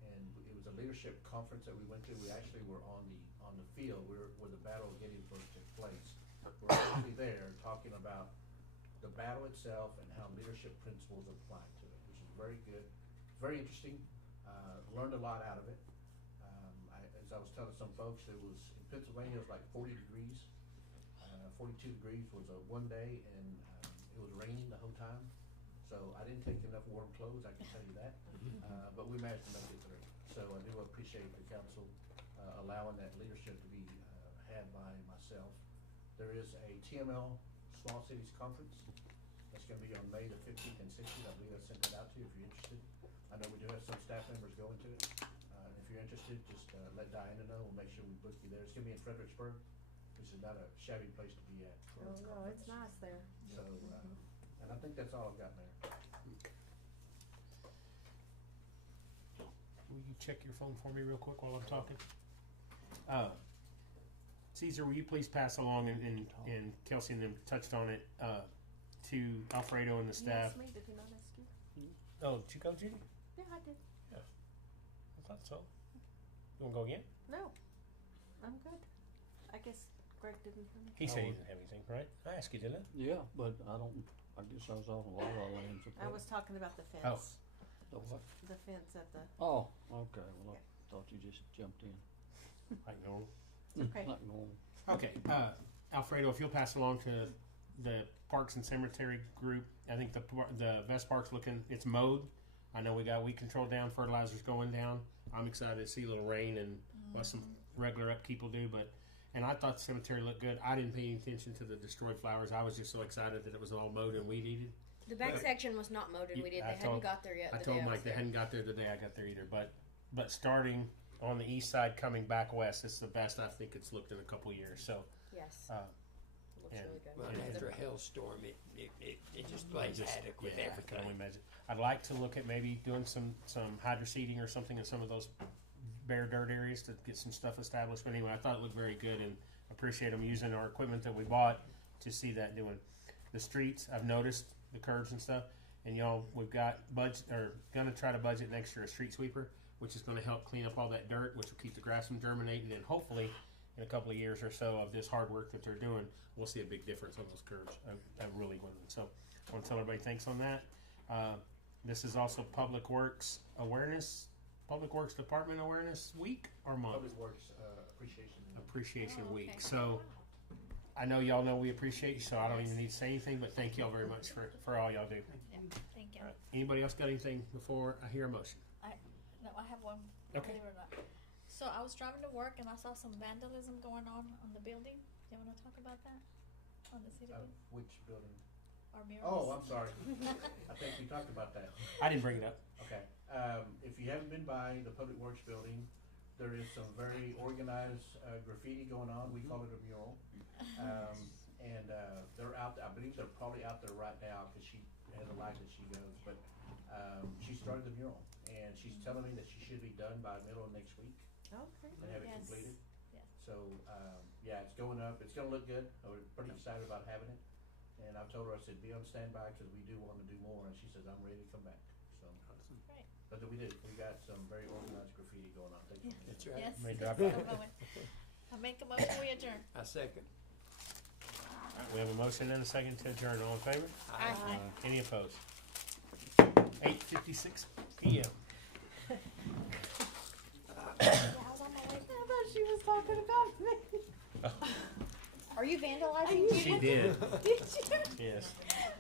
And it was a leadership conference that we went to. We actually were on the field where the Battle of Gettysburg took place. We're actually there talking about the battle itself and how leadership principles apply to it, which is very good, very interesting. Learned a lot out of it. As I was telling some folks, it was in Pennsylvania, it was like 40 degrees. 42 degrees was one day, and it was raining the whole time. So I didn't take enough warm clothes, I can tell you that. But we managed to make it through. So I do appreciate the council allowing that leadership to be had by myself. There is a TML Small Cities Conference that's gonna be on May the 15th and 16th. I believe I sent that out to you if you're interested. I know we do have some staff members going to it. If you're interested, just let Diana know. We'll make sure we book you there. It's gonna be in Fredericksburg, which is not a shabby place to be at. for a Oh, no, it's conference. nice there. So, and I think that's all I've got, Mayor. Will you check your phone for me real quick while I'm talking? Caesar, will you please pass along, and Kelsey and them touched on it, to Alfredo and the You staff. asked me, did he not ask you? Oh, did you go, Judy? Yeah, I did. I thought so. You wanna go again? No, I'm good. I guess Greg didn't hear me. He said he Oh. didn't have anything, right? I asked you, didn't I? Yeah, but I don't, I guess I was off a lot of lanes. I was talking about the Oh. fence. The what? The fence at the, Oh, okay, well, I thought you just jumped in. Like normal. okay. Like normal. Okay, Alfredo, if you'll pass along to the Parks and Cemetery group, I think the Vest Park's it's mowed. I know we got weed control down, fertilizer's going down. I'm excited to see a little rain and what some regular upkeep will do, and I thought the cemetery looked good. I didn't pay any attention to the destroyed flowers. I was just so excited that it was all mowed and weed eated. The back section was not mowed and weeded. They hadn't got there yet. I the told day I Mike was they there. hadn't got there the day I got there either. But starting on the east side coming back west, it's the best I think it's looked in a couple years. So Yes. Looks and- really good. Well, Yeah. after a hailstorm, it just plays havoc with I can everything. only imagine. I'd like to look at maybe doing some hydro seeding or something in some of those bare dirt areas to get some stuff established. But anyway, I thought it looked very good and appreciate them using our equipment that we bought to see that doing. The streets, I've noticed the curbs and stuff, and y'all, we've got gonna try to budget next year a street sweeper, which is gonna help clean up all that dirt, which will keep the grass from germinating, and hopefully in a couple of years or so of this hard work that they're doing, we'll see a big difference on those curbs. I really will. So I want to tell everybody thanks on that. This is also Public Works Department Awareness Week or month? Public Works, Appreciation Appreciation Oh, Week. okay. So I know y'all know we appreciate you, so I don't even need to say anything, but thank y'all very much for all y'all do. Yeah, thank you. All right. Anybody else got anything before I hear a motion? No, I have one. Okay. Believe it or not. So I was driving to work and I saw some vandalism going on the building. You want to talk about that? On the city building? Which building? Our murals? Oh, I'm sorry. I think we talked about that. I didn't bring it up. Okay. If you haven't been by the Public Works building, there is some very organized graffiti going on. We call it a mural. And they're out, I believe they're probably out there right now because she has a light that she goes. But she started the mural and she's telling me that she should be done by middle of next week Okay. and have it Yes. completed. Yes. So, yeah, it's going up. It's gonna look good. We're pretty excited about having it. And I've told her, I said, be on standby because we do want to do more. And she says, I'm ready to come back. So, Great. but we did. We got some very organized graffiti going on. Thank you. That's right. Yes. May yes, drop I'm it. going. I make a motion, we adjourn. I second. We have a motion and a second to adjourn. All in favor? Aye. Any opposed? 8:56 p.m. Yeah, I was on my way. I thought she was talking about me. Are you vandalizing? She did. Did you? Yes.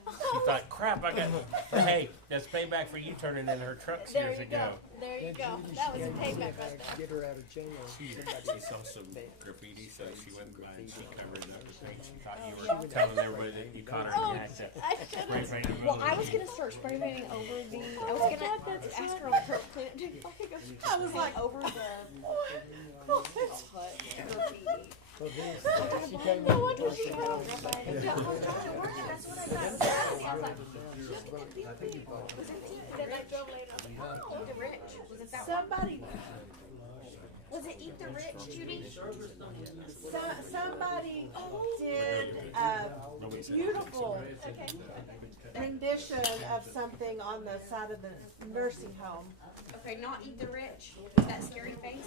She thought, crap, I got. Hey, that's payback for you turning in her trucks There years you ago. go. There you Then go. Judy, That she was a gotta payback get right back, there. Get her out of jail. She saw some graffiti, so she went by and she covered it up. She thought you Oh, were telling everybody that you caught her in the act. I should Spray have. paint in the Well, middle I of was the- gonna start spray painting over the. I was gonna ask her to clean it. Dude, if I could go spray I was paint like, over the graffiti. So this, she came No in wonder and she talked had about all it. the graffiti. That's what I thought. I was like, I think you bought it. Then I drove later. Eat the Rich. Was it that one? somebody, Was it Eat the Rich, Judy? somebody did Nobody said beautiful Okay. rendition of something on the side of the nursing home. Okay, not Eat the Rich. That scary face.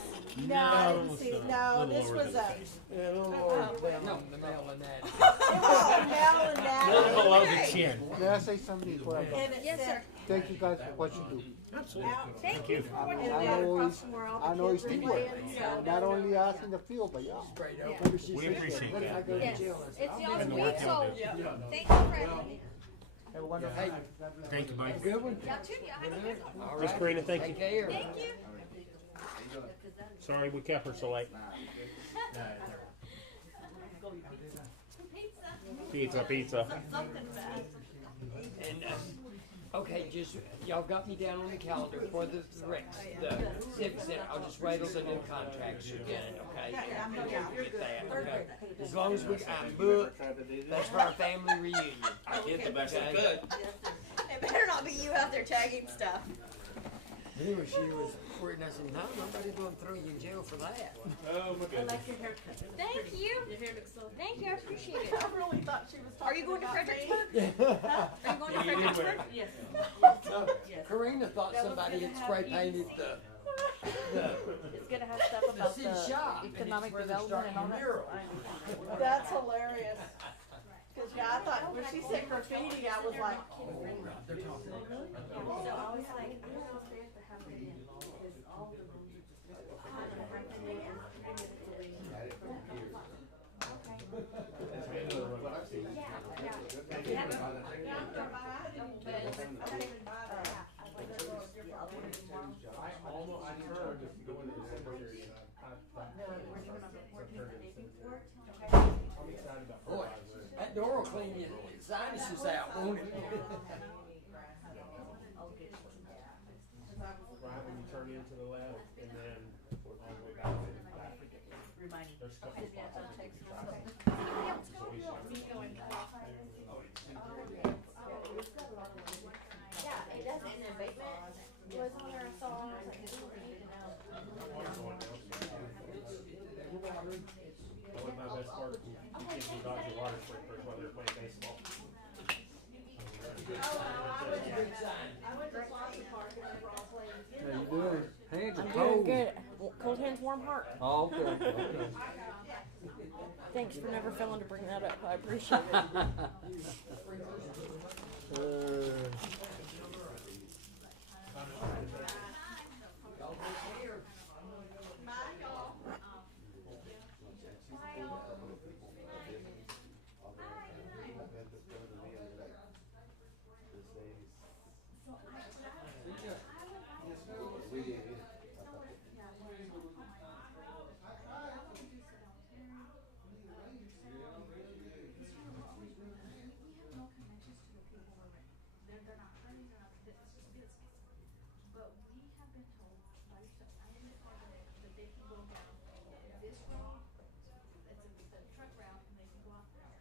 No, I didn't see, no, Little this lower was than a, face. Yeah, a little lower down the mail and that. it was a Mel and A little Natalie. below the chin. May I say something before I go? And it Yes, said, sir. Thank you guys for what you do. Absolutely. Thank you for what and you I then know across it's, from where all I the know kids it's were teamwork. playing, so. Not only us in the field, but y'all. Sprayed out. Maybe she We said- appreciate When I that. go to Yes, jail, I said, it's y'all's And the week, work so y'all do. thank you for having me. Have a wonderful Hey. night. God bless. Thank you, Mike. good one? Y'all too, y'all have a good one. All Miss right. Karina, thank you. Take care. Thank you. Sorry we kept her so late. Pizza. Pizza. Something bad. And, okay, just, y'all got me down on the calendar for the Rex, the Civic Center. I'll just wait till the new contracts are in, okay? Get that, okay? As long as I'm booked, that's for our family reunion. I did the best I Okay. could. It better not be you out there tagging stuff. Anyway, she was worried, and I said, no, nobody's gonna throw you in jail for that. Oh my I goodness. like your haircut. Thank you. Your hair looks so. Thank you. I appreciate it. I really thought she was Are you talking going to about me. Fredericksburg? Are you going to Yeah, you did Fredericksburg? wear Yes. Yes. Karina thought somebody had spray painted the It's gonna have stuff about city shop, and it's economic where they're development and all starting a that. mural. That's hilarious. Cause yeah, I thought when she said graffiti, I was like, So I was like, I don't know if they have to have it in, because all the rooms are just kind of right there. I turned to go into the cemetery and I I'm excited about Boy, fertilizer. that door will clean your sinuses out, won't it? Right when you turn into the left and then all the way back to the back. There's a couple spots I think you can try. Yeah, it does, and the abatement was on there, I saw, I was like, this is what we need to know. That was my best part. The kids would dodge your water sprinklers while they're playing baseball. How you doing? Hands are I'm cold. doing good. Cold hands, warm heart. Oh, okay, okay. Thanks for never failing to bring that up. I appreciate it. But we have been told by yourself, I am confident that they can go down this road, it's a truck route, and they can go out there.